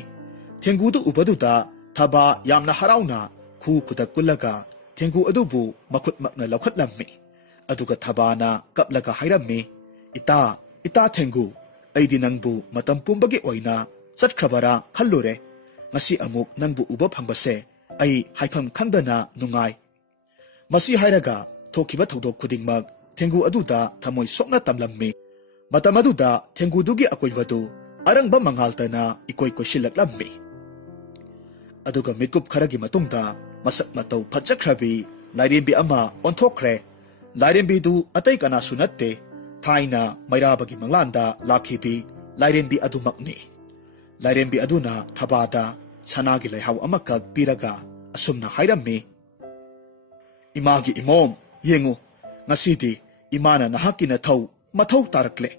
ꯊꯦꯡꯒꯨꯗꯨ ꯎꯕꯗꯨꯗ ꯊꯕꯥ ꯌꯥꯝꯅ ꯍꯔꯥꯎꯅ ꯈꯨꯗꯛ ꯀꯨꯜꯂꯒ ꯊꯦꯡꯒꯨ ꯑꯗꯨꯕꯨ ꯃꯈꯨꯠꯃꯛꯅ ꯂꯧꯈꯠꯂꯝꯃꯤ꯫ ꯑꯗꯨꯒ ꯊꯕꯥꯅ ꯀꯞꯂꯒ ꯍꯥꯏꯔꯝꯃꯤ, "ꯏꯇꯥ ꯊꯦꯡꯒꯨ, ꯑꯩꯗꯤ ꯅꯪꯕꯨ ꯃꯇꯝ ꯄꯨꯝꯕꯒꯤ ꯑꯣꯏꯅ ꯆꯠꯈ꯭ꯔꯕꯔꯥ ꯈꯜꯂꯨꯔꯦ꯫ ꯉꯁꯤ ꯑꯃꯨꯛ ꯅꯪꯕꯨ ꯎꯕ ꯐꯪꯕꯁꯦ ꯑꯩ ꯍꯥꯏꯐꯝ ꯈꯪꯗꯅ ꯅꯨꯡꯉꯥꯏ." ꯃꯁꯤ ꯍꯥꯏꯔꯒ ꯊꯣꯛꯈꯤꯕ ꯊꯧꯗꯣꯛ ꯈꯨꯗꯤꯡꯃꯛ ꯊꯦꯡꯒꯨ ꯑꯗꯨꯗ ꯊꯃꯣꯏ ꯁꯣꯛꯅ ꯇꯝꯂꯝꯃꯤ꯫ ꯃꯇꯝ ꯑꯗꯨꯗ ꯊꯦꯡꯒꯨꯗꯨꯒꯤ ꯑꯀꯣꯏꯕꯗꯨ ꯑꯔꯪꯕ ꯃꯉꯥꯜꯇꯅ ꯏꯀꯣꯏ ꯀꯣꯏꯁꯤꯜꯂꯛꯂꯝꯃꯤ꯫ ꯑꯗꯨꯒ ꯃꯤꯠꯀꯨꯞ ꯈꯔꯒꯤ ꯃꯇꯨꯡꯗ ꯃꯁꯛ ꯃꯇꯧ ꯐꯖꯈ꯭ꯔꯕꯤ ꯂꯥꯏꯔꯦꯝꯕꯤ ꯑꯃ ꯑꯣꯟꯊꯣꯛꯈ꯭ꯔꯦ꯫ ꯂꯥꯏꯔꯦꯝꯕꯤꯗꯨ ꯑꯇꯩ ꯀꯅꯥꯁꯨ ꯅꯠꯇꯦ, ꯊꯥꯏꯅ ꯃꯩꯔꯥꯕꯒꯤ ꯃꯪꯂꯥꯟꯗ ꯂꯥꯛꯈꯤꯕꯤ ꯂꯥꯏꯔꯦꯝꯕꯤ ꯑꯗꯨꯃꯛꯅꯤ꯫ ꯂꯥꯏꯔꯦꯝꯕꯤ ꯑꯗꯨꯅ ꯊꯕꯥꯗ ꯁꯅꯥꯒꯤ ꯂꯩꯍꯥꯎ ꯑꯃꯈꯛ ꯄꯤꯔꯒ ꯑꯁꯨꯝꯅ ꯍꯥꯏꯔꯝꯃꯤ, "ꯏꯃꯥꯒꯤ ꯏꯃꯣꯝ, ꯌꯦꯡꯉꯨ, ꯉꯁꯤꯗꯤ ꯏꯃꯥꯅ ꯅꯍꯥꯛꯀꯤ ꯅꯊꯧ ꯃꯊꯧ ꯇꯥꯔꯛꯂꯦ꯫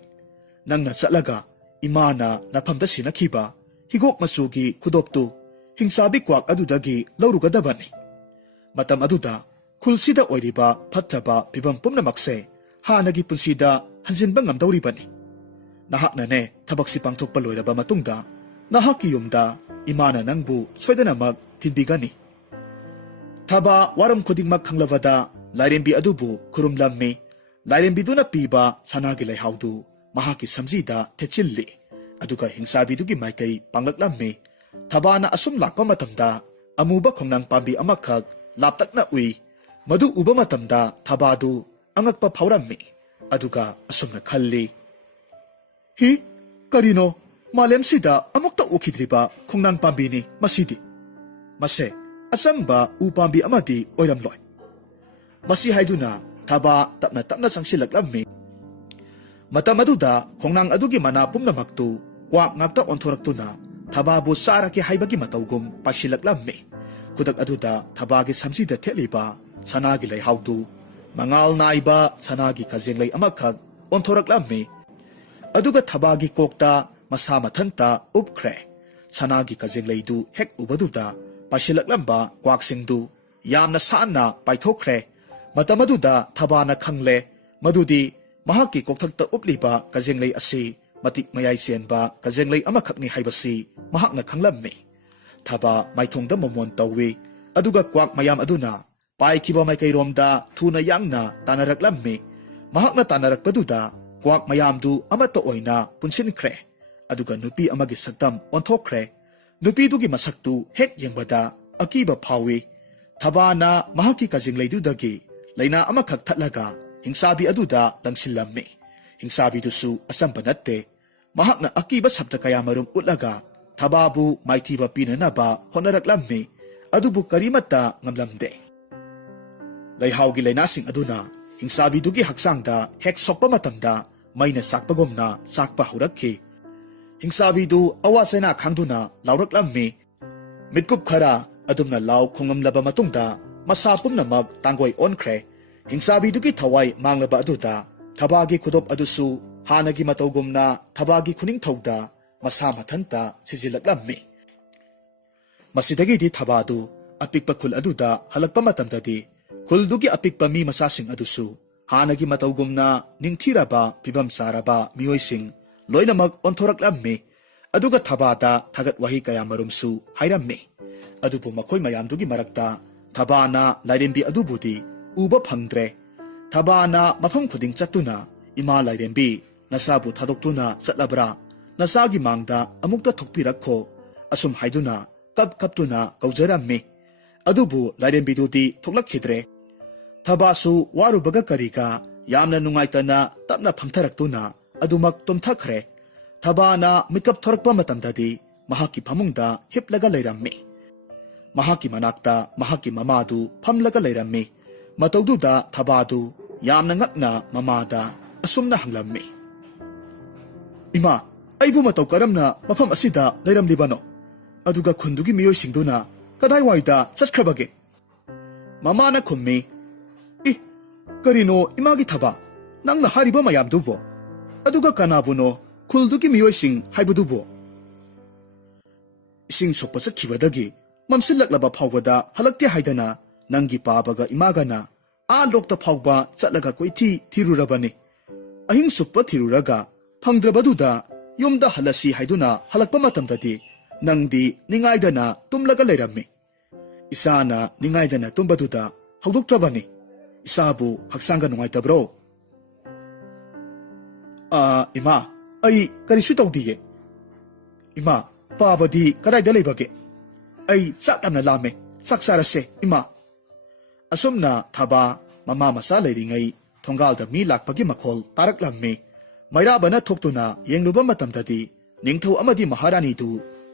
ꯅꯪꯅ ꯆꯠꯂꯒ ꯏꯃꯥꯅ ꯅꯐꯝꯗ ꯁꯤꯟꯅꯈꯤꯕ ꯍꯤꯒꯣꯛ ꯃꯆꯨꯒꯤ ꯈꯨꯗꯣꯞꯇꯨ ꯍꯤꯡꯆꯥꯕꯤ ꯀ꯭ꯋꯥꯛ ꯑꯗꯨꯗꯒꯤ ꯂꯧꯔꯨꯒꯗꯕꯅꯤ꯫ ꯃꯇꯝ ꯑꯗꯨꯗ ꯈꯨꯜꯁꯤꯗ ꯑꯣꯏꯔꯤꯕ ꯐꯠꯇ꯭ꯔꯕ ꯐꯤꯕꯝ ꯄꯨꯝꯅꯃꯛꯁꯦ ꯍꯥꯟꯅꯒꯤ ꯄꯨꯟꯁꯤꯗ ꯍꯟꯖꯤꯟꯕ ꯉꯝꯗꯧꯔꯤꯕꯅꯤ꯫ ꯅꯍꯥꯛꯅꯅꯦ ꯊꯕꯛꯁꯤ ꯄꯥꯡꯊꯣꯛꯄ ꯂꯣꯏꯔꯕ ꯃꯇꯨꯡꯗ ꯅꯍꯥꯛꯀꯤ ꯌꯨꯝꯗ ꯏꯃꯥꯅ ꯅꯪꯕꯨ ꯁꯣꯏꯗꯅꯃꯛ ꯊꯤꯟꯕꯤꯒꯅꯤ." ꯊꯕꯥ ꯋꯥꯔꯝ ꯈꯨꯗꯤꯡꯃꯛ ꯈꯪꯂꯕꯗ ꯂꯥꯏꯔꯦꯝꯕꯤ ꯑꯗꯨꯕꯨ ꯈꯨꯔꯨꯝꯂꯝꯃꯤ꯫ ꯂꯥꯏꯔꯦꯝꯕꯤꯗꯨꯅ ꯄꯤꯕ ꯁꯅꯥꯒꯤ ꯂꯩꯍꯥꯎꯗꯨ ꯃꯍꯥꯛꯀꯤ ꯁꯝꯖꯤꯗ ꯊꯦꯠꯆꯤꯜꯂꯤ, ꯑꯗꯨꯒ ꯍꯤꯡꯆꯥꯕꯤꯗꯨꯒꯤ ꯃꯥꯏꯀꯩ ꯄꯥꯡꯂꯛꯂꯝꯃꯤ꯫ ꯊꯕꯥꯅ ꯑꯁꯨꯝ ꯂꯥꯛꯄ ꯃꯇꯝꯗ ꯑꯃꯨꯕ ꯈꯣꯡꯅꯥꯡ ꯄꯥꯝꯕꯤ ꯑꯃꯈꯛ ꯂꯥꯞꯇꯛꯅ ꯎꯏ꯫ ꯃꯗꯨ ꯎꯕ ꯃꯇꯝꯗ ꯊꯕꯥꯗꯨ ꯑꯉꯛꯄ ꯐꯥꯎꯔꯝꯃꯤ, ꯑꯗꯨꯒ ꯑꯁꯨꯝꯅ ꯈꯜꯂꯤ, "ꯍꯤ, ꯀꯔꯤꯅꯣ ꯃꯥꯂꯦꯝꯁꯤꯗ ꯑꯃꯨꯛꯇ ꯎꯈꯤꯗ꯭ꯔꯤꯕ ꯈꯣꯡꯅꯥꯡ ꯄꯥꯝꯕꯤꯅꯤ ꯃꯁꯤꯗꯤ꯫ ꯃꯁꯦ ꯑꯆꯝꯕ ꯎ ꯄꯥꯝꯕꯤ ꯑꯃꯗꯤ ꯑꯣꯏꯔꯝꯂꯣꯏ"꯫ ꯃꯁꯤ ꯍꯥꯏꯗꯨꯅ ꯊꯕꯥ ꯇꯞꯅ ꯇꯞꯅ ꯆꯪꯁꯤꯜꯂꯛꯂꯝꯃꯤ꯫ ꯃꯇꯝ ꯑꯗꯨꯗ ꯈꯣꯡꯅꯥꯡ ꯑꯗꯨꯒꯤ ꯃꯅꯥ ꯄꯨꯝꯅꯃꯛꯇꯨ ꯀ꯭ꯋꯥꯛ ꯉꯥꯛꯇ ꯑꯣꯟꯊꯣꯔꯛꯇꯨꯅ ꯊꯕꯥꯕꯨ ꯆꯥꯔꯒꯦ ꯍꯥꯏꯕꯒꯤ ꯃꯇꯧꯒꯨꯝ ꯄꯥꯏꯁꯤꯜꯂꯛꯂꯝꯃꯤ꯫ ꯈꯨꯗꯛ ꯑꯗꯨꯗ ꯊꯕꯥꯒꯤ ꯁꯝꯖꯤꯗ ꯊꯦꯠꯂꯤꯕ ꯁꯅꯥꯒꯤ ꯂꯩꯍꯥꯎꯗꯨ ꯃꯉꯥꯜ ꯅꯥꯏꯕ ꯁꯅꯥꯒꯤ ꯈꯖꯦꯡꯂꯩ ꯑꯃꯈꯛ ꯑꯣꯟꯊꯣꯔꯛꯂꯝꯃꯤ꯫ ꯑꯗꯨꯒ ꯊꯕꯥꯒꯤ ꯀꯣꯛꯇ ꯃꯁꯥ ꯃꯊꯟꯇ ꯎꯞꯈ꯭ꯔꯦ꯫ ꯁꯅꯥꯒꯤ ꯈꯖꯦꯡꯂꯩꯗꯨ ꯍꯦꯛ ꯎꯕꯗꯨꯗ ꯄꯥꯏꯁꯤꯜꯂꯛꯂꯝꯕ ꯀ꯭ꯋꯥꯛꯁꯤꯡꯗꯨ ꯌꯥꯝꯅ ꯁꯥꯟꯅ ꯄꯥꯏꯊꯣꯛꯈ꯭ꯔꯦ꯫ ꯃꯇꯝ ꯑꯗꯨꯗ ꯊꯕꯥꯅ ꯈꯪꯂꯦ ꯃꯗꯨꯗꯤ ꯃꯍꯥꯛꯀꯤ ꯀꯣꯛꯊꯛꯇ ꯎꯞꯂꯤꯕ ꯀꯖꯦꯡꯂꯩ ꯑꯁꯤ ꯃꯇꯤꯛ ꯃꯌꯥꯏ ꯆꯦꯟꯕ ꯀꯖꯦꯡꯂꯩ ꯑꯃꯈꯛꯅꯤ ꯍꯥꯏꯕꯁꯤ ꯃꯍꯥꯛꯅ ꯈꯪꯂꯝꯃꯤ꯫ ꯊꯕꯥ ꯃꯥꯏꯊꯣꯡꯗ ꯃꯣꯃꯣꯟ ꯇꯧꯏ, ꯑꯗꯨꯒ ꯀ꯭ꯋꯥꯛ ꯃꯌꯥꯝ ꯑꯗꯨꯅ ꯄꯥꯏꯈꯤꯕ ꯃꯥꯏꯀꯩꯔꯣꯝꯗ ꯊꯨꯅ ꯌꯥꯡꯅ ꯇꯥꯟꯅꯔꯛꯂꯝꯃꯤ꯫ ꯃꯍꯥꯛꯅ ꯇꯥꯟꯅꯔꯛꯄꯗꯨꯗ ꯀ꯭ꯋꯥꯛ ꯃꯌꯥꯝꯗꯨ ꯑꯃꯠꯇ ꯑꯣꯏꯅ ꯄꯨꯟꯁꯤꯟꯈ꯭ꯔꯦ, ꯑꯗꯨꯒ ꯅꯨꯄꯤ ꯑꯃꯒꯤ ꯁꯛꯇꯝ ꯑꯣꯟꯊꯣꯛꯈ꯭ꯔꯦ꯫ ꯅꯨꯄꯤꯗꯨꯒꯤ ꯃꯁꯛꯇꯨ ꯍꯦꯛ ꯌꯦꯡꯕꯗ ꯑꯀꯤꯕ ꯐꯥꯎꯏ꯫ ꯊꯕꯥꯅ ꯃꯍꯥꯛꯀꯤ ꯀꯖꯦꯡꯂꯩꯗꯨꯗꯒꯤ ꯂꯩꯅꯥ ꯑꯃꯈꯛ ꯊꯠꯂꯒ ꯍꯤꯡꯆꯥꯕꯤ ꯑꯗꯨꯗ ꯂꯪꯁꯤꯜꯂꯝꯃꯤ꯫ ꯍꯤꯡꯆꯥꯕꯤꯗꯨꯁꯨ ꯑꯆꯝꯕ ꯅꯠꯇꯦ, ꯃꯍꯥꯛꯅ ꯑꯀꯤꯕ ꯁꯞꯇ ꯀꯌꯥꯃꯔꯨꯝ ꯎꯠꯂꯒ ꯊꯕꯥꯕꯨ ꯃꯥꯏꯊꯤꯕ ꯄꯤꯅꯅꯕ ꯍꯣꯠꯅꯔꯛꯂꯝꯃꯤ, ꯑꯗꯨꯕꯨ ꯀꯔꯤꯃꯠꯇ ꯉꯝꯂꯝꯗꯦ꯫ ꯂꯩꯍꯥꯎꯒꯤ ꯂꯩꯅꯥꯁꯤꯡ ꯑꯗꯨꯅ ꯍꯤꯡꯆꯥꯕꯤꯗꯨꯒꯤ ꯍꯛꯆꯥꯡꯗ ꯍꯦꯛ ꯁꯣꯛꯄ ꯃꯇꯝꯗ ꯃꯩꯅ ꯆꯥꯛꯄꯒꯨꯝꯅ ꯆꯥꯛꯄ ꯍꯧꯔꯛꯈꯤ꯫ ꯍꯤꯡꯆꯥꯕꯤꯗꯨ ꯑꯋꯥ ꯆꯩꯅꯥ ꯈꯥꯡꯗꯨꯅ ꯂꯥꯎꯔꯛꯂꯝꯃꯤ꯫ ꯃꯤꯠꯀꯨꯞ ꯈꯔ ꯑꯗꯨꯝꯅ ꯂꯥꯎ ꯈꯣꯡꯉꯝꯂꯕ ꯃꯇꯨꯡꯗ ꯃꯁꯥ ꯄꯨꯝꯅꯃꯛ ꯇꯥꯡꯒꯣꯏ ꯑꯣꯟꯈ꯭ꯔꯦ꯫ ꯍꯤꯡꯆꯥꯕꯤꯗꯨꯒꯤ ꯊꯋꯥꯏ ꯃꯥꯡꯂꯕ ꯑꯗꯨꯗ ꯊꯕꯥꯒꯤ ꯈꯨꯗꯣꯞ ꯑꯗꯨꯁꯨ ꯍꯥꯟꯅꯒꯤ ꯃꯇꯧꯒꯨꯝꯅ ꯊꯕꯥꯒꯤ ꯈꯨꯅꯤꯡꯊꯧꯗ ꯃꯁꯥ ꯃꯊꯟꯇ ꯁꯤꯖꯤꯜꯂꯛꯂꯝꯃꯤ꯫ ꯃꯁꯤꯗꯒꯤꯗꯤ ꯊꯕꯥꯗꯨ ꯑꯄꯤꯛꯄ ꯈꯨꯜ ꯑꯗꯨꯗ ꯍꯜꯂꯛꯄ ꯃꯇꯝꯗꯗꯤ ꯈꯨꯜꯗꯨꯒꯤ ꯑꯄꯤꯛꯄ ꯃꯤ ꯃꯆꯥꯁꯤꯡ ꯑꯗꯨꯁꯨ ꯍꯥꯟꯅꯒꯤ ꯃꯇꯧꯒꯨꯝꯅ ꯅꯤꯡꯊꯤꯔꯕ ꯐꯤꯕꯝ ꯆꯥꯔꯕ ꯃꯤꯑꯣꯏꯁꯤꯡ ꯂꯣꯏꯅꯃꯛ ꯑꯣꯟꯊꯣꯔꯛꯂꯝꯃꯤ, ꯑꯗꯨꯒ ꯊꯕꯥꯗ ꯊꯥꯒꯠ ꯋꯥꯍꯩ ꯀꯌꯥꯃꯔꯨꯝꯁꯨ ꯍꯥꯏꯔꯝꯃꯤ꯫ ꯑꯗꯨꯕꯨ ꯃꯈꯣꯏ ꯃꯌꯥꯝꯗꯨꯒꯤ ꯃꯔꯛꯇ ꯊꯕꯥꯅ ꯂꯥꯏꯔꯦꯝꯕꯤ ꯑꯗꯨꯕꯨꯗꯤ ꯎꯕ ꯐꯪꯗ꯭ꯔꯦ꯫ ꯊꯕꯥꯅ ꯃꯐꯝ ꯈꯨꯗꯤꯡ ꯆꯠꯇꯨꯅ, "ꯏꯃꯥ ꯂꯥꯏꯔꯦꯝꯕꯤ, ꯅꯆꯥꯕꯨ ꯊꯥꯗꯣꯛꯇꯨꯅ ꯆꯠꯂꯕ꯭ꯔꯥ? ꯅꯆꯥꯒꯤ ꯃꯥꯡꯗ ꯑꯃꯨꯛꯇ ꯊꯣꯛꯄꯤꯔꯛꯈꯣ", ꯑꯁꯨꯝ ꯍꯥꯏꯗꯨꯅ ꯀꯞꯇꯨꯅ ꯀꯧꯖꯔꯝꯃꯤ꯫ ꯑꯗꯨꯕꯨ ꯂꯥꯏꯔꯦꯝꯕꯤꯗꯨꯗꯤ ꯊꯣꯛꯂꯛꯈꯤꯗ꯭ꯔꯦ꯫ ꯊꯕꯥꯁꯨ ꯋꯥꯔꯨꯕꯒ ꯀꯔꯤꯒ ꯌꯥꯝꯅ ꯅꯨꯡꯉꯥꯏꯇꯅ ꯇꯞꯅ ꯐꯝꯊꯔꯛꯇꯨꯅ ꯑꯗꯨꯃꯛ ꯇꯨꯝꯊꯈ꯭ꯔꯦ꯫ ꯊꯕꯥꯅ ꯃꯤꯀꯞ ꯊꯣꯔꯛꯄ ꯃꯇꯝꯗꯗꯤ ꯃꯍꯥꯛꯀꯤ ꯐꯃꯨꯡꯗ ꯍꯤꯞꯂꯒ ꯂꯩꯔꯝꯃꯤ꯫ ꯃꯍꯥꯛꯀꯤ ꯃꯅꯥꯛꯇ ꯃꯍꯥꯛꯀꯤ ꯃꯃꯥꯗꯨ ꯐꯝꯂꯒ ꯂꯩꯔꯝꯃꯤ꯫ ꯃꯇꯧꯗꯨꯗ ꯊꯕꯥꯗꯨ ꯌꯥꯝꯅ ꯉꯛꯅ ꯃꯃꯥꯗ ꯑꯁꯨꯝꯅ ꯍꯪꯂꯝꯃꯤ, "ꯏꯃꯥ, ꯑꯩꯕꯨ ꯃꯇꯧ ꯀꯔꯝꯅ ꯃꯐꯝ ꯑꯁꯤꯗ ꯂꯩꯔꯝꯂꯤꯕꯅꯣ? ꯑꯗꯨꯒ ꯈꯨꯟꯗꯨꯒꯤ ꯃꯤꯑꯣꯏꯁꯤꯡꯗꯨꯅ ꯀꯗꯥꯏꯋꯥꯏꯗ ꯆꯠꯈ꯭ꯔꯕꯒꯦ?" ꯃꯃꯥꯅ ꯈꯨꯝꯃꯤ, "ꯀꯔꯤꯅꯣ ꯏꯃꯥꯒꯤ ꯊꯕꯥ, ꯅꯪꯅ ꯍꯥꯏꯔꯤꯕ ꯃꯌꯥꯝꯗꯨꯕꯣ? ꯑꯗꯨꯒ ꯀꯅꯥꯕꯨꯅꯣ ꯈꯨꯜꯗꯨꯒꯤ ꯃꯤꯑꯣꯏꯁꯤꯡ ꯍꯥꯏꯕꯗꯨꯕꯣ? ꯏꯁꯤꯡ ꯁꯣꯛꯄ ꯆꯠꯈꯤꯕꯗꯒꯤ ꯃꯝꯁꯤꯜꯂꯛꯂꯕ ꯐꯥꯎꯕꯗ ꯍꯜꯂꯛꯇꯦ ꯍꯥꯏꯗꯅ ꯅꯪꯒꯤ ꯄꯥꯕꯒ ꯏꯃꯥꯒꯅ ꯂꯣꯛꯇ ꯐꯥꯎꯕ ꯆꯠꯂꯒ ꯀꯣꯏꯊꯤ ꯊꯤꯔꯨꯔꯕꯅꯤ꯫ ꯑꯍꯤꯡ ꯁꯨꯞꯄ ꯊꯤꯔꯨꯔꯒ ꯐꯪꯗ꯭ꯔꯕꯗꯨꯗ ꯌꯨꯝꯗ ꯍꯜꯂꯁꯤ ꯍꯥꯏꯗꯨꯅ ꯍꯜꯂꯛꯄ ꯃꯇꯝꯗꯗꯤ ꯅꯪꯗꯤ ꯅꯤꯡꯉꯥꯏꯗꯅ ꯇꯨꯝꯂꯒ ꯂꯩꯔꯝꯃꯤ꯫ ꯏꯆꯥꯅ ꯅꯤꯡꯉꯥꯏꯗꯅ ꯇꯨꯝꯕꯗꯨꯗ ꯍꯧꯗꯣꯛꯇ꯭ꯔꯕꯅꯤ꯫ ꯏꯆꯥꯕꯨ ꯍꯛꯆꯥꯡꯒ ꯅꯨꯡꯉꯥꯏꯇꯕ꯭ꯔꯣ?" "ꯏꯃꯥ, ꯑꯩ ꯀꯔꯤꯁꯨ ꯇꯧꯗꯤꯌꯦ." "ꯏꯃꯥ, ꯄꯥꯕꯗꯤ ꯀꯗꯥꯏꯗ ꯂꯩꯕꯒꯦ? ꯑꯩ ꯆꯥꯛ ꯌꯥꯝꯅ ꯂꯥꯝꯃꯦ, ꯆꯥꯛ ꯆꯥꯔꯁꯦ ꯏꯃꯥ." ꯑꯁꯨꯝꯅ ꯊꯕꯥ ꯃꯃꯥ ꯃꯆꯥ ꯂꯩꯔꯤꯉꯩ ꯊꯣꯡꯒꯥꯜꯗ ꯃꯤ ꯂꯥꯛꯄꯒꯤ ꯃꯈꯣꯜ ꯇꯥꯔꯛꯂꯝꯃꯤ꯫ ꯃꯩꯔꯥꯕꯅ ꯊꯣꯛꯇꯨꯅ ꯌꯦꯡꯂꯨꯕ ꯃꯇꯝꯗꯗꯤ ꯅꯤꯡꯊꯧ ꯑꯃꯗꯤ ꯃꯍꯥꯔꯥꯅꯤꯗꯨ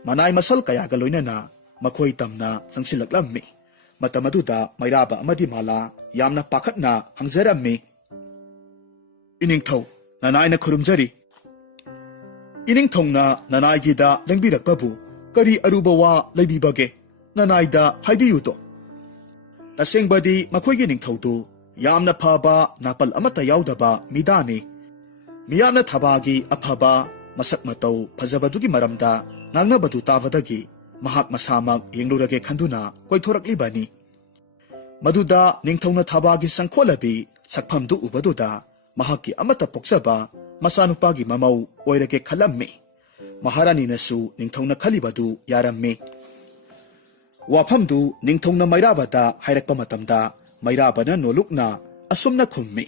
ꯃꯅꯥꯏ ꯃꯁꯜ ꯀꯌꯥꯒ ꯂꯣꯏꯅꯅ ꯃꯈꯣꯏ ꯇꯝꯅ ꯆꯪꯁꯤꯜꯂꯛꯂꯝꯃꯤ꯫ ꯃꯇꯝ ꯑꯗꯨꯗ ꯃꯩꯔꯥꯕ ꯑꯃꯗꯤ ꯃꯥꯂꯥ ꯌꯥꯝꯅ ꯄꯥꯈꯠꯅ ꯍꯪꯖꯔꯝꯃꯤ꯫ ꯏꯅꯤꯡꯊꯧ, ꯅꯅꯥꯏꯅ ꯈꯨꯔꯨꯝꯖꯔꯤ꯫ ꯏꯅꯤꯡꯊꯧꯅ ꯅꯅꯥꯏꯒꯤꯗ ꯂꯦꯡꯕꯤꯔꯛꯄꯕꯨ ꯀꯔꯤ ꯑꯔꯨꯕ ꯋꯥ ꯂꯩꯕꯤꯕꯒꯦ? ꯅꯅꯥꯏꯗ ꯍꯥꯏꯕꯤꯌꯨꯗꯣ꯫ ꯇꯁꯦꯡꯕꯗꯤ ꯃꯈꯣꯏꯒꯤ ꯅꯤꯡꯊꯧꯗꯨ ꯌꯥꯝꯅ ꯐꯕ ꯅꯥꯄꯜ ꯑꯃꯠꯇ ꯌꯥꯎꯗꯕ ꯃꯤꯗꯥꯅꯤ꯫ ꯃꯤꯌꯥꯝꯅ ꯊꯕꯥꯒꯤ ꯑꯐꯕ ꯃꯁꯛ ꯃꯇꯧ ꯐꯖꯕꯗꯨꯒꯤ ꯃꯔꯝꯗ ꯉꯥꯡꯅꯕꯗꯨ ꯇꯥꯕꯗꯒꯤ ꯃꯍꯥꯛ ꯃꯁꯥꯃꯛ ꯌꯦꯡꯂꯨꯔꯒꯦ ꯈꯟꯗꯨꯅ ꯀꯣꯏꯊꯣꯔꯛꯂꯤꯕꯅꯤ꯫ ꯃꯗꯨꯗ ꯅꯤꯡꯊꯧꯅ ꯊꯕꯥꯒꯤ ꯁꯪꯈꯣꯠꯂꯕꯤ ꯁꯛꯐꯝꯗꯨ ꯎꯕꯗꯨꯗ ꯃꯍꯥꯛꯀꯤ ꯑꯃꯠꯇ ꯄꯣꯛꯆꯕ ꯃꯆꯥꯅꯨꯄꯥꯒꯤ ꯃꯃꯧ ꯑꯣꯏꯔꯒꯦ ꯈꯜꯂꯝꯃꯤ꯫ ꯃꯍꯥꯔꯥꯅꯤꯅꯁꯨ ꯅꯤꯡꯊꯧꯅ ꯈꯜꯂꯤꯕꯗꯨ ꯌꯥꯔꯝꯃꯤ꯫ ꯋꯥꯐꯝꯗꯨ ꯅꯤꯡꯊꯧꯅ ꯃꯩꯔꯥꯕꯗ ꯍꯥꯏꯔꯛꯄ ꯃꯇꯝꯗ ꯃꯩꯔꯥꯕꯅ ꯅꯣꯜꯂꯨꯛꯅ ꯑꯁꯨꯝꯅ ꯈꯨꯝꯃꯤ꯫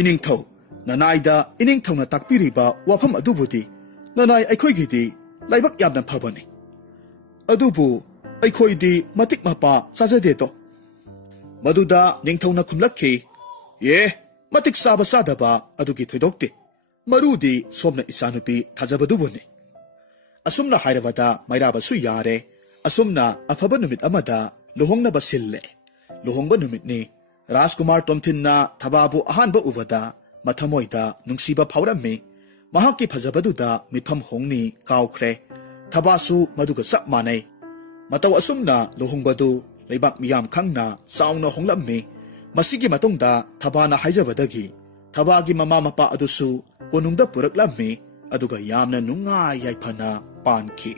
ꯏꯅꯤꯡꯊꯧ, ꯅꯅꯥꯏꯗ ꯏꯅꯤꯡꯊꯧꯅ ꯇꯥꯛꯄꯤꯔꯤꯕ ꯋꯥꯐꯝ ꯑꯗꯨꯕꯨꯗꯤ ꯅꯅꯥꯏ ꯑꯩꯈꯣꯏꯒꯤꯗꯤ ꯂꯥꯏꯕꯛ ꯌꯥꯝꯅ ꯐꯕꯅꯤ꯫ ꯑꯗꯨꯕꯨ ꯑꯩꯈꯣꯏꯗꯤ ꯃꯇꯤꯛ ꯃꯄꯥ ꯆꯥꯖꯗꯦꯗꯣ꯫ ꯃꯗꯨꯗ ꯅꯤꯡꯊꯧꯅ ꯈꯨꯝꯂꯛꯈꯤ, ꯃꯇꯤꯛ ꯆꯥꯕ ꯆꯥꯗꯕ ꯑꯗꯨꯒꯤ ꯊꯣꯏꯗꯣꯛꯇꯦ꯫ ꯃꯔꯨꯗꯤ ꯁꯣꯝꯅ ꯏꯆꯥꯅꯨꯄꯤ ꯊꯥꯖꯕꯗꯨꯕꯨꯅꯤ꯫ ꯑꯁꯨꯝꯅ ꯍꯥꯏꯔꯕꯗ ꯃꯩꯔꯥꯕꯁꯨ ꯌꯥꯔꯦ꯫ ꯑꯁꯨꯝꯅ ꯑꯐꯕ ꯅꯨꯃꯤꯠ ꯑꯃꯗ ꯂꯨꯍꯣꯡꯅꯕ ꯁꯤꯜꯂꯦ꯫ ꯂꯨꯍꯣꯡꯕ ꯅꯨꯃꯤꯠꯅꯤ꯫ ꯔꯥꯖꯀꯨꯃꯥꯔ ꯇꯣꯝꯊꯤꯟꯅ ꯊꯕꯥꯕꯨ ꯑꯍꯥꯟꯕ ꯎꯕꯗ ꯃꯊꯃꯣꯏꯗ ꯅꯨꯡꯁꯤꯕ ꯐꯥꯎꯔꯝꯃꯤ꯫ ꯃꯍꯥꯛꯀꯤ ꯐꯖꯕꯗꯨꯗ ꯃꯤꯐꯝ ꯍꯣꯡꯅꯤ ꯀꯥꯎꯈ꯭ꯔꯦ꯫ ꯊꯕꯥꯁꯨ ꯃꯗꯨꯒ ꯆꯞ ꯃꯥꯟꯅꯩ꯫ ꯃꯇꯧ ꯑꯁꯨꯝꯅ ꯂꯨꯍꯣꯡꯕꯗꯨ ꯂꯩꯕꯥꯛ ꯃꯤꯌꯥꯝ ꯈꯪꯅ ꯆꯥꯎꯅ ꯍꯣꯡꯂꯝꯃꯤ꯫ ꯃꯁꯤꯒꯤ ꯃꯇꯨꯡꯗ ꯊꯕꯥꯅ ꯍꯥꯏꯖꯕꯗꯒꯤ ꯊꯕꯥꯒꯤ ꯃꯃꯥ ꯃꯄꯥ ꯑꯗꯨꯁꯨ ꯀꯣꯅꯨꯡꯗ ꯄꯨꯔꯛꯂꯝꯃꯤ꯫ ꯑꯗꯨꯒ ꯌꯥꯝꯅ ꯅꯨꯡꯉꯥꯏ ꯌꯥꯏꯐꯅ ꯄꯥꯟꯈꯤ꯫